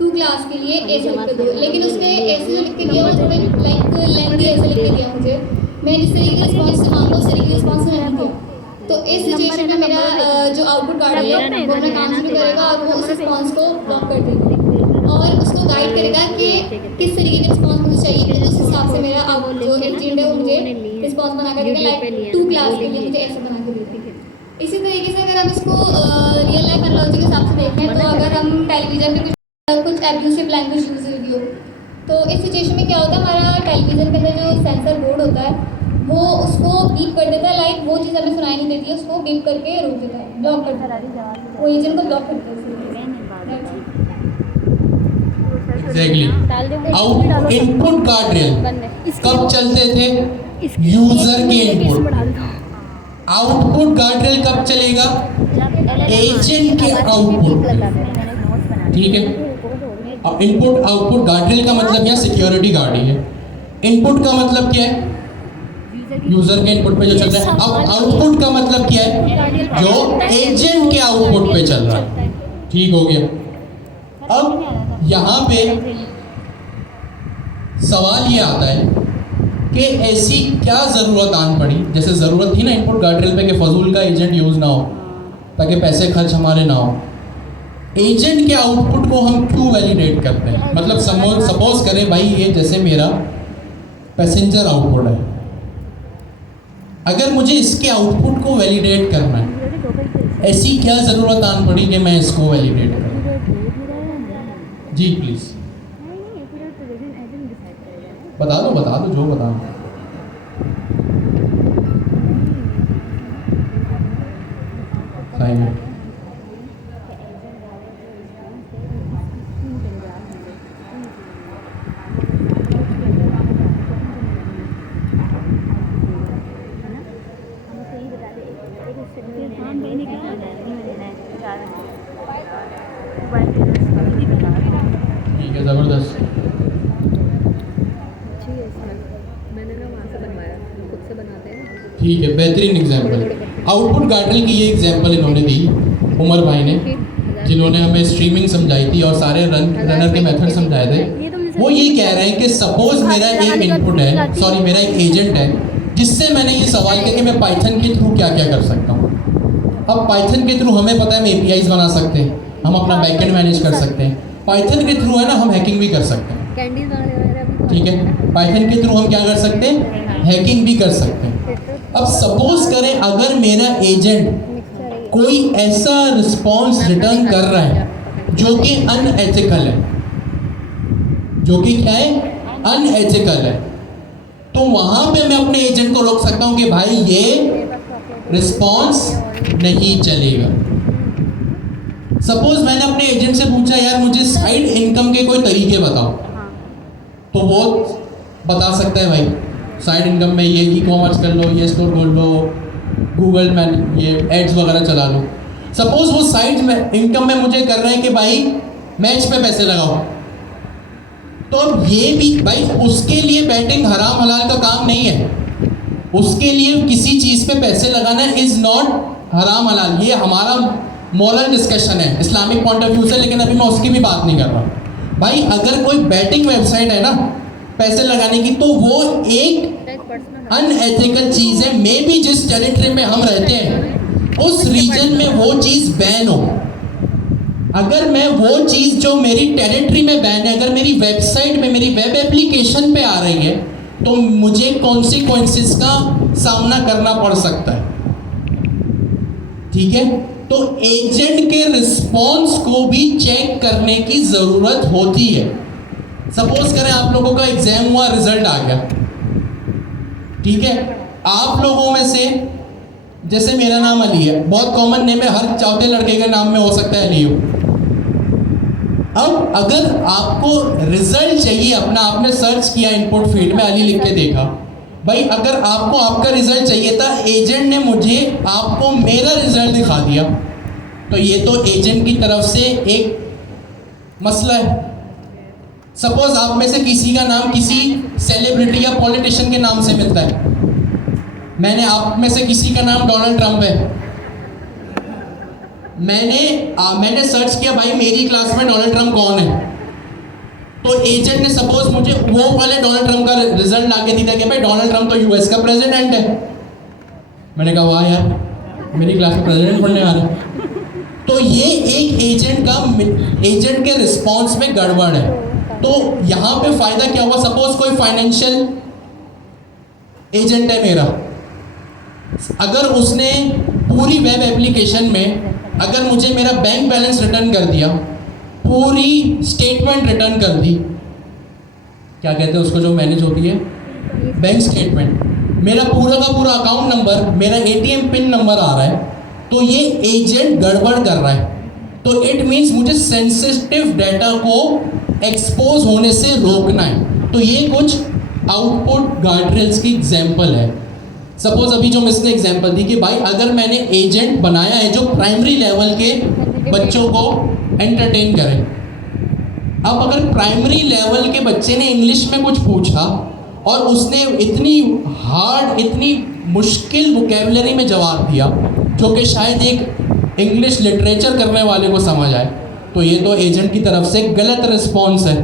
2 क्लास के लिए ऐसे लिख कर दो, लेकिन उसने ऐसे जो लिख के दिया वो थोड़े लाइक लेंथी ऐसे लिख के दिया मुझे, मैं जिस तरीके का रिस्पॉन्स से मांगा उस तरीके का रिस्पॉन्स नहीं दिया। तो इस सिचुएशन में मेरा जो आउटपुट गार्ड है वो अपना काम शुरू करेगा और वो उस रिस्पॉन्स को ब्लॉक कर देगा और उसको गाइड करेगा कि किस तरीके का रिस्पॉन्स मुझे चाहिए। उस हिसाब से मेरा जो एजेंट है वो मुझे रिस्पॉन्स बना कर देगा, लाइक 2 क्लास के लिए मुझे ऐसे बना के देगा। इसी तरीके से अगर हम इसको रियल लाइफ एनालॉजी के हिसाब से देखें तो अगर हम टेलीविज़न में कुछ एब्यूसिव लैंग्वेज यूज़ हुई हो तो इस सिचुएशन में क्या होता है, हमारा टेलीविज़न के अंदर जो सेंसर बोर्ड होता है वो उसको बीप कर देता है, लाइक वो चीज़ हमें सुनाई नहीं देती है, उसको बीप करके रोक देता है, ब्लॉक कर देता है, वो एजेंट को ब्लॉक करता है। एग्जैक्टली। आउट इनपुट गार्डरेल कब चलते थे? यूजर के इनपुट। आउटपुट गार्डरेल कब चलेगा? एजेंट के आउटपुट, ठीक है? अब इनपुट आउटपुट गार्डरेल का मतलब यहाँ सिक्योरिटी गार्ड ही है। इनपुट का मतलब क्या है? यूजर के इनपुट पे जो चल रहा है। अब आउटपुट का मतलब क्या है, जो एजेंट के आउटपुट पे चल रहा है। ठीक हो गया। अब यहाँ पे सवाल ये आता है कि ऐसी क्या ज़रूरत आन पड़ी, जैसे ज़रूरत थी ना इनपुट गार्डरेल पे कि फजूल का एजेंट यूज़ ना हो ताकि पैसे खर्च हमारे ना हो। एजेंट के आउटपुट को हम क्यों वैलिडेट करते हैं? मतलब सपोज करें भाई ये जैसे मेरा पैसेंजर आउटपुट है, अगर मुझे इसके आउटपुट को वैलिडेट करना है, ऐसी क्या ज़रूरत आन पड़ी कि मैं इसको वैलिडेट करूँ? जी प्लीज़ बता दो जो बता दो। ठीक है, ज़बरदस्त। ठीक है, बेहतरीन एग्जाम्पल। आउटपुट गार्डरेल की ये एग्जाम्पल इन्होंने दी, उमर भाई ने, जिन्होंने हमें स्ट्रीमिंग समझाई थी और सारे रनर के मेथड समझाए थे। वो ये कह रहे हैं कि सपोज मेरा एक इनपुट है, सॉरी मेरा एक एजेंट है, जिससे मैंने ये सवाल किया कि मैं पाइथन के थ्रू क्या क्या कर सकता हूँ। अब पाइथन के थ्रू हमें पता है हम एपीआईज बना सकते हैं, हम अपना बैकएंड मैनेज कर सकते हैं। पाइथन के थ्रू है ना हम हैकिंग भी कर सकते हैं। ठीक है, पाइथन के थ्रू हम क्या कर सकते हैं, हैकिंग भी कर सकते हैं। अब सपोज करें अगर मेरा एजेंट कोई ऐसा रिस्पॉन्स रिटर्न कर रहा है जो कि अनएथिकल है, जो कि क्या है, अनएथिकल है, तो वहां पे मैं अपने एजेंट को रोक सकता हूं कि भाई ये रिस्पॉन्स नहीं चलेगा। सपोज मैंने अपने एजेंट से पूछा यार मुझे साइड इनकम के कोई तरीके बताओ, तो वो बता सकता है भाई साइड इनकम में ये ई कॉमर्स कर लो, ये स्टोर खोल लो, गूगल में ये एड्स वगैरह चला लो। सपोज वो साइड में इनकम में मुझे कर रहे हैं कि भाई मैच पे पैसे लगाओ, तो ये भी भाई उसके लिए बैटिंग हराम हलाल का काम नहीं है, उसके लिए किसी चीज़ पे पैसे लगाना इज़ नॉट हराम हलाल। ये हमारा मॉरल डिस्कशन है इस्लामिक पॉइंट ऑफ व्यू से, लेकिन अभी मैं उसकी भी बात नहीं कर रहा। भाई अगर कोई बैटिंग वेबसाइट है ना पैसे लगाने की, तो वो एक अनएथिकल चीज़ है। मे बी जिस टेरिटरी में हम रहते हैं उस रीजन में वो चीज़ बैन हो। अगर मैं वो चीज़ जो मेरी टेरिटरी में बैन है, अगर मेरी वेबसाइट में, मेरी वेब एप्लीकेशन पे आ रही है, तो मुझे कॉन्सिक्वेंसेस का सामना करना पड़ सकता है। ठीक है, तो एजेंट के रिस्पॉन्स को भी चेक करने की ज़रूरत होती है। सपोज करें आप लोगों का एग्जाम हुआ, रिजल्ट आ गया, ठीक है, आप लोगों में से जैसे मेरा नाम अली है, बहुत कॉमन नेम है, हर चौथे लड़के के नाम में हो सकता है अली हो। अब अगर आपको रिजल्ट चाहिए अपना, आपने सर्च किया इनपुट फील्ड में अली लिख के देखा, भाई अगर आपको आपका रिजल्ट चाहिए था, एजेंट ने मुझे आपको मेरा रिजल्ट दिखा दिया, तो ये तो एजेंट की तरफ से एक मसला है। सपोज आप में से किसी का नाम किसी सेलिब्रिटी या पॉलिटिशियन के नाम से मिलता है, आप में से किसी का नाम डोनाल्ड ट्रंप है, मैंने सर्च किया भाई मेरी क्लास में डोनाल्ड ट्रंप कौन है, तो एजेंट ने सपोज मुझे वो वाले डोनाल्ड ट्रंप का रिजल्ट ला के दिया कि भाई डोनाल्ड ट्रंप तो यूएस का प्रेसिडेंट है। मैंने कहा वाह यार, मेरी क्लास में प्रेसिडेंट बनने आ रहा है। तो ये एक एजेंट के रिस्पॉन्स में गड़बड़ है। तो यहाँ पे फ़ायदा क्या हुआ, सपोज कोई फाइनेंशियल एजेंट है मेरा, अगर उसने पूरी वेब एप्लीकेशन में अगर मुझे मेरा बैंक बैलेंस रिटर्न कर दिया, पूरी स्टेटमेंट रिटर्न कर दी, क्या कहते हैं उसको जो मैनेज होती है, बैंक स्टेटमेंट, मेरा पूरा का पूरा अकाउंट नंबर, मेरा एटीएम पिन नंबर आ रहा है, तो ये एजेंट गड़बड़ कर रहा है। तो इट मीन्स मुझे सेंसिटिव डाटा को एक्सपोज होने से रोकना है। तो ये कुछ आउटपुट गार्डरेल्स की एग्जाम्पल है। सपोज अभी जो मिस ने एग्जाम्पल दी कि भाई अगर मैंने एजेंट बनाया है जो प्राइमरी लेवल के बच्चों को एंटरटेन करे, अब अगर प्राइमरी लेवल के बच्चे ने इंग्लिश में कुछ पूछा और उसने इतनी हार्ड, इतनी मुश्किल वोकेबलरी में जवाब दिया जो कि शायद एक इंग्लिश लिटरेचर करने वाले को समझ आए, तो ये तो एजेंट की तरफ से गलत रिस्पॉन्स है।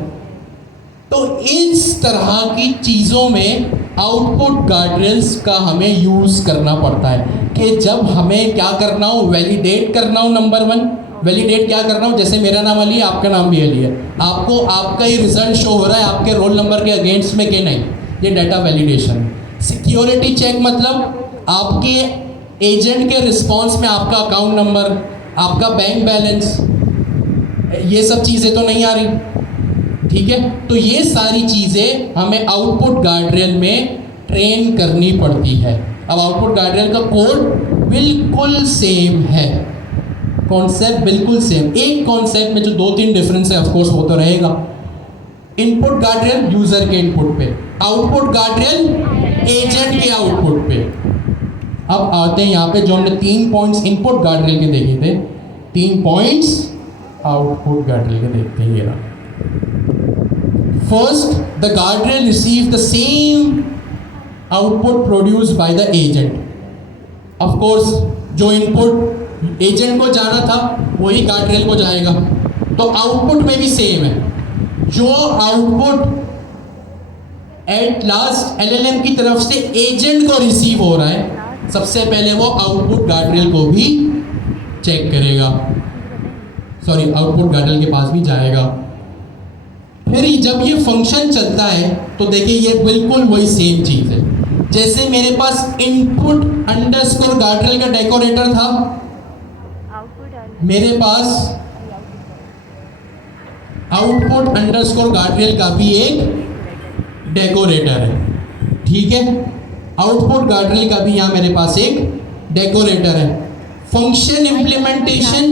तो इस तरह की चीज़ों में आउटपुट गार्डरेल्स का हमें यूज़ करना पड़ता है कि जब हमें क्या करना हो, वैलिडेट करना हो। नंबर 1, वैलिडेट क्या करना हो, जैसे मेरा नाम अली है, आपका नाम भी अली है, आपको आपका ही रिजल्ट शो हो रहा है आपके रोल नंबर के अगेंस्ट में कि नहीं, ये डाटा वैलिडेशन। सिक्योरिटी चेक मतलब आपके एजेंट के रिस्पॉन्स में आपका अकाउंट नंबर, आपका बैंक बैलेंस, ये सब चीज़ें तो नहीं आ रही, ठीक है। तो ये सारी चीज़ें हमें आउटपुट गार्डरेल में ट्रेन करनी पड़ती है। अब आउटपुट गार्डरेल का कोड बिल्कुल सेम है, कॉन्सेप्ट बिल्कुल सेम। एक कॉन्सेप्ट में जो 2-3 डिफरेंस है, ऑफ कोर्स वो तो रहेगा। इनपुट गार्डरेल यूजर के इनपुट पे, आउटपुट गार्डरेल एजेंट के आउटपुट पे। अब आते हैं यहाँ पे जो हमने 3 पॉइंट्स इनपुट गार्डरेल के देखे थे, 3 पॉइंट्स आउटपुट गार्डरेल के देखते हैं। ये रहा। First, the guardrail receives the same output produced by the agent. Of course, जो इनपुट एजेंट को जाना था वही गार्डरेल को जाएगा, तो आउटपुट में भी सेम है। जो आउटपुट एट लास्ट एलएलएम की तरफ से एजेंट को रिसीव हो रहा है, सबसे पहले वो आउटपुट गार्डरेल को भी चेक करेगा, सॉरी आउटपुट गार्डरेल के पास भी जाएगा। फिर जब ये फंक्शन चलता है तो देखिए ये बिल्कुल वही सेम चीज़ है। जैसे मेरे पास इनपुट अंडरस्कोर गार्डरेल का डेकोरेटर था, मेरे पास आउटपुट अंडरस्कोर गार्डरेल का भी एक डेकोरेटर है, ठीक है। आउटपुट गार्डरेल का भी यहाँ मेरे पास एक डेकोरेटर है। फंक्शन इम्प्लीमेंटेशन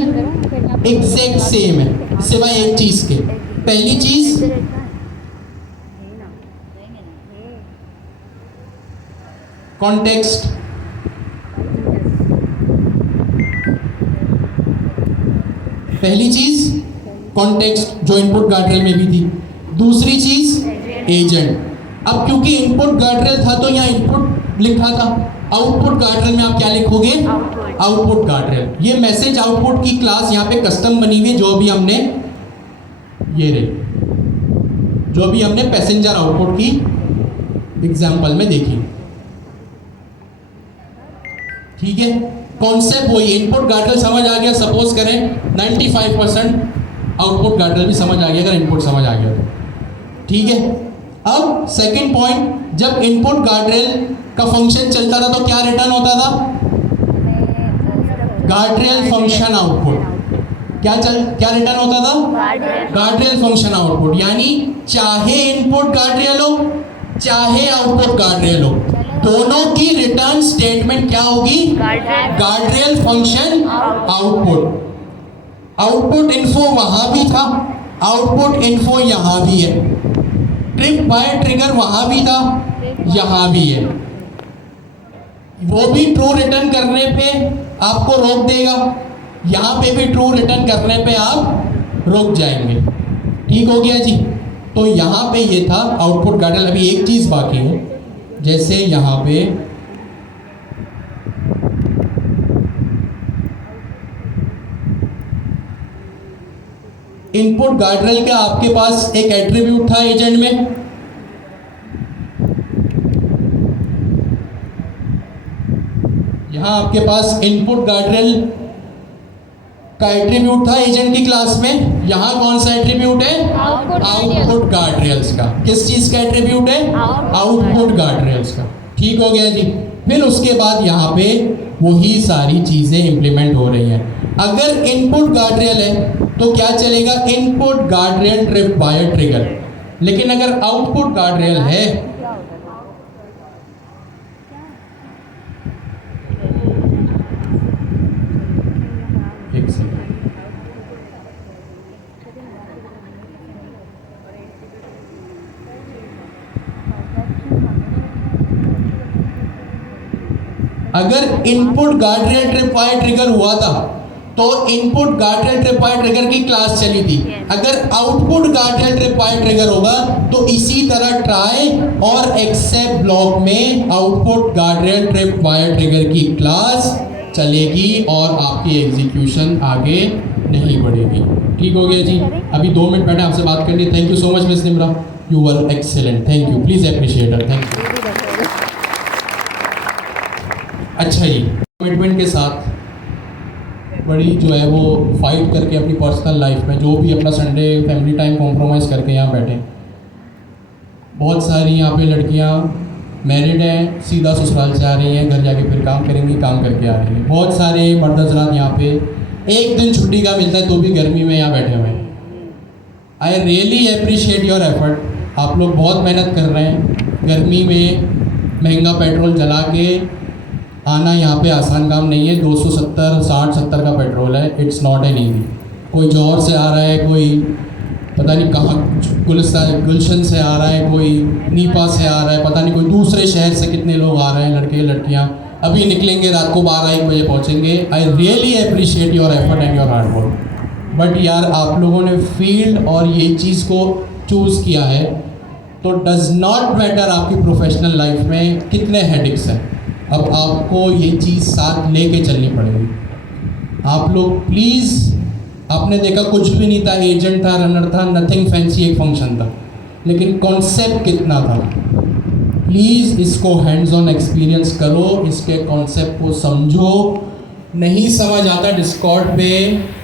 एग्जैक्ट सेम है, सिवाय एक चीज़ के। पहली चीज कॉन्टेक्स्ट, पहली चीज कॉन्टेक्स्ट जो इनपुट गार्डरेल में भी थी। दूसरी चीज एजेंट। अब क्योंकि इनपुट गार्डरेल था तो यहाँ इनपुट लिखा था, आउटपुट गार्डरेल में आप क्या लिखोगे, आउटपुट गार्डरेल। ये मैसेज आउटपुट की क्लास यहाँ पे कस्टम बनी हुई है, जो भी हमने ये रही, जो भी हमने पैसेंजर आउटपुट की एग्जांपल में देखी, ठीक है। कॉन्सेप्ट वही, इनपुट गार्डरेल समझ आ गया, सपोज करें 95% आउटपुट गार्डरेल भी समझ आ गया अगर इनपुट समझ आ गया तो, ठीक है। अब सेकंड पॉइंट, जब इनपुट गार्डरेल का फंक्शन चलता था तो क्या रिटर्न होता था, गार्डरेल फंक्शन आउटपुट। क्या रिटर्न होता था, गार्डरेल फंक्शन आउटपुट। यानी चाहे इनपुट गार्डरेल हो चाहे आउटपुट गार्डरेल हो, दोनों की रिटर्न स्टेटमेंट क्या होगी, guardrail function output. Output info वहां भी था, आउटपुट इन्फो यहां भी है, ट्रिप बाय ट्रिगर वहां भी था, यहां भी है। वो भी ट्रू रिटर्न करने पे आपको रोक देगा, यहाँ पे भी ट्रू रिटर्न करने पे आप रुक जाएंगे, ठीक हो गया जी। तो यहाँ पे ये था आउटपुट गार्डरेल। अभी एक चीज़ बाकी है, जैसे यहाँ पे इनपुट गार्डरेल का आपके पास एक एट्रीब्यूट था एजेंट में, यहाँ आपके पास इनपुट गार्डरेल का एट्रीब्यूट था एजेंट की क्लास में। यहाँ कौन सा एट्रीब्यूट है, आउटपुट गार्डरेल्स का। किस चीज का एट्रीब्यूट है, आउटपुट गार्डरेल्स का, ठीक हो गया जी। फिर उसके बाद यहाँ पे वही सारी चीजें इंप्लीमेंट हो रही हैं। अगर इनपुट गार्डरेल है तो क्या चलेगा, input guardrail trip by trigger. लेकिन अगर आउटपुट गार्डरेल है अगर input guardrail trip by trigger हुआ था तो इनपुट गार्ड्रेल ट्रिपॉइड ट्रिगर की क्लास चली थी। अगर आउटपुट गार्ड्रेल ट्रिपॉइड ट्रिगर होगा तो इसी तरह ट्राई और एक्सेप्ट ब्लॉक में आउटपुट गार्ड्रेल ट्रिपॉइड ट्रिगर की क्लास चलेगी और आपकी एग्जीक्यूशन आगे नहीं बढ़ेगी। ठीक हो गया जी। अभी 2 मिनट बैठे आपसे बात करनी। Thank you so much miss Nimra, you were excellent, thank you, please appreciate her, thank you. अच्छा जी, कमिटमेंट के साथ बड़ी जो है वो फाइट करके अपनी पर्सनल लाइफ में जो भी अपना संडे फैमिली टाइम कॉम्प्रोमाइज़ करके यहाँ बैठे। बहुत सारी यहाँ पे लड़कियाँ मैरिड हैं, सीधा ससुराल से आ रही हैं, घर जाके फिर काम करेंगी, काम करके आ रही हैं। बहुत सारे मर्द हज़रात यहाँ पे एक दिन छुट्टी का मिलता है तो भी गर्मी में यहाँ बैठे हुए हैं। I really appreciate your effort. आप लोग बहुत मेहनत कर रहे हैं। गर्मी में महंगा पेट्रोल जला के आना यहाँ पे आसान काम नहीं है। 270 60-70 का पेट्रोल है, इट्स नॉट एन ईजी। कोई जौहर से आ रहा है, कोई पता नहीं कहाँ गुलशन से आ रहा है, कोई नीपा से आ रहा है, पता नहीं कोई दूसरे शहर से कितने लोग आ रहे हैं, लड़के लड़कियाँ अभी निकलेंगे, रात को 12-1 बजे पहुँचेंगे। I really appreciate your effort and your hard work. But यार आप लोगों ने फील्ड और ये चीज़ को चूज़ किया है तो डज़ नॉट मैटर आपकी प्रोफेशनल लाइफ में कितने हेडिक्स हैं, अब आपको ये चीज़ साथ लेके चलनी पड़ेगी। आप लोग प्लीज़, आपने देखा कुछ भी नहीं था, एजेंट था, रनर था, नथिंग फैंसी, एक फंक्शन था, लेकिन कॉन्सेप्ट कितना था। प्लीज़ इसको हैंड्स ऑन एक्सपीरियंस करो, इसके कॉन्सेप्ट को समझो। नहीं समझ आता डिस्कॉर्ड पे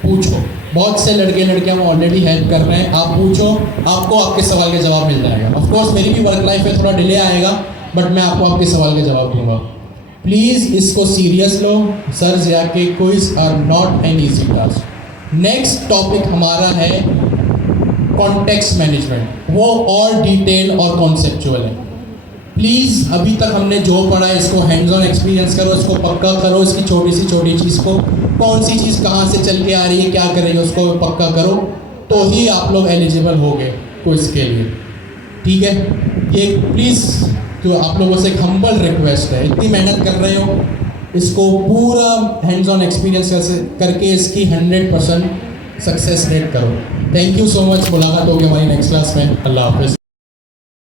पूछो, बहुत से लड़के लड़कियां ऑलरेडी हेल्प कर रहे हैं, आप पूछो, आपको आपके सवाल के जवाब मिल जाएगा। ऑफ कोर्स मेरी भी वर्क लाइफ में थोड़ा डिले आएगा, बट मैं आपको आपके सवाल के जवाब दूंगा। प्लीज़ इसको सीरियस लो। सर जिया के quiz are not an easy task. Next topic हमारा है कॉन्टेक्स्ट मैनेजमेंट, वो और डिटेल और कॉन्सेप्चुअल है। प्लीज़ अभी तक हमने जो पढ़ा है इसको हैंड्स ऑन एक्सपीरियंस करो, इसको पक्का करो, इसकी छोटी सी छोटी चीज़ को, कौन सी चीज़ कहाँ से चल के आ रही है, क्या कर रही है, उसको पक्का करो, तो ही आप लोग एलिजिबल होंगे क्विज के लिए। ठीक है, ये प्लीज़ तो आप लोगों से एक हम्बल रिक्वेस्ट है, इतनी मेहनत कर रहे हो, इसको पूरा हैंड्स ऑन एक्सपीरियंस करके इसकी 100% सक्सेस रेट करो। Thank you so much. मुलाकात होगी हमारी नेक्स्ट क्लास में। अल्लाह हाफिज़।